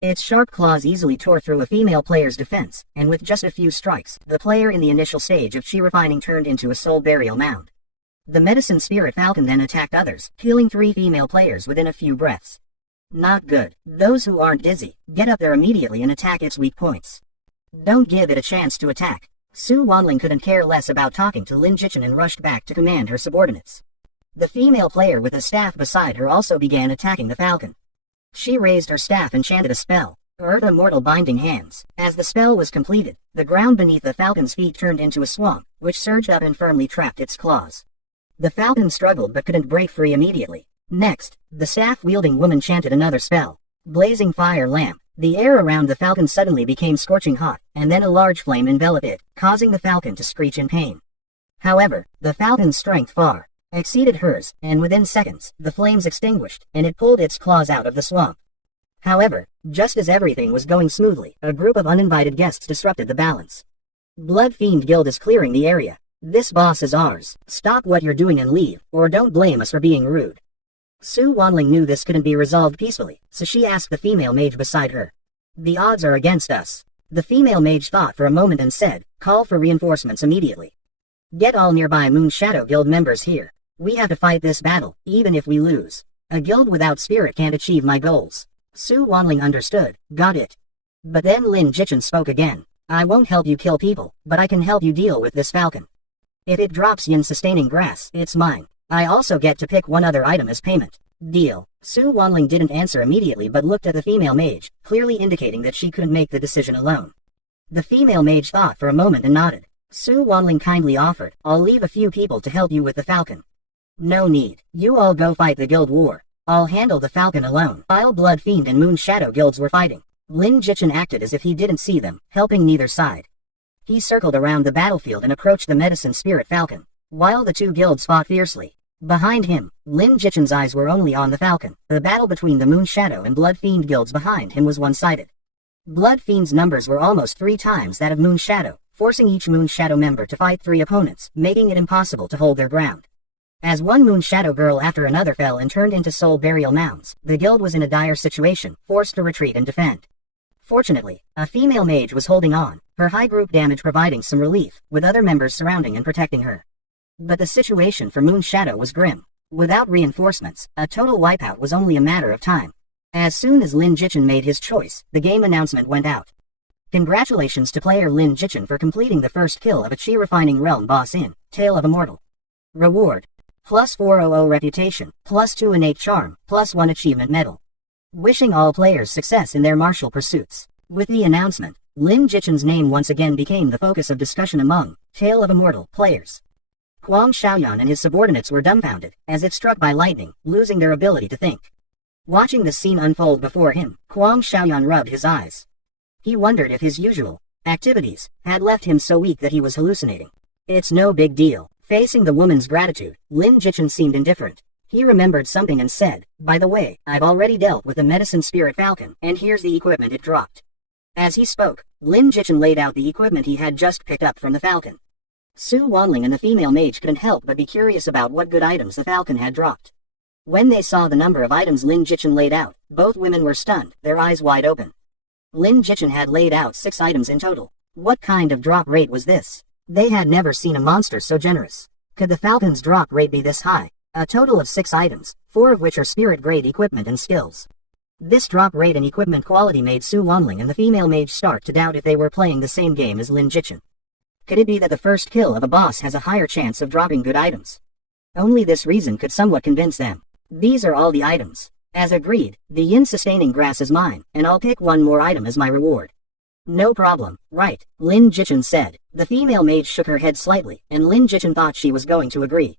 Its sharp claws easily tore through a female player's defense, and with just a few strikes, the player in the initial stage of chi refining turned into a soul burial mound. The medicine spirit falcon then attacked others, killing 3 female players within a few breaths. Not good. Those who aren't dizzy, get up there immediately and attack its weak points. Don't give it a chance to attack. Su Wanling couldn't care less about talking to Lin Jichen and rushed back to command her subordinates. The female player with a staff beside her also began attacking the falcon. She raised her staff and chanted a spell, Earth Immortal Binding Hands. As the spell was completed, the ground beneath the falcon's feet turned into a swamp, which surged up and firmly trapped its claws. The falcon struggled but couldn't break free immediately. Next, the staff-wielding woman chanted another spell, Blazing Fire Lamp. The air around the falcon suddenly became scorching hot, and then a large flame enveloped it, causing the falcon to screech in pain. However, the falcon's strength far exceeded hers, and within seconds, the flames extinguished, and it pulled its claws out of the swamp. However, just as everything was going smoothly, a group of uninvited guests disrupted the balance. Blood Fiend Guild is clearing the area. This boss is ours. Stop what you're doing and leave, or don't blame us for being rude. Su Wanling knew this couldn't be resolved peacefully, so she asked the female mage beside her. The odds are against us. The female mage thought for a moment and said, call for reinforcements immediately. Get all nearby Moon Shadow Guild members here. We have to fight this battle, even if we lose. A guild without spirit can't achieve my goals. Su Wanling understood. Got it. But then Lin Jichen spoke again. I won't help you kill people, but I can help you deal with this falcon. If it drops yin sustaining grass, it's mine. I also get to pick one other item as payment. Deal. Su Wanling didn't answer immediately but looked at the female mage, clearly indicating that she couldn't make the decision alone. The female mage thought for a moment and nodded. Su Wanling kindly offered, I'll leave a few people to help you with the falcon. No need. You all go fight the guild war. I'll handle the falcon alone. While Blood Fiend and Moon Shadow guilds were fighting, Lin Jichen acted as if he didn't see them, helping neither side. He circled around the battlefield and approached the medicine spirit falcon, while the two guilds fought fiercely. Behind him, Lin Jichen's eyes were only on the falcon. The battle between the Moon Shadow and Blood Fiend guilds behind him was one-sided. Blood Fiend's numbers were almost 3 times that of Moon Shadow, forcing each Moon Shadow member to fight 3 opponents, making it impossible to hold their ground. As one Moon Shadow girl after another fell and turned into soul burial mounds, the guild was in a dire situation, forced to retreat and defend. Fortunately, a female mage was holding on, her high group damage providing some relief, with other members surrounding and protecting her. But the situation for Moon Shadow was grim. Without reinforcements, a total wipeout was only a matter of time. As soon as Lin Jichen made his choice, the game announcement went out. Congratulations to player Lin Jichen for completing the first kill of a Chi Refining Realm boss in Tale of Immortal. Reward: plus 400 reputation, plus 2 innate charm, plus 1 achievement medal. Wishing all players success in their martial pursuits. With the announcement, Lin Jichen's name once again became the focus of discussion among Tale of Immortal players. Huang Xiaoyan and his subordinates were dumbfounded, as if struck by lightning, losing their ability to think. Watching the scene unfold before him, Huang Xiaoyan rubbed his eyes. He wondered if his usual activities had left him so weak that he was hallucinating. It's no big deal. Facing the woman's gratitude, Lin Jichen seemed indifferent. He remembered something and said, by the way, I've already dealt with the medicine spirit falcon, and here's the equipment it dropped. As he spoke, Lin Jichen laid out the equipment he had just picked up from the falcon. Su Wanling and the female mage couldn't help but be curious about what good items the falcon had dropped. When they saw the number of items Lin Jichen laid out, both women were stunned, their eyes wide open. Lin Jichen had laid out 6 items in total. What kind of drop rate was this? They had never seen a monster so generous. Could the falcon's drop rate be this high? A total of 6 items, 4 of which are spirit-grade equipment and skills. This drop rate and equipment quality made Su Wanling and the female mage start to doubt if they were playing the same game as Lin Jichen. Could it be that the first kill of a boss has a higher chance of dropping good items? Only this reason could somewhat convince them. These are all the items. As agreed, the yin-sustaining grass is mine, and I'll pick one more item as my reward. No problem, right, Lin Jichen said. The female mage shook her head slightly, and Lin Jichen thought she was going to agree.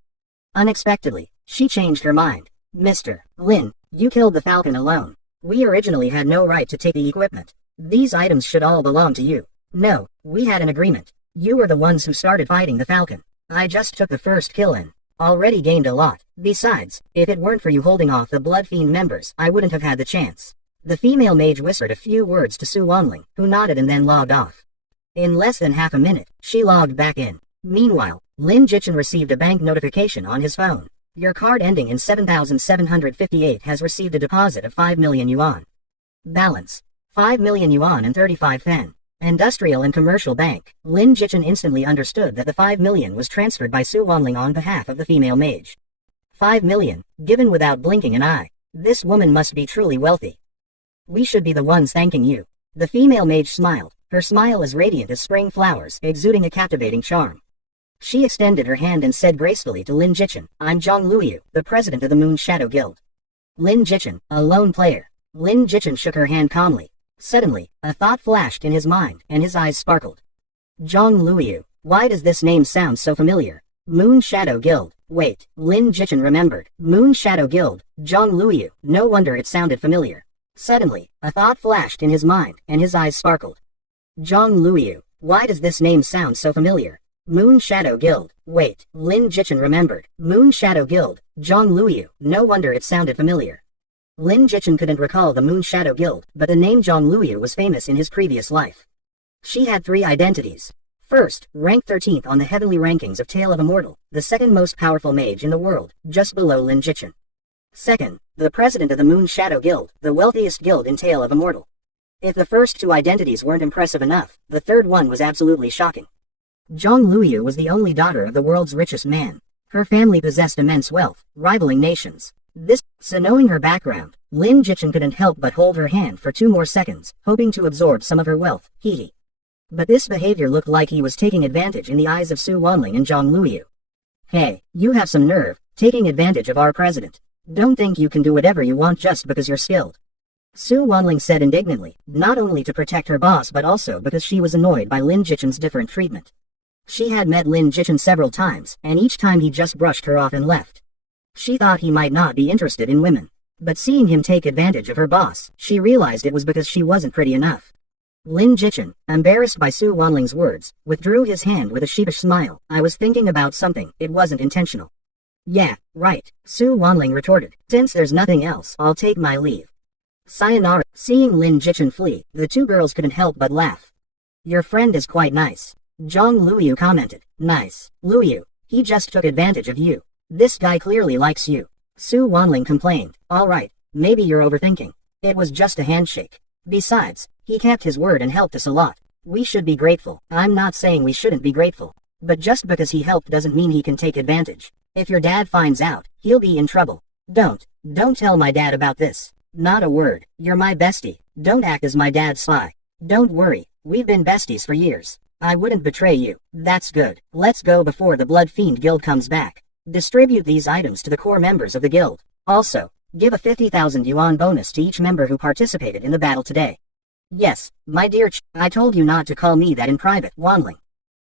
Unexpectedly, she changed her mind. Mr. Lin, you killed the falcon alone. We originally had no right to take the equipment. These items should all belong to you. No, we had an agreement. You were the ones who started fighting the falcon. I just took the first kill and already gained a lot. Besides, if it weren't for you holding off the Blood Fiend members, I wouldn't have had the chance. The female mage whispered a few words to Su Wanling, who nodded and then logged off. In less than half a minute, she logged back in. Meanwhile, Lin Jichen received a bank notification on his phone. Your card ending in 7758 has received a deposit of 5 million yuan. Balance: 5 million yuan and 35 fen. Industrial and Commercial Bank. Lin Jichen instantly understood that the 5 million was transferred by Su Wanling on behalf of the female mage. 5 million, given without blinking an eye. This woman must be truly wealthy. We should be the ones thanking you. The female mage smiled, her smile as radiant as spring flowers, exuding a captivating charm. She extended her hand and said gracefully to Lin Jichen, I'm Zhang Luyu, the president of the Moon Shadow Guild. Lin Jichen, a lone player. Lin Jichen shook her hand calmly. Suddenly, a thought flashed in his mind, and his eyes sparkled. Zhang Luyu, why does this name sound so familiar? Moon Shadow Guild. Wait, Lin Jichen remembered. Moon Shadow Guild, Zhang Luyu, no wonder it sounded familiar. Suddenly, a thought flashed in his mind, and his eyes sparkled. Zhang Luyu, why does this name sound so familiar? Moon Shadow Guild. Wait, Lin Jichen remembered. Moon Shadow Guild, Zhang Luyu, no wonder it sounded familiar. Lin Jichen couldn't recall the Moon Shadow Guild, but the name Zhang Luyu was famous in his previous life. She had 3 identities. First, ranked 13th on the heavenly rankings of Tale of Immortal, the second most powerful mage in the world, just below Lin Jichen. Second, the president of the Moon Shadow Guild, the wealthiest guild in Tale of Immortal. If the first 2 identities weren't impressive enough, the third one was absolutely shocking. Zhang Luyu was the only daughter of the world's richest man. Her family possessed immense wealth, rivaling nations. So knowing her background, Lin Jichen couldn't help but hold her hand for 2 more seconds, hoping to absorb some of her wealth. Hee. But this behavior looked like he was taking advantage in the eyes of Su Wanling and Zhang Luyu. Hey, you have some nerve, taking advantage of our president. Don't think you can do whatever you want just because you're skilled. Su Wanling said indignantly, not only to protect her boss but also because she was annoyed by Lin Jichen's different treatment. She had met Lin Jichen several times, and each time he just brushed her off and left. She thought he might not be interested in women. But seeing him take advantage of her boss, she realized it was because she wasn't pretty enough. Lin Jichen, embarrassed by Su Wanling's words, withdrew his hand with a sheepish smile. I was thinking about something, it wasn't intentional. Yeah, right, Su Wanling retorted. Since there's nothing else, I'll take my leave. Sayonara. Seeing Lin Jichen flee, the 2 girls couldn't help but laugh. Your friend is quite nice. Zhang Luyu commented. Nice. Luyu, he just took advantage of you. This guy clearly likes you. Su Wanling complained. Alright, maybe you're overthinking. It was just a handshake. Besides, he kept his word and helped us a lot. We should be grateful. I'm not saying we shouldn't be grateful. But just because he helped doesn't mean he can take advantage. If your dad finds out, he'll be in trouble. Don't tell my dad about this. Not a word. You're my bestie. Don't act as my dad's spy. Don't worry, we've been besties for years. I wouldn't betray you. That's good. Let's go before the Blood Fiend Guild comes back. Distribute these items to the core members of the guild. Also, give a 50,000 yuan bonus to each member who participated in the battle today. Yes, my dear I told you not to call me that in private, Wanling.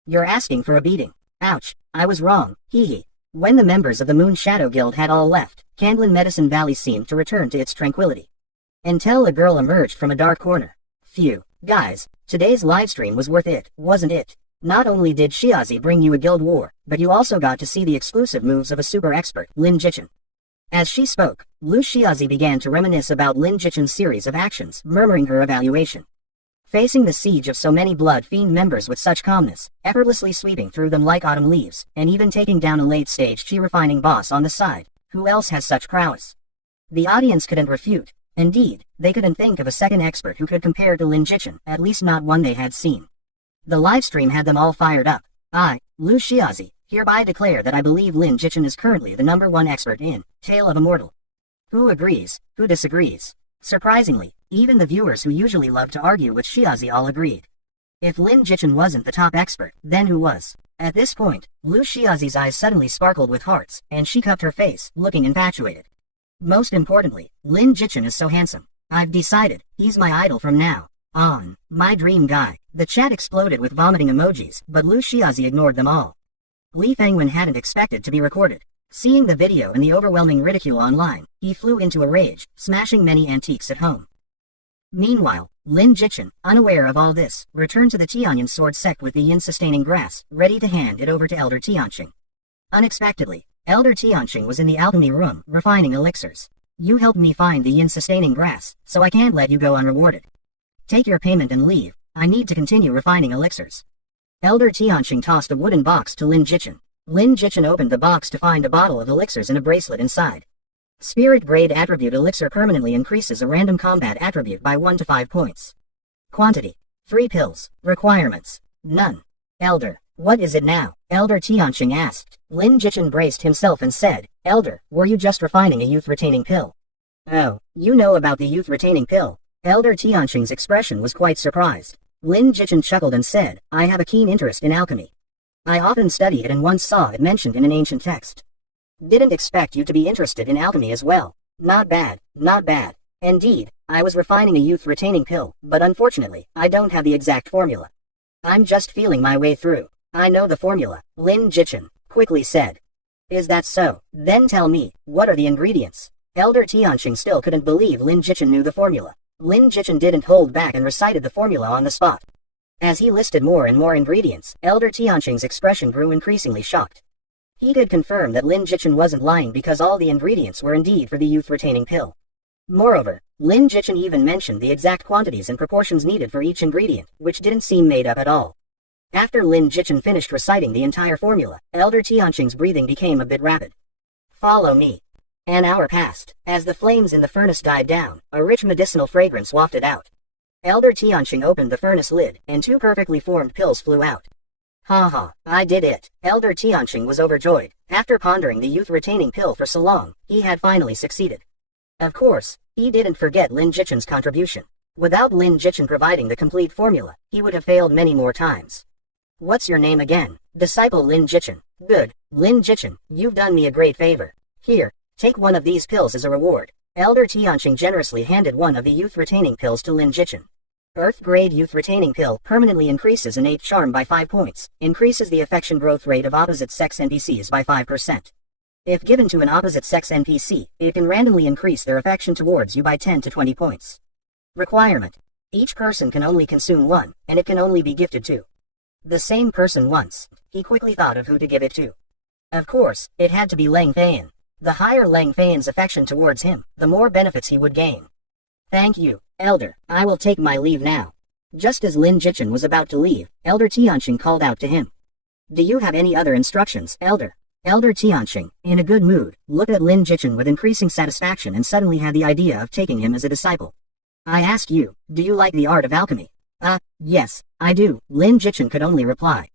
You're asking for a beating. Ouch, I was wrong, hee. When the members of the Moon Shadow Guild had all left, Candlin Medicine Valley seemed to return to its tranquility. Until a girl emerged from a dark corner. Phew, guys, today's livestream was worth it, wasn't it? Not only did Shiazi bring you a guild war, but you also got to see the exclusive moves of a super expert, Lin Jichen. As she spoke, Lu Shiazi began to reminisce about Lin Jichen's series of actions, murmuring her evaluation. Facing the siege of so many Blood Fiend members with such calmness, effortlessly sweeping through them like autumn leaves, and even taking down a late-stage chi-refining boss on the side, who else has such prowess? The audience couldn't refute. Indeed, they couldn't think of a second expert who could compare to Lin Jichin, at least not one they had seen. The livestream had them all fired up. I, Lu Shiazi, hereby declare that I believe Lin Jichin is currently the #1 expert in Tale of a Mortal. Who agrees? Who disagrees? Surprisingly, even the viewers who usually love to argue with Shiazi all agreed. If Lin Jichin wasn't the top expert, then who was? At this point, Lu Shiazi's eyes suddenly sparkled with hearts, and she cupped her face, looking infatuated. Most importantly, Lin Jichin is so handsome. I've decided, he's my idol from now on. My dream guy. The chat exploded with vomiting emojis, but Lu Shiazi ignored them all. Li Fengwen hadn't expected to be recorded. Seeing the video and the overwhelming ridicule online, he flew into a rage, smashing many antiques at home. Meanwhile, Lin Jichin, unaware of all this, returned to the Tianyan sword sect with the yin-sustaining grass, ready to hand it over to Elder Tianqing. Unexpectedly, Elder Tianqing was in the alchemy room, refining elixirs. You helped me find the yin-sustaining grass, so I can't let you go unrewarded. Take your payment and leave. I need to continue refining elixirs. Elder Tianqing tossed a wooden box to Lin Jichin. Lin Jichin opened the box to find a bottle of elixirs and a bracelet inside. Spirit Grade Attribute Elixir permanently increases a random combat attribute by 1 to 5 points. Quantity: 3 pills. Requirements: none. Elder, what is it now? Elder Tianqing asked. Lin Jichin braced himself and said, Elder, were you just refining a youth-retaining pill? Oh, you know about the youth-retaining pill? Elder Tianqing's expression was quite surprised. Lin Jichin chuckled and said, I have a keen interest in alchemy. I often study it and once saw it mentioned in an ancient text. Didn't expect you to be interested in alchemy as well. Not bad, not bad. Indeed, I was refining a youth-retaining pill, but unfortunately, I don't have the exact formula. I'm just feeling my way through. I know the formula, Lin Jichin quickly said. Is that so? Then tell me, what are the ingredients? Elder Tianqing still couldn't believe Lin Jichin knew the formula. Lin Jichin didn't hold back and recited the formula on the spot. As he listed more and more ingredients, Elder Tianqing's expression grew increasingly shocked. He could confirm that Lin Jichin wasn't lying because all the ingredients were indeed for the youth-retaining pill. Moreover, Lin Jichin even mentioned the exact quantities and proportions needed for each ingredient, which didn't seem made up at all. After Lin Jichin finished reciting the entire formula, Elder Tianqing's breathing became a bit rapid. Follow me. An hour passed. As the flames in the furnace died down, a rich medicinal fragrance wafted out. Elder Tianqing opened the furnace lid, and 2 perfectly formed pills flew out. Ha ha, I did it. Elder Tianqing was overjoyed. After pondering the youth-retaining pill for so long, he had finally succeeded. Of course, he didn't forget Lin Jichin's contribution. Without Lin Jichin providing the complete formula, he would have failed many more times. What's your name again? Disciple Lin Jichin. Good, Lin Jichin, you've done me a great favor. Here, take one of these pills as a reward. Elder Tianqing generously handed one of the youth-retaining pills to Lin Jichin. Earth Grade Youth-Retaining Pill permanently increases innate charm by 5 points, increases the affection growth rate of opposite-sex NPCs by 5%. If given to an opposite-sex NPC, it can randomly increase their affection towards you by 10 to 20 points. Requirement: each person can only consume one, and it can only be gifted to the same person once. He quickly thought of who to give it to. Of course, it had to be Lang Feiyan. The higher Lang Feiyan's affection towards him, the more benefits he would gain. Thank you, Elder. I will take my leave now. Just as Lin Jichin was about to leave, Elder Tianqing called out to him. Do you have any other instructions, Elder? Elder Tianqing, in a good mood, looked at Lin Jichin with increasing satisfaction and suddenly had the idea of taking him as a disciple. I ask you, do you like the art of alchemy? Yes, I do, Lin Jichin could only reply.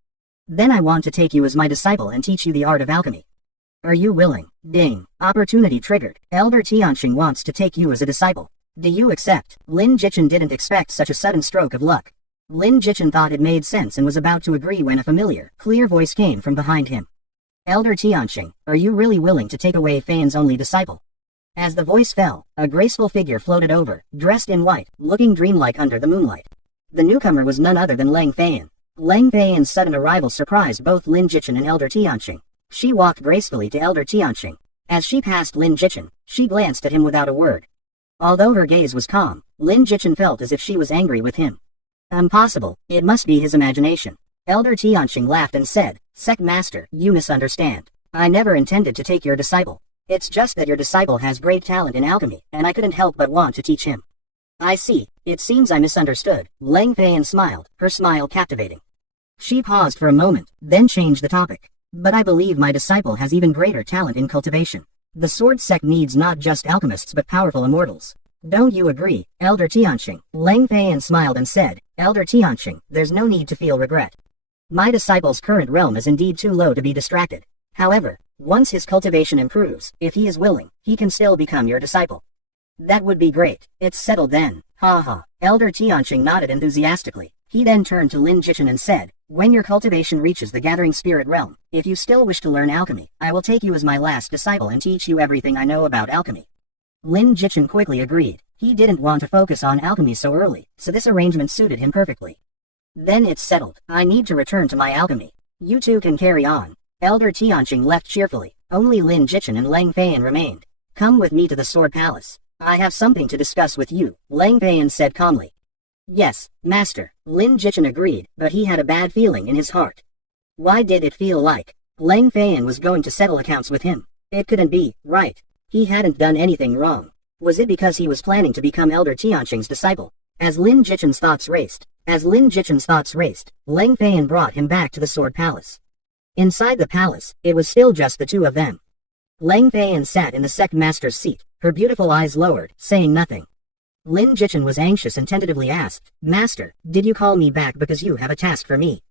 Then I want to take you as my disciple and teach you the art of alchemy. Are you willing? Ding. Opportunity triggered. Elder Tianqing wants to take you as a disciple. Do you accept? Lin Jichin didn't expect such a sudden stroke of luck. Lin Jichin thought it made sense and was about to agree when a familiar, clear voice came from behind him. Elder Tianqing, are you really willing to take away Feiyan's only disciple? As the voice fell, a graceful figure floated over, dressed in white, looking dreamlike under the moonlight. The newcomer was none other than Lang Feiyan. Lang Feiyan's sudden arrival surprised both Lin Jichin and Elder Tianqing. She walked gracefully to Elder Tianqing. As she passed Lin Jichin, she glanced at him without a word. Although her gaze was calm, Lin Jichin felt as if she was angry with him. Impossible, it must be his imagination. Elder Tianqing laughed and said, Sect Master, you misunderstand. I never intended to take your disciple. It's just that your disciple has great talent in alchemy, and I couldn't help but want to teach him. I see, It seems I misunderstood. Lang Feiyan smiled, her smile captivating. She paused for a moment, then changed the topic. But I believe my disciple has even greater talent in cultivation. The sword sect needs not just alchemists but powerful immortals. Don't you agree, Elder Tianqing? Lang Feiyan smiled and said, Elder Tianqing, there's no need to feel regret. My disciple's current realm is indeed too low to be distracted. However, once his cultivation improves, if he is willing, he can still become your disciple. That would be great. It's settled then. Ha ha. Elder Tianqing nodded enthusiastically. He then turned to Lin Jichin and said, when your cultivation reaches the gathering spirit realm, if you still wish to learn alchemy, I will take you as my last disciple and teach you everything I know about alchemy. Lin Jichin quickly agreed. He didn't want to focus on alchemy so early, so this arrangement suited him perfectly. Then it's settled. I need to return to my alchemy. You two can carry on. Elder Tianqing left cheerfully. Only Lin Jichin and Lang Feiyan remained. Come with me to the Sword Palace. I have something to discuss with you, Lang Feiyan said calmly. Yes, Master, Lin Jichin agreed, but he had a bad feeling in his heart. Why did it feel like Lang Feiyan was going to settle accounts with him? It couldn't be, right? He hadn't done anything wrong. Was it because he was planning to become Elder Tianqing's disciple? As Lin Jichin's thoughts raced, Lang Feiyan brought him back to the Sword Palace. Inside the palace, it was still just the two of them. Lang Feiyan sat in the sect master's seat, her beautiful eyes lowered, saying nothing. Lin Jichin was anxious and tentatively asked, Master, did you call me back because you have a task for me?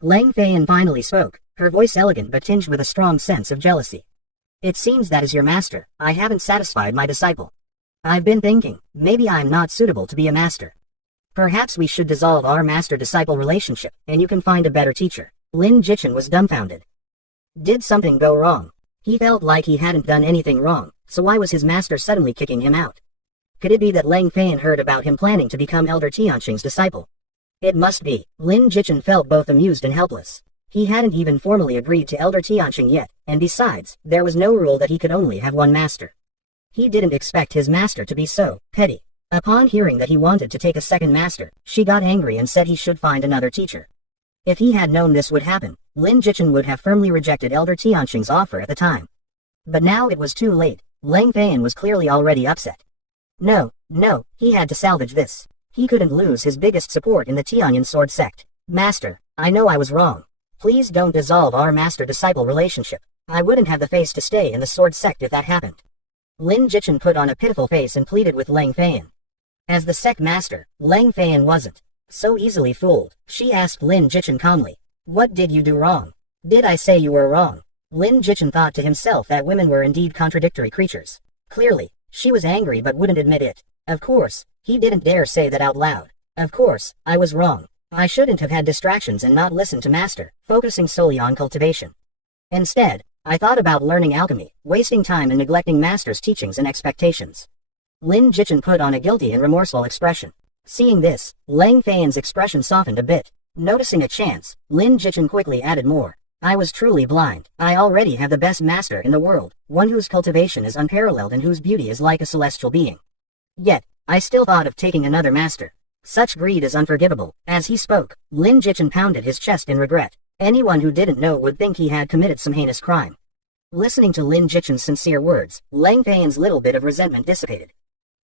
Lang Feiyan finally spoke, her voice elegant but tinged with a strong sense of jealousy. It seems that as your master, I haven't satisfied my disciple. I've been thinking, maybe I'm not suitable to be a master. Perhaps we should dissolve our master-disciple relationship, and you can find a better teacher. Lin Jichin was dumbfounded. Did something go wrong? He felt like he hadn't done anything wrong, so why was his master suddenly kicking him out? Could it be that Lang Feiyan heard about him planning to become Elder Tianqing's disciple? It must be. Lin Jichin felt both amused and helpless. He hadn't even formally agreed to Elder Tianqing yet, and besides, there was no rule that he could only have one master. He didn't expect his master to be so petty. Upon hearing that he wanted to take a second master, she got angry and said he should find another teacher. If he had known this would happen, Lin Jichin would have firmly rejected Elder Tianqing's offer at the time. But now it was too late. Lang Feiyan was clearly already upset. No, he had to salvage this. He couldn't lose his biggest support in the Tianyan sword sect. Master, I know I was wrong. Please don't dissolve our master-disciple relationship. I wouldn't have the face to stay in the sword sect if that happened. Lin Jichin put on a pitiful face and pleaded with Lang Feiyan. As the sect master, Lang Feiyan wasn't so easily fooled. She asked Lin Jichin calmly, what did you do wrong? Did I say you were wrong? Lin Jichin thought to himself that women were indeed contradictory creatures. Clearly, she was angry but wouldn't admit it. Of course, he didn't dare say that out loud. Of course, I was wrong. I shouldn't have had distractions and not listened to Master, focusing solely on cultivation. Instead, I thought about learning alchemy, wasting time and neglecting Master's teachings and expectations. Lin Jichin put on a guilty and remorseful expression. Seeing this, Lang Feiyan's expression softened a bit. Noticing a chance, Lin Jichin quickly added more. I was truly blind. I already have the best master in the world, one whose cultivation is unparalleled and whose beauty is like a celestial being. Yet, I still thought of taking another master. Such greed is unforgivable. As he spoke, Lin Jichin pounded his chest in regret. Anyone who didn't know would think he had committed some heinous crime. Listening to Lin Jichin's sincere words, Lang Feiyan's little bit of resentment dissipated.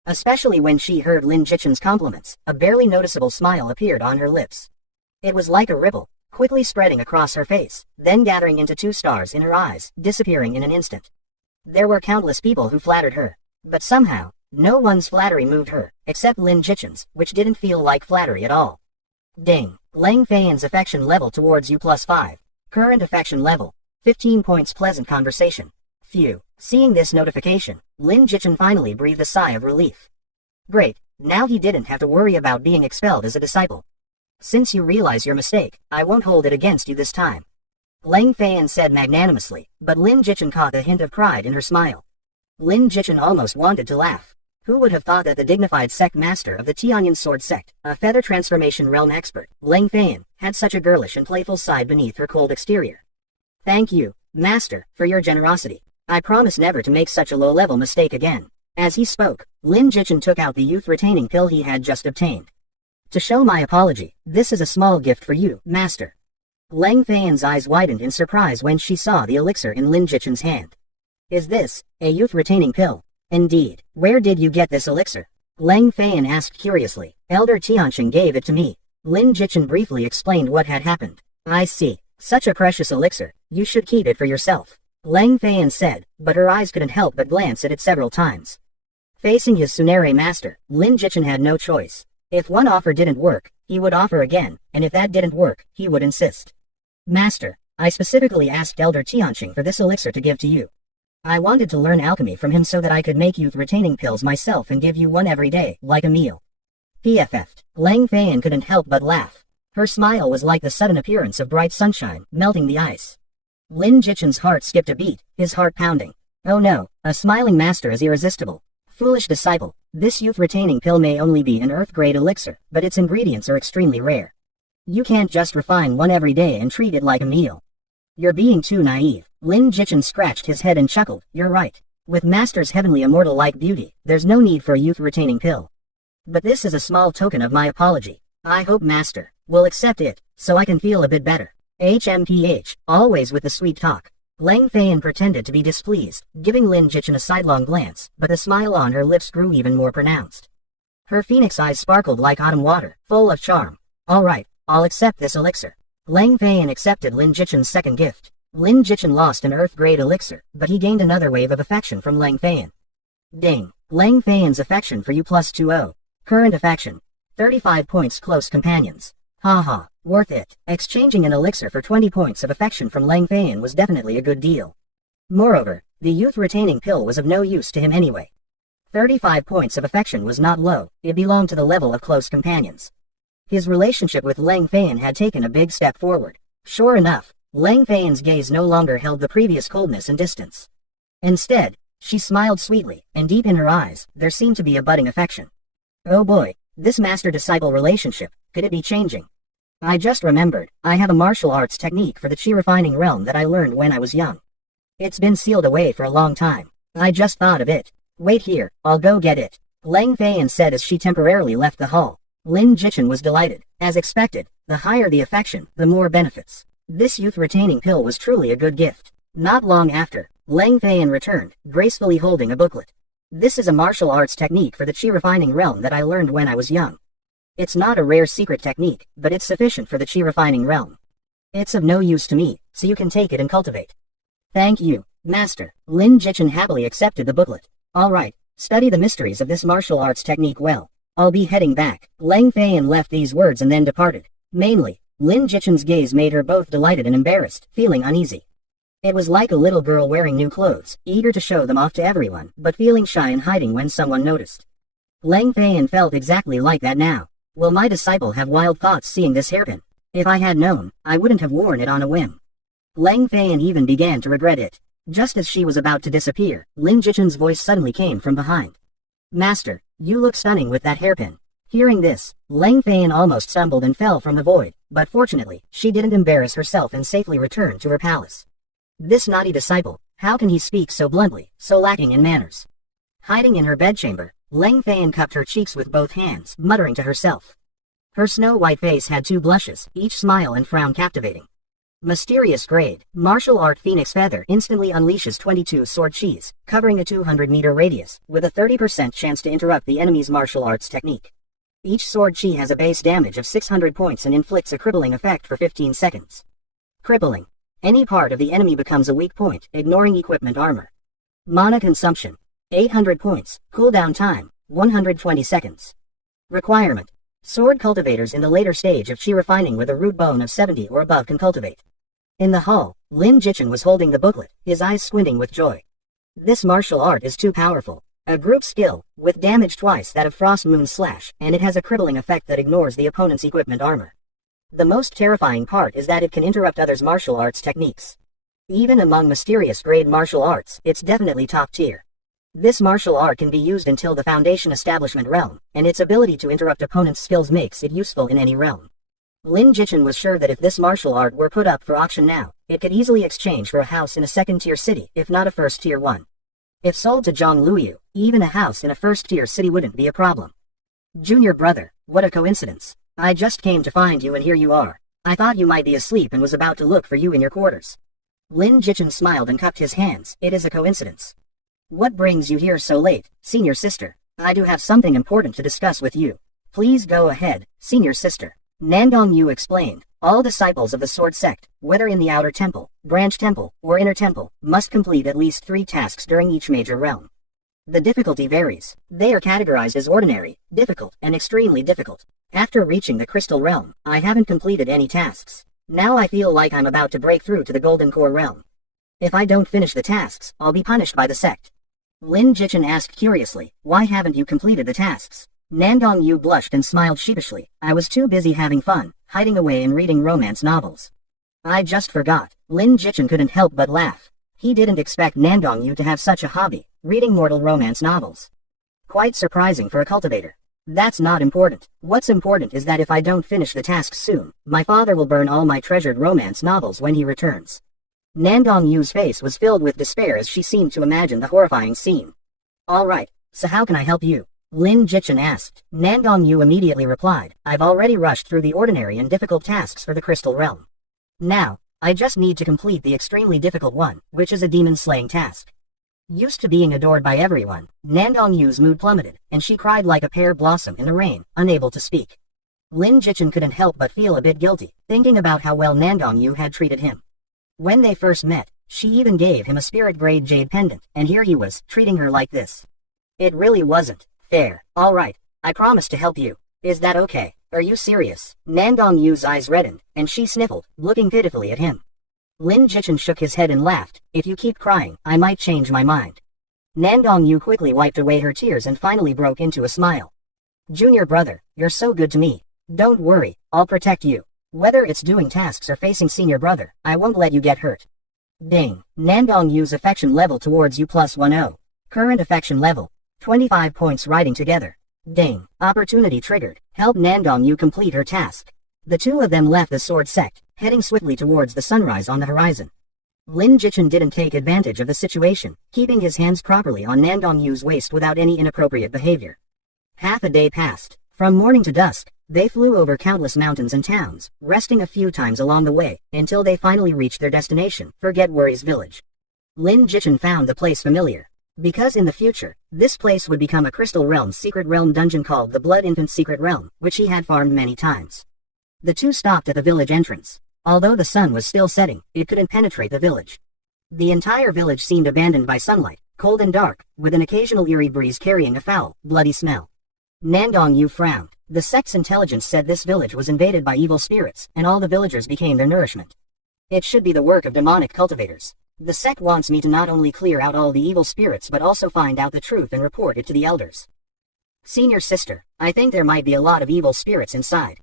Especially when she heard Lin Jichin's compliments, a barely noticeable smile appeared on her lips. It was like a ripple, quickly spreading across her face, then gathering into 2 stars in her eyes, disappearing in an instant. There were countless people who flattered her, but somehow, no one's flattery moved her, except Lin Jichin's, which didn't feel like flattery at all. Ding. Lang Feiyan's affection level towards you +5. Current affection level, 15 points. Pleasant conversation. Phew. Seeing this notification, Lin Jichin finally breathed a sigh of relief. Great, now he didn't have to worry about being expelled as a disciple. Since you realize your mistake, I won't hold it against you this time. Lang Feiyan said magnanimously, but Lin Jichin caught a hint of pride in her smile. Lin Jichin almost wanted to laugh. Who would have thought that the dignified sect master of the Tianyan sword sect, a feather transformation realm expert, Lang Feiyan, had such a girlish and playful side beneath her cold exterior. Thank you, Master, for your generosity. I promise never to make such a low-level mistake again. As he spoke, Lin Jichin took out the youth-retaining pill he had just obtained. To show my apology, this is a small gift for you, Master. Lang Feiyan's eyes widened in surprise when she saw the elixir in Lin Jichin's hand. Is this a youth-retaining pill? Indeed. Where did you get this elixir? Lang Feiyan asked curiously. Elder Tianqing gave it to me. Lin Jichin briefly explained what had happened. I see. Such a precious elixir, you should keep it for yourself. Lang Feiyan said, but her eyes couldn't help but glance at it several times. Facing his Tsunere master, Lin Jichin had no choice. If one offer didn't work, he would offer again, and if that didn't work, he would insist. Master, I specifically asked Elder Tianqing for this elixir to give to you. I wanted to learn alchemy from him so that I could make youth-retaining pills myself and give you one every day, like a meal. PFF'd. Lang Feiyan couldn't help but laugh. Her smile was like the sudden appearance of bright sunshine, melting the ice. Lin Jichin's heart skipped a beat, his heart pounding. Oh no, a smiling master is irresistible. Foolish disciple, this youth-retaining pill may only be an earth-grade elixir, but its ingredients are extremely rare. You can't just refine one every day and treat it like a meal. You're being too naive. Lin Jichin scratched his head and chuckled. You're right. With Master's heavenly immortal-like beauty, there's no need for a youth-retaining pill. But this is a small token of my apology. I hope Master will accept it, so I can feel a bit better. HMPH, always with the sweet talk. Lang Feiyan pretended to be displeased, giving Lin Jichin a sidelong glance, but the smile on her lips grew even more pronounced. Her phoenix eyes sparkled like autumn water, full of charm. All right, I'll accept this elixir. Lang Feiyan accepted Lin Jichin's second gift. Lin Jichin lost an earth-grade elixir, but he gained another wave of affection from Lang Feiyan. Ding. Lang Feiyan's affection for you plus 2-0. Current affection. 35 points close companions. Haha, worth it. Exchanging an elixir for 20 points of affection from Lang Feiyan was definitely a good deal. Moreover, the youth-retaining pill was of no use to him anyway. 35 points of affection was not low, it belonged to the level of close companions. His relationship with Lang Feiyan had taken a big step forward. Sure enough, Lang Feiyan's gaze no longer held the previous coldness and distance. Instead, she smiled sweetly, and deep in her eyes, there seemed to be a budding affection. Oh boy, this master-disciple relationship, could it be changing? I just remembered, I have a martial arts technique for the chi-refining realm that I learned when I was young. It's been sealed away for a long time. I just thought of it. Wait here, I'll go get it. Lang Feiyan said as she temporarily left the hall. Lin Jichin was delighted. As expected, the higher the affection, the more benefits. This youth-retaining pill was truly a good gift. Not long after, Lang Feiyan returned, gracefully holding a booklet. This is a martial arts technique for the chi-refining realm that I learned when I was young. It's not a rare secret technique, but it's sufficient for the chi-refining realm. It's of no use to me, so you can take it and cultivate. Thank you, Master. Lin Jichin happily accepted the booklet. Alright, study the mysteries of this martial arts technique well. I'll be heading back. Lang Feiyan left these words and then departed. Mainly, Lin Jichin's gaze made her both delighted and embarrassed, feeling uneasy. It was like a little girl wearing new clothes, eager to show them off to everyone, but feeling shy and hiding when someone noticed. Lang Feiyan felt exactly like that now. Will my disciple have wild thoughts seeing this hairpin? If I had known, I wouldn't have worn it on a whim. Lang Feiyan even began to regret it. Just as she was about to disappear, Lin Jichin's voice suddenly came from behind. Master, you look stunning with that hairpin. Hearing this, Lang Feiyan almost stumbled and fell from the void, but fortunately, she didn't embarrass herself and safely returned to her palace. This naughty disciple, how can he speak so bluntly, so lacking in manners? Hiding in her bedchamber, Lang Feiyan cupped her cheeks with both hands, muttering to herself. Her snow-white face had two blushes, each smile and frown captivating. Mysterious grade, martial art phoenix feather instantly unleashes 22 sword chis, covering a 200-meter radius, with a 30% chance to interrupt the enemy's martial arts technique. Each sword chi has a base damage of 600 points and inflicts a crippling effect for 15 seconds. Crippling. Any part of the enemy becomes a weak point, ignoring equipment armor. Mana consumption. 800 points, cooldown time, 120 seconds. Requirement. Sword cultivators in the later stage of chi refining with a root bone of 70 or above can cultivate. In the hall, Lin Jichin was holding the booklet, his eyes squinting with joy. This martial art is too powerful. A group skill, with damage twice that of Frost Moon Slash, and it has a crippling effect that ignores the opponent's equipment armor. The most terrifying part is that it can interrupt others' martial arts techniques. Even among mysterious grade martial arts, it's definitely top tier. This martial art can be used until the Foundation Establishment realm, and its ability to interrupt opponents' skills makes it useful in any realm. Lin Jichin was sure that if this martial art were put up for auction now, it could easily exchange for a house in a second-tier city, if not a first-tier one. If sold to Zhang Luyu, even a house in a first-tier city wouldn't be a problem. Junior brother, what a coincidence. I just came to find you and here you are. I thought you might be asleep and was about to look for you in your quarters. Lin Jichin smiled and cupped his hands. It is a coincidence. What brings you here so late, senior sister? I do have something important to discuss with you. Please go ahead, senior sister. Nandong Yu explained. All disciples of the sword sect, whether in the outer temple, branch temple, or inner temple, must complete at least 3 tasks during each major realm. The difficulty varies. They are categorized as ordinary, difficult, and extremely difficult. After reaching the crystal realm, I haven't completed any tasks. Now I feel like I'm about to break through to the golden core realm. If I don't finish the tasks, I'll be punished by the sect. Lin Jichin asked curiously, why haven't you completed the tasks? Nandong Yu blushed and smiled sheepishly. I was too busy having fun, hiding away and reading romance novels. I just forgot. Lin Jichin couldn't help but laugh. He didn't expect Nandong Yu to have such a hobby, reading mortal romance novels. Quite surprising for a cultivator. That's not important. What's important is that if I don't finish the tasks soon, my father will burn all my treasured romance novels when he returns. Nandong Yu's face was filled with despair as she seemed to imagine the horrifying scene. Alright, so how can I help you? Lin Jichin asked. Nandong Yu immediately replied, I've already rushed through the ordinary and difficult tasks for the crystal realm. Now, I just need to complete the extremely difficult one, which is a demon-slaying task. Used to being adored by everyone, Nandong Yu's mood plummeted, and she cried like a pear blossom in the rain, unable to speak. Lin Jichin couldn't help but feel a bit guilty, thinking about how well Nandong Yu had treated him. When they first met, she even gave him a spirit-grade jade pendant, and here he was, treating her like this. It really wasn't fair. Alright, I promise to help you. Is that okay? Are you serious? Nandong Yu's eyes reddened, and she sniffled, looking pitifully at him. Lin Jichin shook his head and laughed. If you keep crying, I might change my mind. Nandong Yu quickly wiped away her tears and finally broke into a smile. Junior brother, you're so good to me. Don't worry, I'll protect you. Whether it's doing tasks or facing senior brother, I won't let you get hurt. Ding. Nandong Yu's affection level towards you +10. Current affection level. 25 points riding together. Ding. Opportunity triggered. Help Nandong Yu complete her task. The two of them left the sword sect, heading swiftly towards the sunrise on the horizon. Lin Jichin didn't take advantage of the situation, keeping his hands properly on Nandong Yu's waist without any inappropriate behavior. Half a day passed. From morning to dusk, they flew over countless mountains and towns, resting a few times along the way, until they finally reached their destination, Forget Worry's village. Lin Jichin found the place familiar. Because in the future, this place would become a Crystal Realm's secret realm dungeon called the Blood Infant Secret Realm, which he had farmed many times. The two stopped at the village entrance. Although the sun was still setting, it couldn't penetrate the village. The entire village seemed abandoned by sunlight, cold and dark, with an occasional eerie breeze carrying a foul, bloody smell. Nandong Yu frowned. The sect's intelligence said this village was invaded by evil spirits, and all the villagers became their nourishment. It should be the work of demonic cultivators. The sect wants me to not only clear out all the evil spirits but also find out the truth and report it to the elders. Senior sister, I think there might be a lot of evil spirits inside.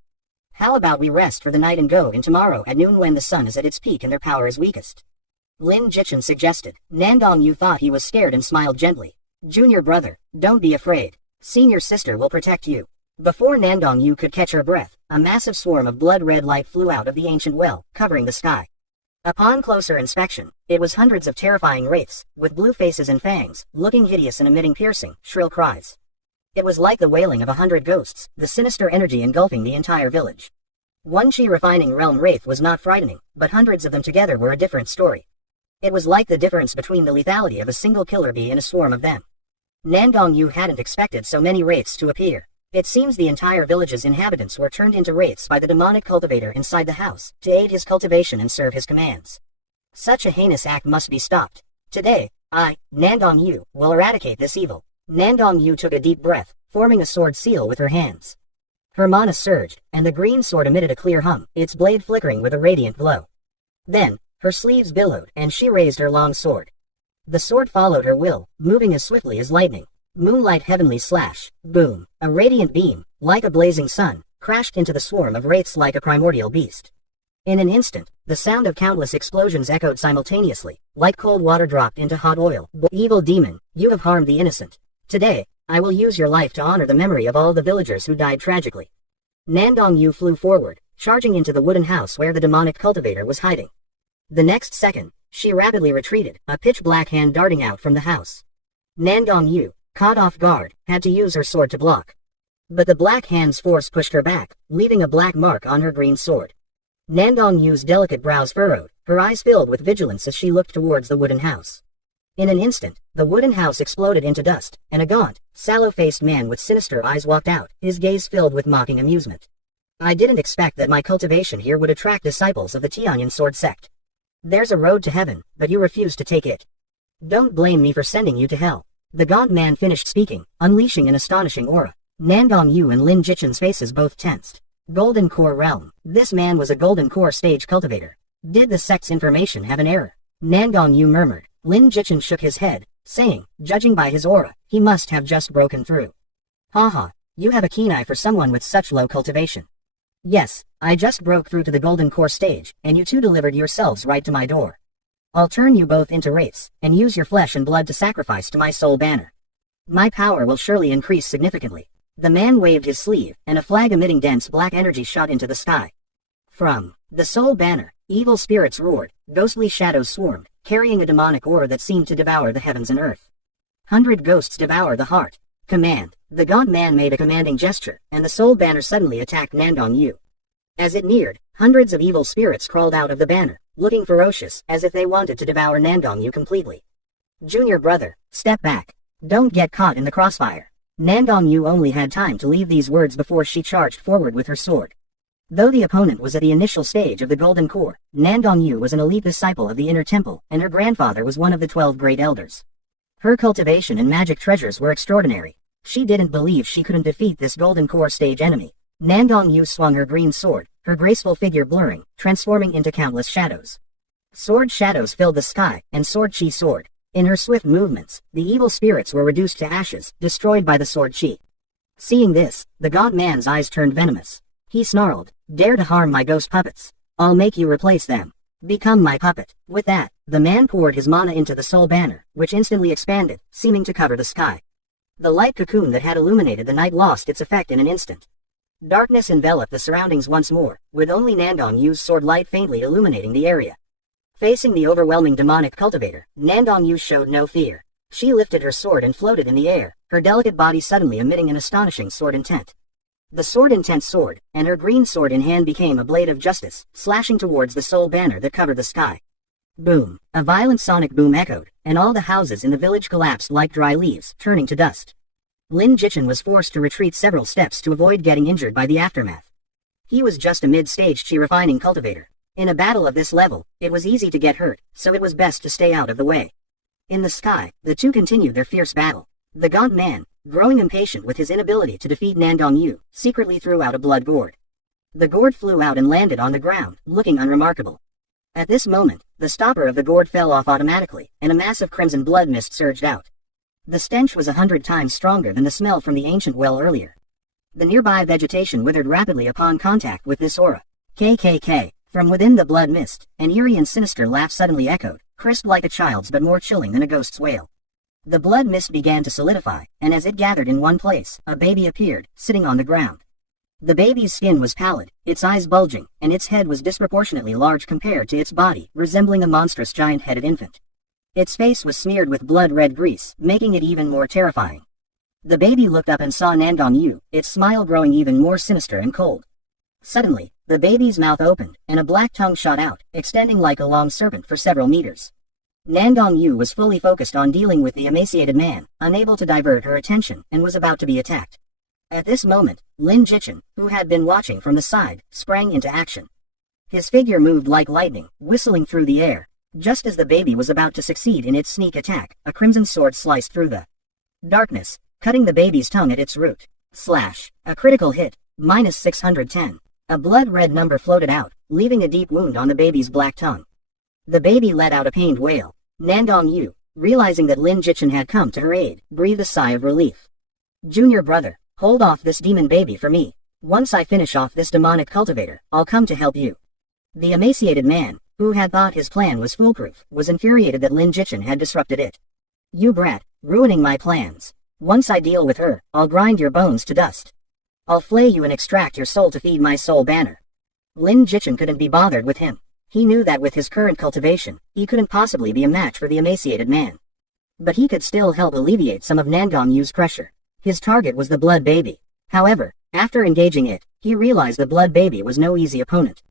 How about we rest for the night and go in tomorrow at noon when the sun is at its peak and their power is weakest? Lin Jichin suggested. Nandong Yu thought he was scared and smiled gently. Junior brother, don't be afraid. Senior sister will protect you. Before Nandong Yu could catch her breath, a massive swarm of blood-red light flew out of the ancient well, covering the sky. Upon closer inspection, it was hundreds of terrifying wraiths, with blue faces and fangs, looking hideous and emitting piercing, shrill cries. It was like the wailing of 100 ghosts, the sinister energy engulfing the entire village. One chi-refining realm wraith was not frightening, but hundreds of them together were a different story. It was like the difference between the lethality of a single killer bee and a swarm of them. Nandong Yu hadn't expected so many wraiths to appear. It seems the entire village's inhabitants were turned into wraiths by the demonic cultivator inside the house, to aid his cultivation and serve his commands. Such a heinous act must be stopped. Today, I, Nandong Yu, will eradicate this evil. Nandong Yu took a deep breath, forming a sword seal with her hands. Her mana surged, and the green sword emitted a clear hum, its blade flickering with a radiant glow. Then, her sleeves billowed, and she raised her long sword. The sword followed her will, moving as swiftly as lightning. Moonlight heavenly slash, boom, a radiant beam, like a blazing sun, crashed into the swarm of wraiths like a primordial beast. In an instant, the sound of countless explosions echoed simultaneously, like cold water dropped into hot oil. Evil demon, you have harmed the innocent. Today, I will use your life to honor the memory of all the villagers who died tragically. Nandong Yu flew forward, charging into the wooden house where the demonic cultivator was hiding. The next second, she rapidly retreated, a pitch-black hand darting out from the house. Nandong Yu, caught off guard, had to use her sword to block. But the black hand's force pushed her back, leaving a black mark on her green sword. Nandong Yu's delicate brows furrowed, her eyes filled with vigilance as she looked towards the wooden house. In an instant, the wooden house exploded into dust, and a gaunt, sallow-faced man with sinister eyes walked out, his gaze filled with mocking amusement. I didn't expect that my cultivation here would attract disciples of the Tianyan sword sect. There's a road to heaven, but you refuse to take it. Don't blame me for sending you to hell. The gaunt man finished speaking, unleashing an astonishing aura. Nandong Yu and Lin Jichen's faces both tensed. Golden Core Realm. This man was a Golden Core stage cultivator. Did the sect's information have an error? Nandong Yu murmured. Lin Jichen shook his head, saying, judging by his aura, he must have just broken through. Haha, you have a keen eye for someone with such low cultivation. Yes, I just broke through to the Golden Core stage, and you two delivered yourselves right to my door. I'll turn you both into wraiths, and use your flesh and blood to sacrifice to my soul banner. My power will surely increase significantly. The man waved his sleeve, and a flag emitting dense black energy shot into the sky. From the soul banner, evil spirits roared, ghostly shadows swarmed, carrying a demonic aura that seemed to devour the heavens and earth. 100 ghosts devour the heart. Command. The gaunt man made a commanding gesture, and the soul banner suddenly attacked Nandong Yu. As it neared, hundreds of evil spirits crawled out of the banner, looking ferocious, as if they wanted to devour Nandong Yu completely. Junior brother, step back. Don't get caught in the crossfire. Nandong Yu only had time to leave these words before she charged forward with her sword. Though the opponent was at the initial stage of the Golden Core, Nandong Yu was an elite disciple of the Inner Temple, and her grandfather was one of the 12 Great Elders. Her cultivation and magic treasures were extraordinary. She didn't believe she couldn't defeat this Golden Core stage enemy. Nandong Yu swung her green sword, her graceful figure blurring, transforming into countless shadows. Sword shadows filled the sky, and sword chi soared. In her swift movements, the evil spirits were reduced to ashes, destroyed by the sword chi. Seeing this, the gaunt man's eyes turned venomous. He snarled, "Dare to harm my ghost puppets. I'll make you replace them. Become my puppet." With that, the man poured his mana into the soul banner, which instantly expanded, seeming to cover the sky. The light cocoon that had illuminated the night lost its effect in an instant. Darkness enveloped the surroundings once more, with only Nandong Yu's sword light faintly illuminating the area. Facing the overwhelming demonic cultivator, Nandong Yu showed no fear. She lifted her sword and floated in the air, her delicate body suddenly emitting an astonishing sword intent. The sword intent soared, and her green sword in hand became a blade of justice, slashing towards the soul banner that covered the sky. Boom! A violent sonic boom echoed, and all the houses in the village collapsed like dry leaves, turning to dust. Lin Jichen was forced to retreat several steps to avoid getting injured by the aftermath. He was just a mid-stage chi refining cultivator. In a battle of this level, it was easy to get hurt, so it was best to stay out of the way. In the sky, the two continued their fierce battle. The gaunt man, growing impatient with his inability to defeat Nandong Yu, secretly threw out a blood gourd. The gourd flew out and landed on the ground, looking unremarkable. At this moment, the stopper of the gourd fell off automatically, and a mass of crimson blood mist surged out. The stench was 100 times stronger than the smell from the ancient well earlier. The nearby vegetation withered rapidly upon contact with this aura. KKK. From within the blood mist, an eerie and sinister laugh suddenly echoed, crisp like a child's but more chilling than a ghost's wail. The blood mist began to solidify, and as it gathered in one place, a baby appeared, sitting on the ground. The baby's skin was pallid, its eyes bulging, and its head was disproportionately large compared to its body, resembling a monstrous giant-headed infant. Its face was smeared with blood-red grease, making it even more terrifying. The baby looked up and saw Nandong Yu, its smile growing even more sinister and cold. Suddenly, the baby's mouth opened, and a black tongue shot out, extending like a long serpent for several meters. Nandong Yu was fully focused on dealing with the emaciated man, unable to divert her attention, and was about to be attacked. At this moment, Lin Jichen, who had been watching from the side, sprang into action. His figure moved like lightning, whistling through the air. Just as the baby was about to succeed in its sneak attack, a crimson sword sliced through the darkness, cutting the baby's tongue at its root. Slash. A critical hit. -610. A blood-red number floated out, leaving a deep wound on the baby's black tongue. The baby let out a pained wail. Nandong Yu, realizing that Lin Jichen had come to her aid, breathed a sigh of relief. Junior brother, hold off this demon baby for me. Once I finish off this demonic cultivator, I'll come to help you. The emaciated man, who had thought his plan was foolproof, was infuriated that Lin Jichen had disrupted it. You brat, ruining my plans. Once I deal with her, I'll grind your bones to dust. I'll flay you and extract your soul to feed my soul banner. Lin Jichen couldn't be bothered with him. He knew that with his current cultivation, he couldn't possibly be a match for the emaciated man. But he could still help alleviate some of Nandong Yu's pressure. His target was the blood baby. However, after engaging it, he realized the blood baby was no easy opponent.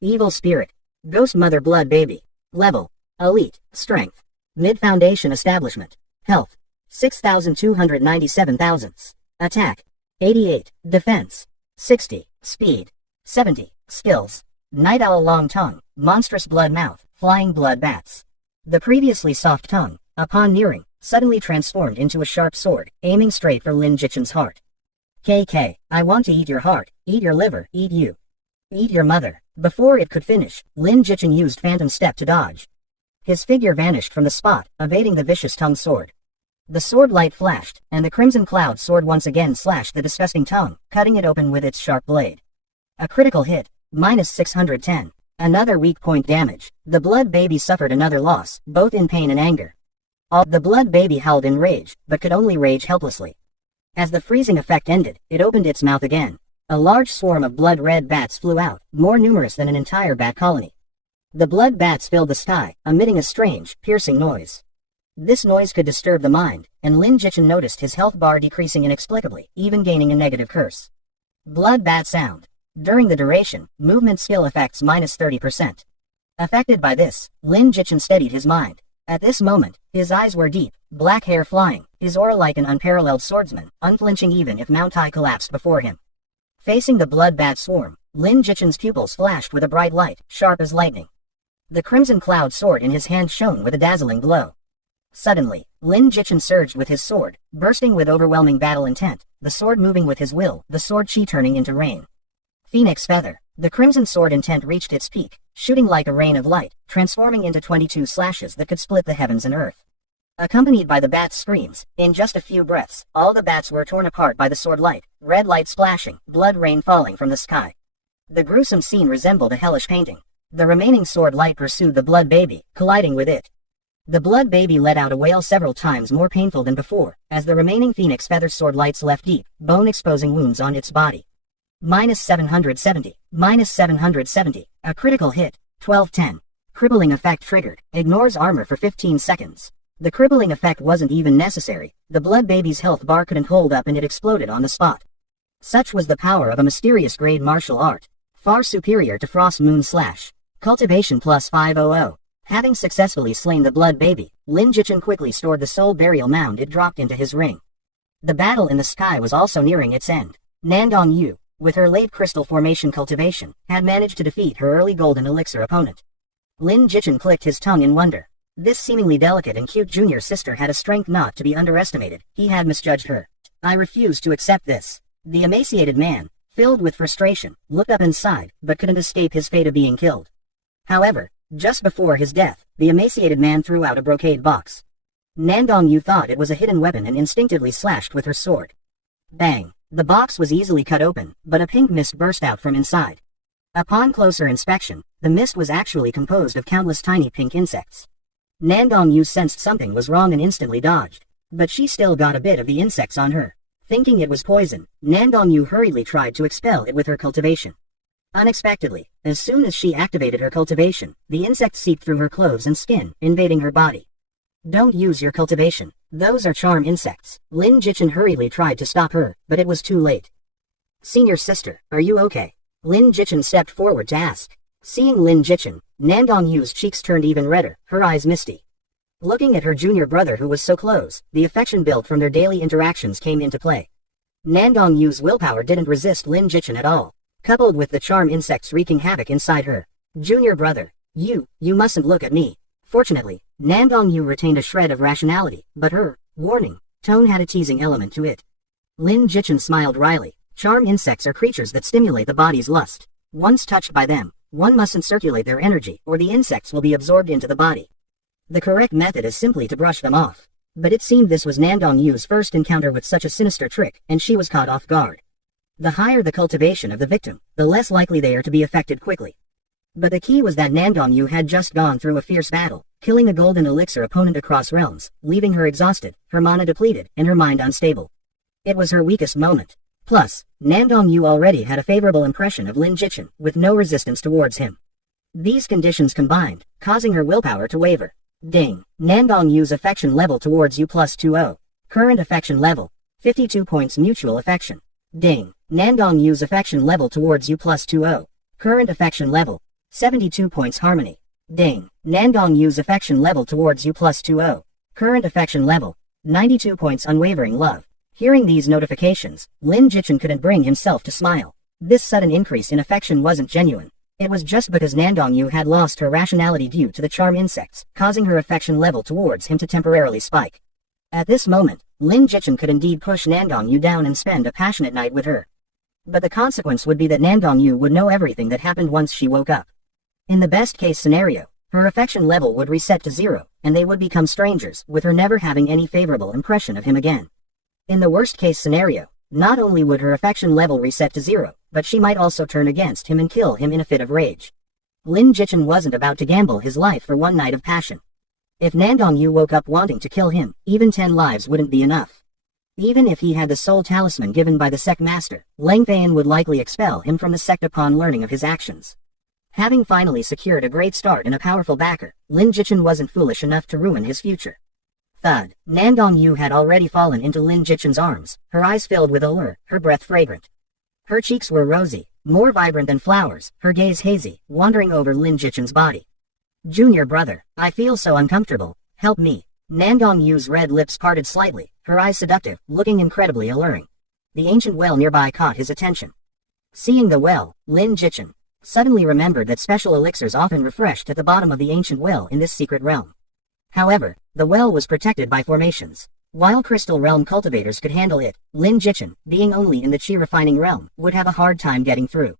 Evil spirit. Ghost mother blood baby. Level. Elite. Strength. Mid-foundation establishment. Health. 6,297 thousandths. Attack. 88. Defense. 60. Speed. 70. Skills. Night owl long tongue, monstrous blood mouth, flying blood bats. The previously soft tongue, upon nearing, suddenly transformed into a sharp sword, aiming straight for Lin Jichen's heart. KK, I want to eat your heart, eat your liver, eat you. Eat your mother. Before it could finish, Lin Jichen used phantom step to dodge. His figure vanished from the spot, evading the vicious tongue sword. The sword light flashed, and the crimson cloud sword once again slashed the disgusting tongue, cutting it open with its sharp blade. A critical hit, -610. Another weak point damage. The blood baby suffered another loss, both in pain and anger. The blood baby howled in rage, but could only rage helplessly. As the freezing effect ended, it opened its mouth again. A large swarm of blood-red bats flew out, more numerous than an entire bat colony. The blood bats filled the sky, emitting a strange, piercing noise. This noise could disturb the mind, and Lin Jichen noticed his health bar decreasing inexplicably, even gaining a negative curse. Blood bat sound. During the duration, movement skill effects -30%. Affected by this, Lin Jichen steadied his mind. At this moment, his eyes were deep, black hair flying, his aura like an unparalleled swordsman, unflinching even if Mount Tai collapsed before him. Facing the blood bat swarm, Lin Jichen's pupils flashed with a bright light, sharp as lightning. The crimson cloud sword in his hand shone with a dazzling glow. Suddenly, Lin Jichen surged with his sword, bursting with overwhelming battle intent, the sword moving with his will, the sword chi turning into rain. Phoenix feather. The crimson sword intent reached its peak, shooting like a rain of light, transforming into 22 slashes that could split the heavens and earth. Accompanied by the bats' screams, in just a few breaths, all the bats were torn apart by the sword light, red light splashing, blood rain falling from the sky. The gruesome scene resembled a hellish painting. The remaining sword light pursued the blood baby, colliding with it. The blood baby let out a wail several times more painful than before, as the remaining phoenix feather sword lights left deep, bone-exposing wounds on its body. -770. -770. A critical hit. 1210. Crippling effect triggered. Ignores armor for 15 seconds. The crippling effect wasn't even necessary. The blood baby's health bar couldn't hold up and it exploded on the spot. Such was the power of a mysterious grade martial art. Far superior to Frost Moon Slash. Cultivation +500. Having successfully slain the blood baby, Lin Jichen quickly stored the soul burial mound it dropped into his ring. The battle in the sky was also nearing its end. Nandong Yu, with her late crystal formation cultivation, had managed to defeat her early golden elixir opponent. Lin Jichen clicked his tongue in wonder. This seemingly delicate and cute junior sister had a strength not to be underestimated. He had misjudged her. I refuse to accept this. The emaciated man, filled with frustration, looked up inside, but couldn't escape his fate of being killed. However, just before his death, the emaciated man threw out a brocade box. Nandong Yu thought it was a hidden weapon and instinctively slashed with her sword. Bang! The box was easily cut open, but a pink mist burst out from inside. Upon closer inspection, the mist was actually composed of countless tiny pink insects. Nandong Yu sensed something was wrong and instantly dodged, but she still got a bit of the insects on her. Thinking it was poison, Nandong Yu hurriedly tried to expel it with her cultivation. Unexpectedly, as soon as she activated her cultivation, the insects seeped through her clothes and skin, invading her body. Don't use your cultivation. Those are charm insects. Lin Jichen hurriedly tried to stop her, but it was too late. Senior sister, are you okay? Lin Jichen stepped forward to ask. Seeing Lin Jichen, Nandong Yu's cheeks turned even redder, her eyes misty. Looking at her junior brother who was so close, the affection built from their daily interactions came into play. Nandong Yu's willpower didn't resist Lin Jichen at all, coupled with the charm insects wreaking havoc inside her. Junior brother, you mustn't look at me. Fortunately, Nandong Yu retained a shred of rationality, but her warning tone had a teasing element to it. Lin Jichen smiled wryly. Charm insects are creatures that stimulate the body's lust. Once touched by them, one mustn't circulate their energy, or the insects will be absorbed into the body. The correct method is simply to brush them off. But it seemed this was Nandong Yu's first encounter with such a sinister trick, and she was caught off guard. The higher the cultivation of the victim, the less likely they are to be affected quickly. But the key was that Nandong Yu had just gone through a fierce battle, killing a golden elixir opponent across realms, leaving her exhausted, her mana depleted, and her mind unstable. It was her weakest moment. Plus, Nandong Yu already had a favorable impression of Lin Jichen, with no resistance towards him. These conditions combined, causing her willpower to waver. Ding. Nandong Yu's affection level towards you +20. Current affection level. 52 points mutual affection. Ding. Nandong Yu's affection level towards you +20. Current affection level. 72 points harmony. Ding. Nandong Yu's affection level towards you +20. Current affection level. 92 points unwavering love. Hearing these notifications, Lin Jichen couldn't bring himself to smile. This sudden increase in affection wasn't genuine. It was just because Nandong Yu had lost her rationality due to the charm insects, causing her affection level towards him to temporarily spike. At this moment, Lin Jichen could indeed push Nandong Yu down and spend a passionate night with her. But the consequence would be that Nandong Yu would know everything that happened once she woke up. In the best case scenario, her affection level would reset to 0, and they would become strangers, with her never having any favorable impression of him again. In the worst case scenario, not only would her affection level reset to 0, but she might also turn against him and kill him in a fit of rage. Lin Jichen wasn't about to gamble his life for one night of passion. If Nandong Yu woke up wanting to kill him, even 10 lives wouldn't be enough. Even if he had the soul talisman given by the sect master, Lang Feian would likely expel him from the sect upon learning of his actions. Having finally secured a great start and a powerful backer, Lin Jichen wasn't foolish enough to ruin his future. Thud. Nandong Yu had already fallen into Lin Jichen's arms, her eyes filled with allure, her breath fragrant. Her cheeks were rosy, more vibrant than flowers, her gaze hazy, wandering over Lin Jichen's body. Junior brother, I feel so uncomfortable, help me. Nandong Yu's red lips parted slightly, her eyes seductive, looking incredibly alluring. The ancient well nearby caught his attention. Seeing the well, Lin Jichen suddenly remembered that special elixirs often refreshed at the bottom of the ancient well in this secret realm. However, the well was protected by formations. While Crystal Realm cultivators could handle it, Lin Jichen, being only in the Qi refining realm, would have a hard time getting through.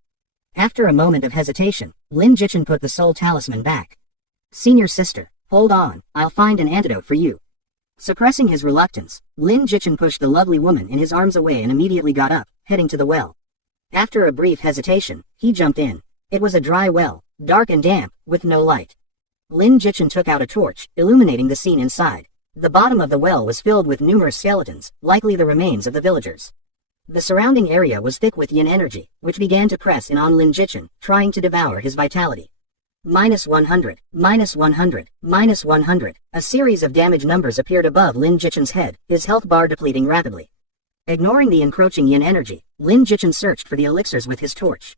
After a moment of hesitation, Lin Jichen put the soul talisman back. Senior sister, hold on, I'll find an antidote for you. Suppressing his reluctance, Lin Jichen pushed the lovely woman in his arms away and immediately got up, heading to the well. After a brief hesitation, he jumped in. It was a dry well, dark and damp, with no light. Lin Jichen took out a torch, illuminating the scene inside. The bottom of the well was filled with numerous skeletons, likely the remains of the villagers. The surrounding area was thick with yin energy, which began to press in on Lin Jichen, trying to devour his vitality. -100, -100, -100. A series of damage numbers appeared above Lin Jichen's head, his health bar depleting rapidly. Ignoring the encroaching yin energy, Lin Jichen searched for the elixirs with his torch.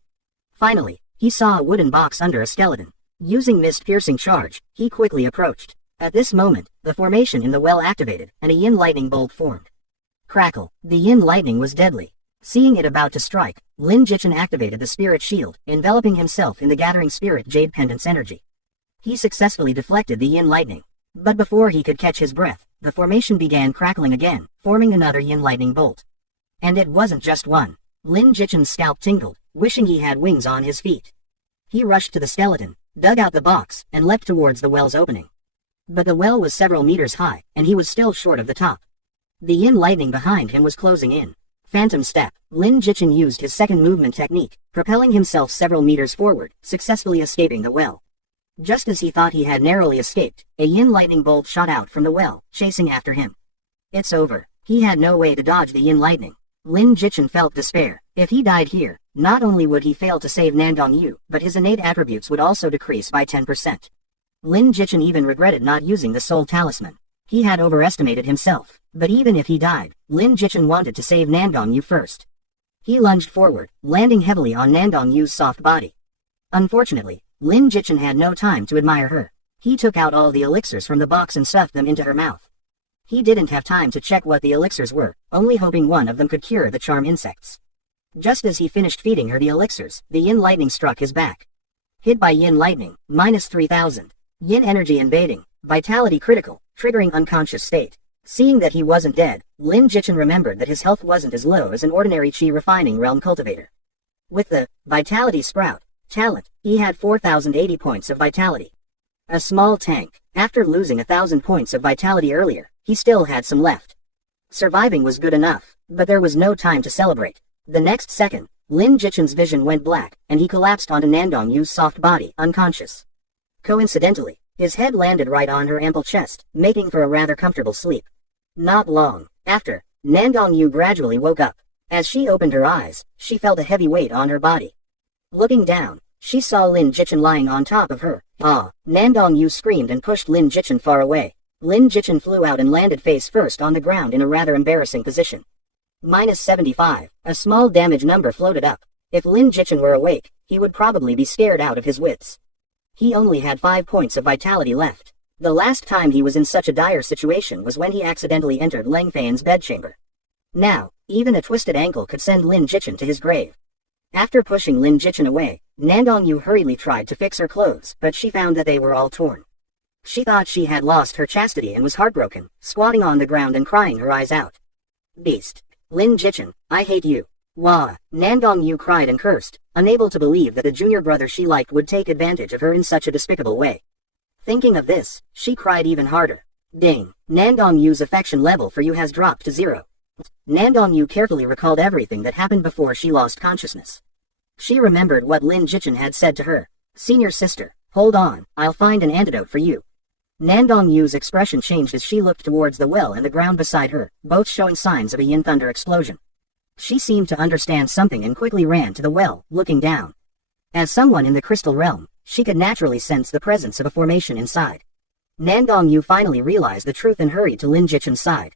Finally, he saw a wooden box under a skeleton. Using mist-piercing charge, he quickly approached. At this moment, the formation in the well activated, and a yin lightning bolt formed. Crackle. The yin lightning was deadly. Seeing it about to strike, Lin Jichen activated the spirit shield, enveloping himself in the gathering spirit jade pendant's energy. He successfully deflected the yin lightning. But before he could catch his breath, the formation began crackling again, forming another yin lightning bolt. And it wasn't just one. Lin Jichen's scalp tingled, wishing he had wings on his feet. He rushed to the skeleton, dug out the box, and leapt towards the well's opening. But the well was several meters high, and he was still short of the top. The yin lightning behind him was closing in. Phantom step. Lin Jichen used his second movement technique, propelling himself several meters forward, successfully escaping the well. Just as he thought he had narrowly escaped, a yin lightning bolt shot out from the well, chasing after him. It's over. He had no way to dodge the yin lightning. Lin Jichen felt despair. If he died here, not only would he fail to save Nandong Yu, but his innate attributes would also decrease by 10%. Lin Jichen even regretted not using the soul talisman. He had overestimated himself, but even if he died, Lin Jichen wanted to save Nandong Yu first. He lunged forward, landing heavily on Nandong Yu's soft body. Unfortunately, Lin Jichen had no time to admire her. He took out all the elixirs from the box and stuffed them into her mouth. He didn't have time to check what the elixirs were, only hoping one of them could cure the charm insects. Just as he finished feeding her the elixirs, the yin lightning struck his back. Hit by yin lightning, -3000. Yin energy invading, vitality critical, triggering unconscious state. Seeing that he wasn't dead, Lin Jichen remembered that his health wasn't as low as an ordinary Qi refining realm cultivator. With the vitality sprout talent, he had 4080 points of vitality. A small tank. After losing 1000 points of vitality earlier, he still had some left. Surviving was good enough, but there was no time to celebrate. The next second, Lin Jichen's vision went black, and he collapsed onto Nandong Yu's soft body, unconscious. Coincidentally, his head landed right on her ample chest, making for a rather comfortable sleep. Not long after, Nandong Yu gradually woke up. As she opened her eyes, she felt a heavy weight on her body. Looking down, she saw Lin Jichen lying on top of her. Ah! Nandong Yu screamed and pushed Lin Jichen far away. Lin Jichen flew out and landed face first on the ground in a rather embarrassing position. -75. A small damage number floated up. If Lin Jichen were awake, he would probably be scared out of his wits. He only had 5 points of vitality left. The last time he was in such a dire situation was when he accidentally entered Leng Fei's bedchamber. Now, even a twisted ankle could send Lin Jichin to his grave. After pushing Lin Jichin away, Nandong-yu hurriedly tried to fix her clothes, but she found that they were all torn. She thought she had lost her chastity and was heartbroken, squatting on the ground and crying her eyes out. Beast. Lin Jichin, I hate you. Wah! Nandong-yu cried and cursed, unable to believe that the junior brother she liked would take advantage of her in such a despicable way. Thinking of this, she cried even harder. Ding! Nandong-yu's affection level for you has dropped to 0. Nandong-yu carefully recalled everything that happened before she lost consciousness. She remembered what Lin Jichin had said to her. Senior sister, hold on, I'll find an antidote for you. Nandong-yu's expression changed as she looked towards the well and the ground beside her, both showing signs of a yin thunder explosion. She seemed to understand something and quickly ran to the well, looking down. As someone in the crystal realm, she could naturally sense the presence of a formation inside. Nandong-yu finally realized the truth and hurried to Lin Jichin's side.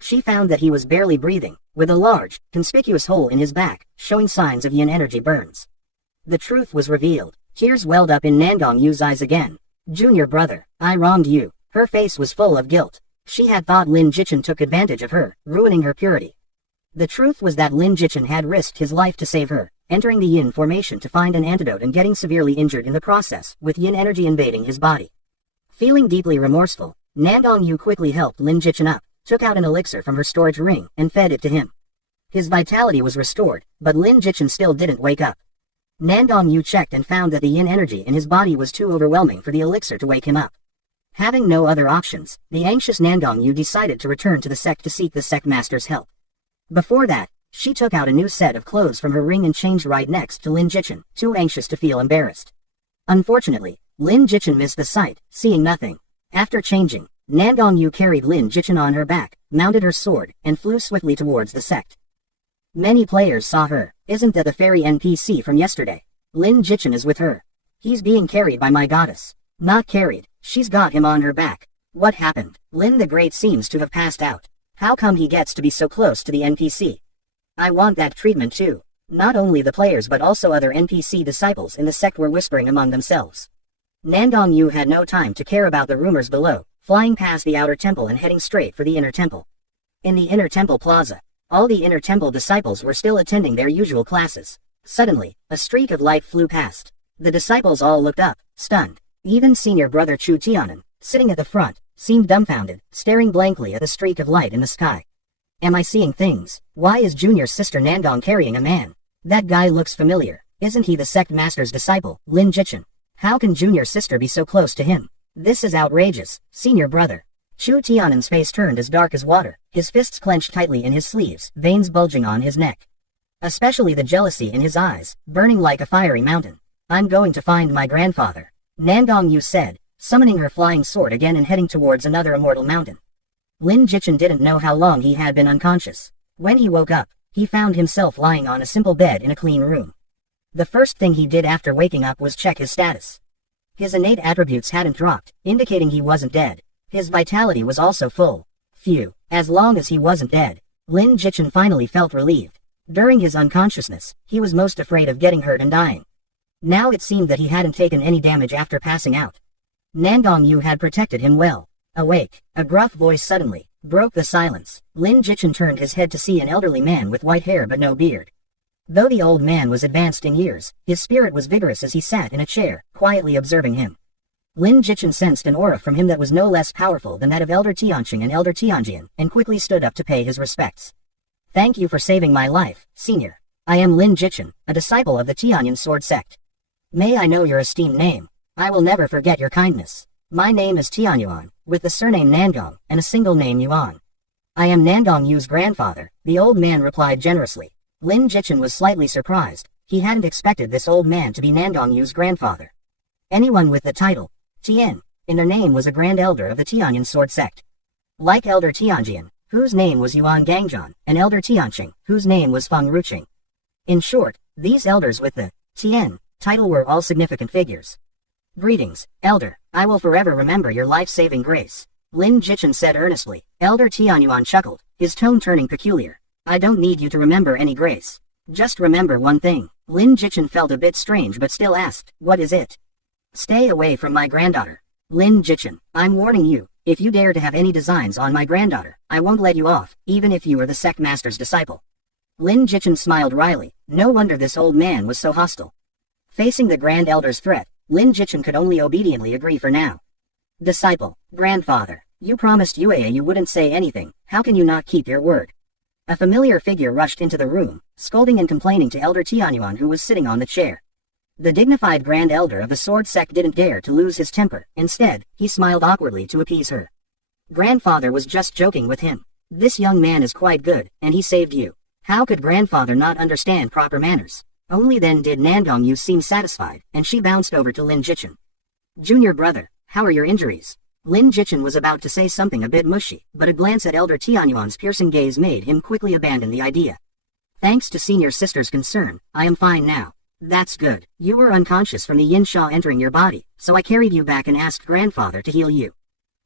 She found that he was barely breathing, with a large, conspicuous hole in his back, showing signs of yin energy burns. The truth was revealed. Tears welled up in Nandong-yu's eyes again. Junior brother, I wronged you. Her face was full of guilt. She had thought Lin Jichin took advantage of her, ruining her purity. The truth was that Lin Jichin had risked his life to save her, entering the yin formation to find an antidote and getting severely injured in the process, with yin energy invading his body. Feeling deeply remorseful, Nandong-yu quickly helped Lin Jichin up, took out an elixir from her storage ring, and fed it to him. His vitality was restored, but Lin Jichin still didn't wake up. Nandong-yu checked and found that the yin energy in his body was too overwhelming for the elixir to wake him up. Having no other options, the anxious Nandong-yu decided to return to the sect to seek the sect master's help. Before that, she took out a new set of clothes from her ring and changed right next to Lin Jichin, too anxious to feel embarrassed. Unfortunately, Lin Jichin missed the sight, seeing nothing. After changing, Nandong-yu carried Lin Jichin on her back, mounted her sword, and flew swiftly towards the sect. Many players saw her. Isn't that the fairy NPC from yesterday? Lin Jichin is with her. He's being carried by my goddess. Not carried, she's got him on her back. What happened? Lin the Great seems to have passed out. How come he gets to be so close to the NPC? I want that treatment too. Not only the players but also other NPC disciples in the sect were whispering among themselves. Nandong-yu had no time to care about the rumors below, flying past the outer temple and heading straight for the inner temple. In the inner temple plaza, all the inner temple disciples were still attending their usual classes. Suddenly, a streak of light flew past. The disciples all looked up, stunned. Even senior brother Chu Tianan, sitting at the front, seemed dumbfounded, staring blankly at the streak of light in the sky. Am I seeing things? Why is junior sister Nandong carrying a man? That guy looks familiar. Isn't he the sect master's disciple, Lin Jichin? How can junior sister be so close to him? This is outrageous, senior brother. Chu Tianan's face turned as dark as water, his fists clenched tightly in his sleeves, veins bulging on his neck. Especially the jealousy in his eyes, burning like a fiery mountain. I'm going to find my grandfather, Nandong-yu said, summoning her flying sword again and heading towards another immortal mountain. Lin Jichin didn't know how long he had been unconscious. When he woke up, he found himself lying on a simple bed in a clean room. The first thing he did after waking up was check his status. His innate attributes hadn't dropped, indicating he wasn't dead. His vitality was also full. Phew, as long as he wasn't dead. Lin Jichin finally felt relieved. During his unconsciousness, he was most afraid of getting hurt and dying. Now it seemed that he hadn't taken any damage after passing out. Nandong-yu had protected him well. Awake, a gruff voice suddenly broke the silence. Lin Jichin turned his head to see an elderly man with white hair but no beard. Though the old man was advanced in years, his spirit was vigorous as he sat in a chair, quietly observing him. Lin Jichin sensed an aura from him that was no less powerful than that of Elder Tianqing and Elder Tianjian, and quickly stood up to pay his respects. Thank you for saving my life, senior. I am Lin Jichin, a disciple of the Tianyan Sword Sect. May I know your esteemed name? I will never forget your kindness. My name is Tianyuan, with the surname Nandong, and a single name Yuan. I am Nandong-yu's grandfather, the old man replied generously. Lin Jichin was slightly surprised. He hadn't expected this old man to be Nandong-yu's grandfather. Anyone with the title, Tian, in their name was a grand elder of the Tianyan Sword Sect. Like Elder Tianjian, whose name was Yuan Gangjian, and Elder Tianqing, whose name was Feng Ruqing. In short, these elders with the Tian title were all significant figures. Greetings, Elder, I will forever remember your life-saving grace, Lin Jichin said earnestly. Elder Tianyuan chuckled, his tone turning peculiar. I don't need you to remember any grace. Just remember one thing. Lin Jichin felt a bit strange but still asked, what is it? Stay away from my granddaughter. Lin Jichen, I'm warning you, if you dare to have any designs on my granddaughter, I won't let you off, even if you are the sect master's disciple. Lin Jichen smiled wryly. No wonder this old man was so hostile. Facing the Grand Elder's threat, Lin Jichen could only obediently agree for now. Disciple, grandfather, you promised Yue you wouldn't say anything, how can you not keep your word? A familiar figure rushed into the room, scolding and complaining to Elder Tianyuan who was sitting on the chair. The dignified Grand Elder of the Sword Sect didn't dare to lose his temper. Instead, he smiled awkwardly to appease her. Grandfather was just joking with him. This young man is quite good, and he saved you. How could grandfather not understand proper manners? Only then did Nandong Yu seem satisfied, and she bounced over to Lin Jichen. Junior brother, how are your injuries? Lin Jichen was about to say something a bit mushy, but a glance at Elder Tianyuan's piercing gaze made him quickly abandon the idea. Thanks to senior sister's concern, I am fine now. That's good. You were unconscious from the yin sha entering your body, so I carried you back and asked grandfather to heal you.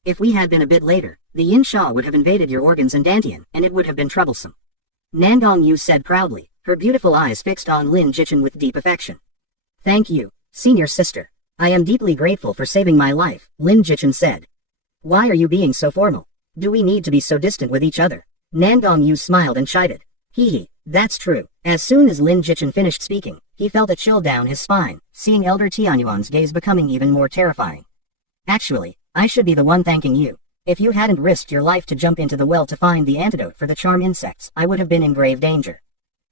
If we had been a bit later, the yin sha would have invaded your organs and dantian, and it would have been troublesome. Nandong Yu said proudly, her beautiful eyes fixed on Lin Jichen with deep affection. Thank you, senior sister. I am deeply grateful for saving my life, Lin Jichen said. Why are you being so formal? Do we need to be so distant with each other? Nandong Yu smiled and chided. Hee, that's true. As soon as Lin Jichen finished speaking, he felt a chill down his spine, seeing Elder Tianyuan's gaze becoming even more terrifying. Actually, I should be the one thanking you. If you hadn't risked your life to jump into the well to find the antidote for the charm insects, I would have been in grave danger.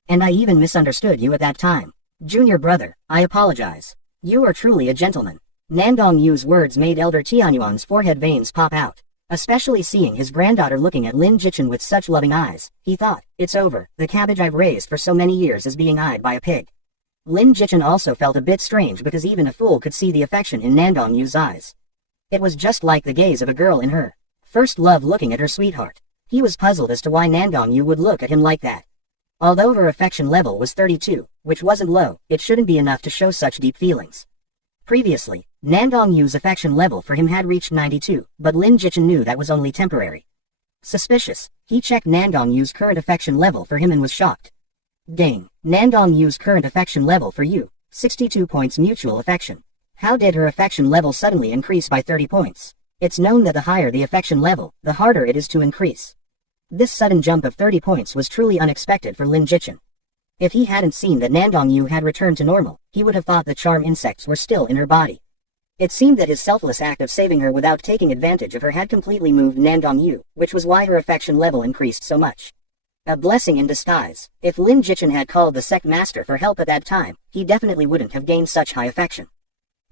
And I even misunderstood you at that time. Junior brother, I apologize. You are truly a gentleman. Nandong Yu's words made Elder Tianyuan's forehead veins pop out. Especially seeing his granddaughter looking at Lin Jichen with such loving eyes, he thought, it's over, the cabbage I've raised for so many years is being eyed by a pig. Lin Jichen also felt a bit strange because even a fool could see the affection in Nandong Yu's eyes. It was just like the gaze of a girl in her first love looking at her sweetheart. He was puzzled as to why Nandong Yu would look at him like that. Although her affection level was 32, which wasn't low, it shouldn't be enough to show such deep feelings. Previously, Nandong Yu's affection level for him had reached 92, but Lin Jichen knew that was only temporary. Suspicious, he checked Nandong Yu's current affection level for him and was shocked. Dang, Nandong Yu's current affection level for you, 62 points mutual affection. How did her affection level suddenly increase by 30 points? It's known that the higher the affection level, the harder it is to increase. This sudden jump of 30 points was truly unexpected for Lin Jichen. If he hadn't seen that Nandong Yu had returned to normal, he would have thought the charm insects were still in her body. It seemed that his selfless act of saving her without taking advantage of her had completely moved Nandong Yu, which was why her affection level increased so much. A blessing in disguise. If Lin Jichen had called the sect master for help at that time, he definitely wouldn't have gained such high affection.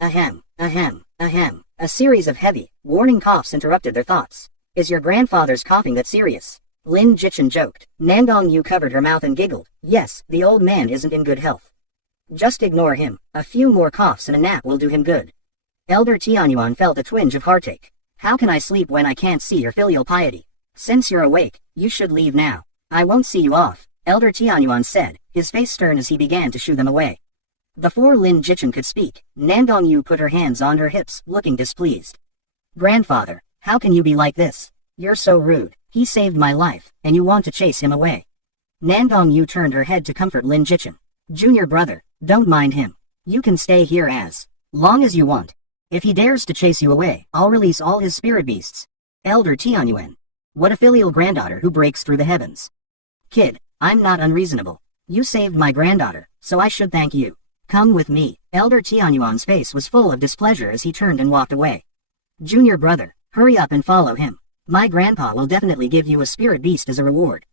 Ahem, ahem, ahem. A series of heavy, warning coughs interrupted their thoughts. Is your grandfather's coughing that serious? Lin Jichen joked. Nandong Yu covered her mouth and giggled. Yes, the old man isn't in good health. Just ignore him. A few more coughs and a nap will do him good. Elder Tianyuan felt a twinge of heartache. How can I sleep when I can't see your filial piety? Since you're awake, you should leave now. I won't see you off, Elder Tianyuan said, his face stern as he began to shoo them away. Before Lin Jichen could speak, Nandong Yu put her hands on her hips, looking displeased. Grandfather, how can you be like this? You're so rude. He saved my life, and you want to chase him away. Nandong Yu turned her head to comfort Lin Jichen. Junior brother, don't mind him. You can stay here as long as you want. If he dares to chase you away, I'll release all his spirit beasts. Elder Tianyuan. What a filial granddaughter who breaks through the heavens. Kid, I'm not unreasonable. You saved my granddaughter, so I should thank you. Come with me. Elder Tianyuan's face was full of displeasure as he turned and walked away. Junior brother, hurry up and follow him. My grandpa will definitely give you a spirit beast as a reward.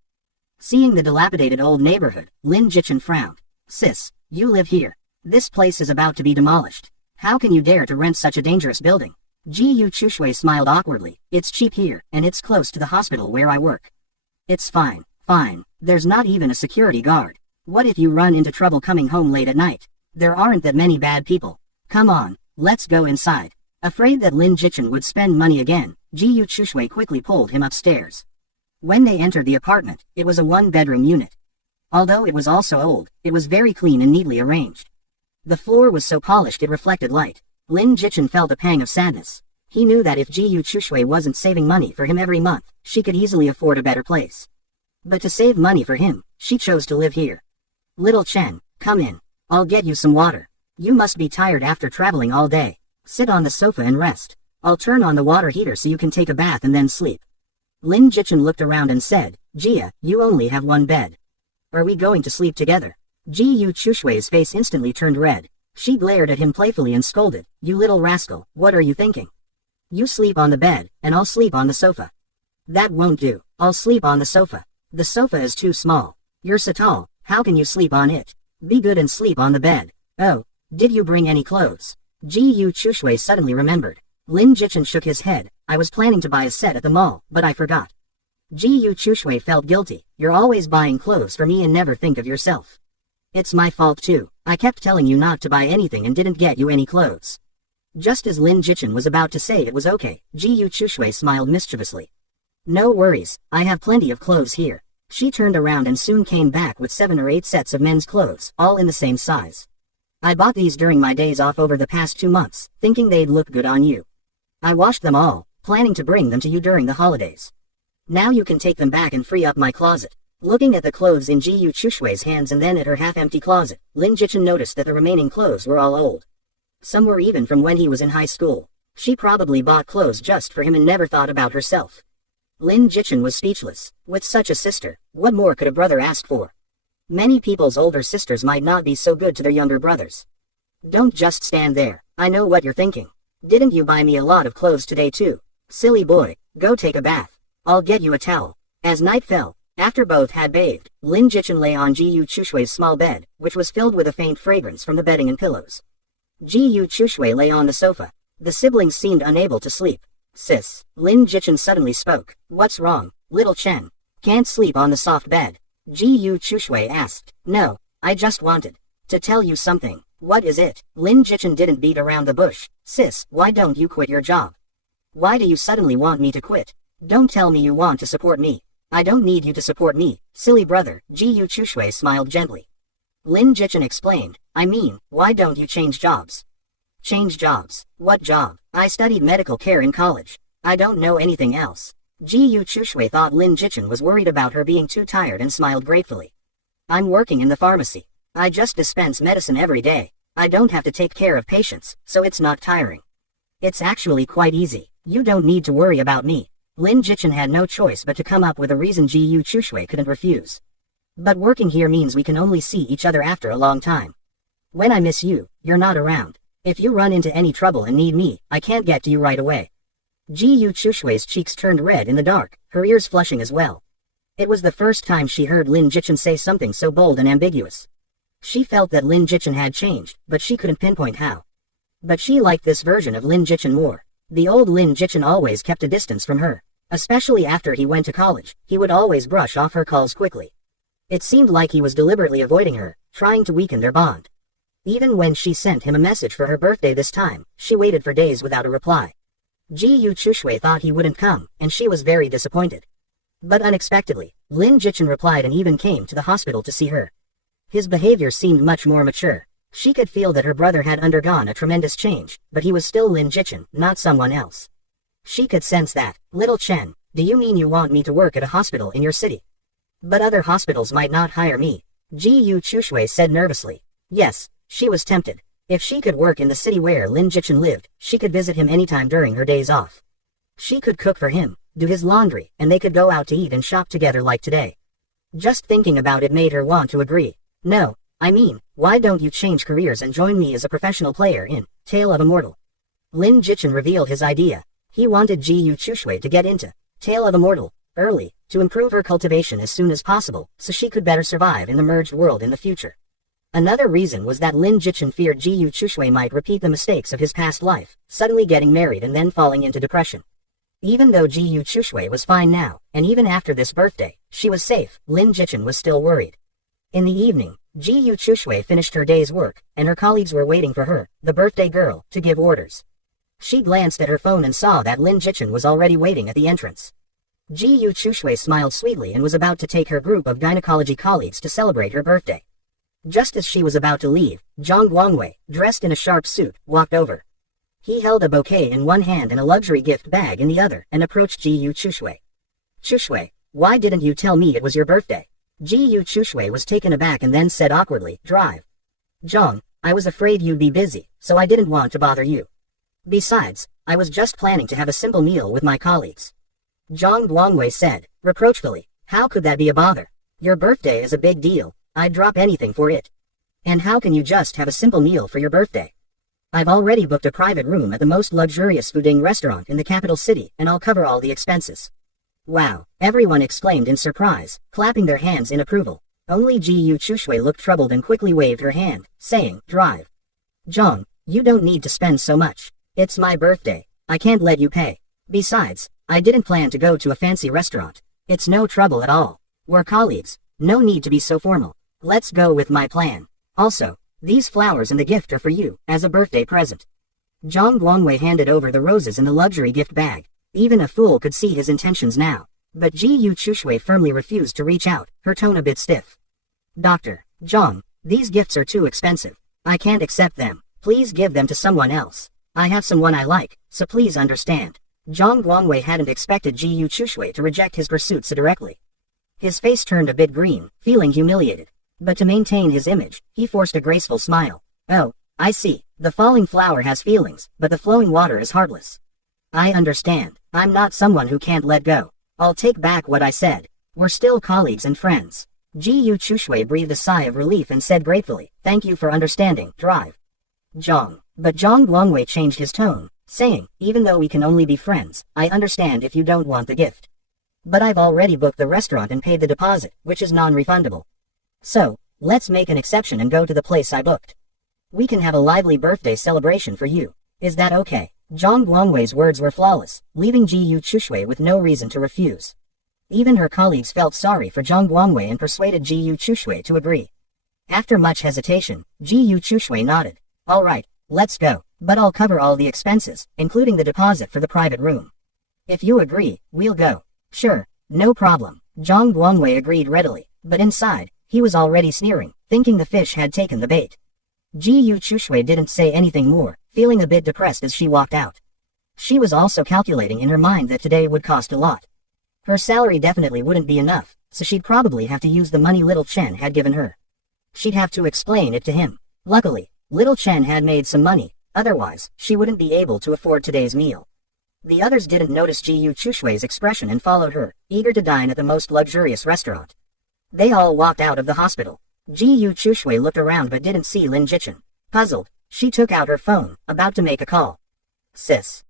Seeing the dilapidated old neighborhood, Lin Jichen frowned. Sis, you live here. This place is about to be demolished. How can you dare to rent such a dangerous building? Ji-Yu Chushui smiled awkwardly. It's cheap here, and it's close to the hospital where I work. It's fine, fine. There's not even a security guard. What if you run into trouble coming home late at night? There aren't that many bad people. Come on, let's go inside. Afraid that Lin Jichen would spend money again, Ji-Yu Chushui quickly pulled him upstairs. When they entered the apartment, it was a one-bedroom unit. Although it was also old, it was very clean and neatly arranged. The floor was so polished it reflected light. Lin Jichen felt a pang of sadness. He knew that if Ji-Yu Chushui wasn't saving money for him every month, she could easily afford a better place. But to save money for him, she chose to live here. Little Chen, come in. I'll get you some water. You must be tired after traveling all day. Sit on the sofa and rest. I'll turn on the water heater so you can take a bath and then sleep. Lin Jichen looked around and said, Jia, you only have one bed. Are we going to sleep together? Ji Yu Chushui's face instantly turned red. She glared at him playfully and scolded, You little rascal, what are you thinking? You sleep on the bed, and I'll sleep on the sofa. That won't do. I'll sleep on the sofa. The sofa is too small. You're so tall, how can you sleep on it? Be good and sleep on the bed. Oh, did you bring any clothes? Ji Yu Chushui suddenly remembered. Lin Jichen shook his head. I was planning to buy a set at the mall, but I forgot. Ji Yu Chushui felt guilty. You're always buying clothes for me and never think of yourself. It's my fault too. I kept telling you not to buy anything and didn't get you any clothes. Just as Lin Jichen was about to say it was okay, Ji Yu Chushui smiled mischievously. No worries, I have plenty of clothes here. She turned around and soon came back with 7 or 8 sets of men's clothes, all in the same size. I bought these during my days off over the past 2 months, thinking they'd look good on you. I washed them all, planning to bring them to you during the holidays. Now you can take them back and free up my closet. Looking at the clothes in Ji Yu Chushui's hands and then at her half-empty closet, Lin Jichen noticed that the remaining clothes were all old. Some were even from when he was in high school. She probably bought clothes just for him and never thought about herself. Lin Jichen was speechless. With such a sister, what more could a brother ask for? Many people's older sisters might not be so good to their younger brothers. Don't just stand there. I know what you're thinking. Didn't you buy me a lot of clothes today too? Silly boy, go take a bath. I'll get you a towel. As night fell, after both had bathed, Lin Jichen lay on Ji Yu Chushui's small bed, which was filled with a faint fragrance from the bedding and pillows. Ji Yu Chushui lay on the sofa. The siblings seemed unable to sleep. Sis, Lin Jichen suddenly spoke. What's wrong, little Chen? Can't sleep on the soft bed? Ji Yu Chushui asked. No, I just wanted to tell you something. What is it? Lin Jichen didn't beat around the bush. Sis, why don't you quit your job? Why do you suddenly want me to quit? Don't tell me you want to support me. I don't need you to support me, silly brother. Ji Yu Chushui smiled gently. Lin Jichen explained. I mean, why don't you change jobs? Change jobs? What job? I studied medical care in college. I don't know anything else. Ji Yu Chushui thought Lin Jichen was worried about her being too tired and smiled gratefully. I'm working in the pharmacy. I just dispense medicine every day. I don't have to take care of patients, so it's not tiring. It's actually quite easy. You don't need to worry about me. Lin Jichen had no choice but to come up with a reason Ji Yu Chushui couldn't refuse. But working here means we can only see each other after a long time. When I miss you, you're not around. If you run into any trouble and need me, I can't get to you right away. Ji Yu Chushui's cheeks turned red in the dark, her ears flushing as well. It was the first time she heard Lin Jichen say something so bold and ambiguous. She felt that Lin Jichen had changed, but she couldn't pinpoint how. But she liked this version of Lin Jichen more. The old Lin Jichen always kept a distance from her. Especially after he went to college, he would always brush off her calls quickly. It seemed like he was deliberately avoiding her, trying to weaken their bond. Even when she sent him a message for her birthday this time, she waited for days without a reply. Ji Yu Chushui thought he wouldn't come, and she was very disappointed. But unexpectedly, Lin Jichen replied and even came to the hospital to see her. His behavior seemed much more mature. She could feel that her brother had undergone a tremendous change, but he was still Lin Jichen, not someone else. She could sense that. Little Chen, do you mean you want me to work at a hospital in your city? But other hospitals might not hire me. Ji Yu Chushui said nervously. Yes, she was tempted. If she could work in the city where Lin Jichen lived, she could visit him anytime during her days off. She could cook for him, do his laundry, and they could go out to eat and shop together like today. Just thinking about it made her want to agree. No, I mean, why don't you change careers and join me as a professional player in Tale of a Mortal? Lin Jichen revealed his idea. He wanted Ji Yu Chushui to get into Tale of a Mortal early, to improve her cultivation as soon as possible, so she could better survive in the merged world in the future. Another reason was that Lin Jichen feared Ji Yu Chushui might repeat the mistakes of his past life, suddenly getting married and then falling into depression. Even though Ji Yu Chushui was fine now, and even after this birthday, she was safe, Lin Jichen was still worried. In the evening, Ji Yu Chushui finished her day's work, and her colleagues were waiting for her, the birthday girl, to give orders. She glanced at her phone and saw that Lin Jichen was already waiting at the entrance. Ji Yu Chushui smiled sweetly and was about to take her group of gynecology colleagues to celebrate her birthday. Just as she was about to leave, Zhang Guangwei, dressed in a sharp suit, walked over. He held a bouquet in one hand and a luxury gift bag in the other, and approached Ji Yu Chushui. Chushui, why didn't you tell me it was your birthday? Ji Yu Chushui was taken aback and then said awkwardly, Drive. Zhang, I was afraid you'd be busy, so I didn't want to bother you. Besides, I was just planning to have a simple meal with my colleagues. Zhang Guangwei said, reproachfully. How could that be a bother? Your birthday is a big deal. I'd drop anything for it. And how can you just have a simple meal for your birthday? I've already booked a private room at the most luxurious fooding restaurant in the capital city, and I'll cover all the expenses. Wow, everyone exclaimed in surprise, clapping their hands in approval. Only Ji Yu Chushui looked troubled and quickly waved her hand, saying, drive. Zhang, you don't need to spend so much. It's my birthday. I can't let you pay. Besides, I didn't plan to go to a fancy restaurant. It's no trouble at all. We're colleagues. No need to be so formal. Let's go with my plan. Also, these flowers and the gift are for you, as a birthday present. Zhang Guangwei handed over the roses in the luxury gift bag. Even a fool could see his intentions now. But Ji Yu Chushui firmly refused to reach out, her tone a bit stiff. Dr. Zhang, these gifts are too expensive. I can't accept them. Please give them to someone else. I have someone I like, so please understand. Zhang Guangwei hadn't expected Ji Yu Chushui to reject his pursuit so directly. His face turned a bit green, feeling humiliated. But to maintain his image, he forced a graceful smile. Oh, I see. The falling flower has feelings, but the flowing water is heartless. I understand. I'm not someone who can't let go. I'll take back what I said. We're still colleagues and friends. Ji Yu Chushui breathed a sigh of relief and said gratefully, thank you for understanding, drive. Zhang. But Zhang Guangwei changed his tone, saying, even though we can only be friends, I understand if you don't want the gift. But I've already booked the restaurant and paid the deposit, which is non-refundable. So, let's make an exception and go to the place I booked. We can have a lively birthday celebration for you. Is that okay? Zhang Guangwei's words were flawless, leaving Ji Yu Chushui with no reason to refuse. Even her colleagues felt sorry for Zhang Guangwei and persuaded Ji Yu Chushui to agree. After much hesitation, Ji Yu Chushui nodded. All right, let's go, but I'll cover all the expenses, including the deposit for the private room. If you agree, we'll go. Sure, no problem. Zhang Guangwei agreed readily, but inside, he was already sneering, thinking the fish had taken the bait. Ji Yu Chushui didn't say anything more, feeling a bit depressed as she walked out. She was also calculating in her mind that today would cost a lot. Her salary definitely wouldn't be enough, so she'd probably have to use the money Little Chen had given her. She'd have to explain it to him. Luckily, Little Chen had made some money, otherwise, she wouldn't be able to afford today's meal. The others didn't notice Ji Yu Chushui's expression and followed her, eager to dine at the most luxurious restaurant. They all walked out of the hospital. Ji Yu Chushui looked around but didn't see Lin Jichen. Puzzled, she took out her phone, about to make a call. Sis.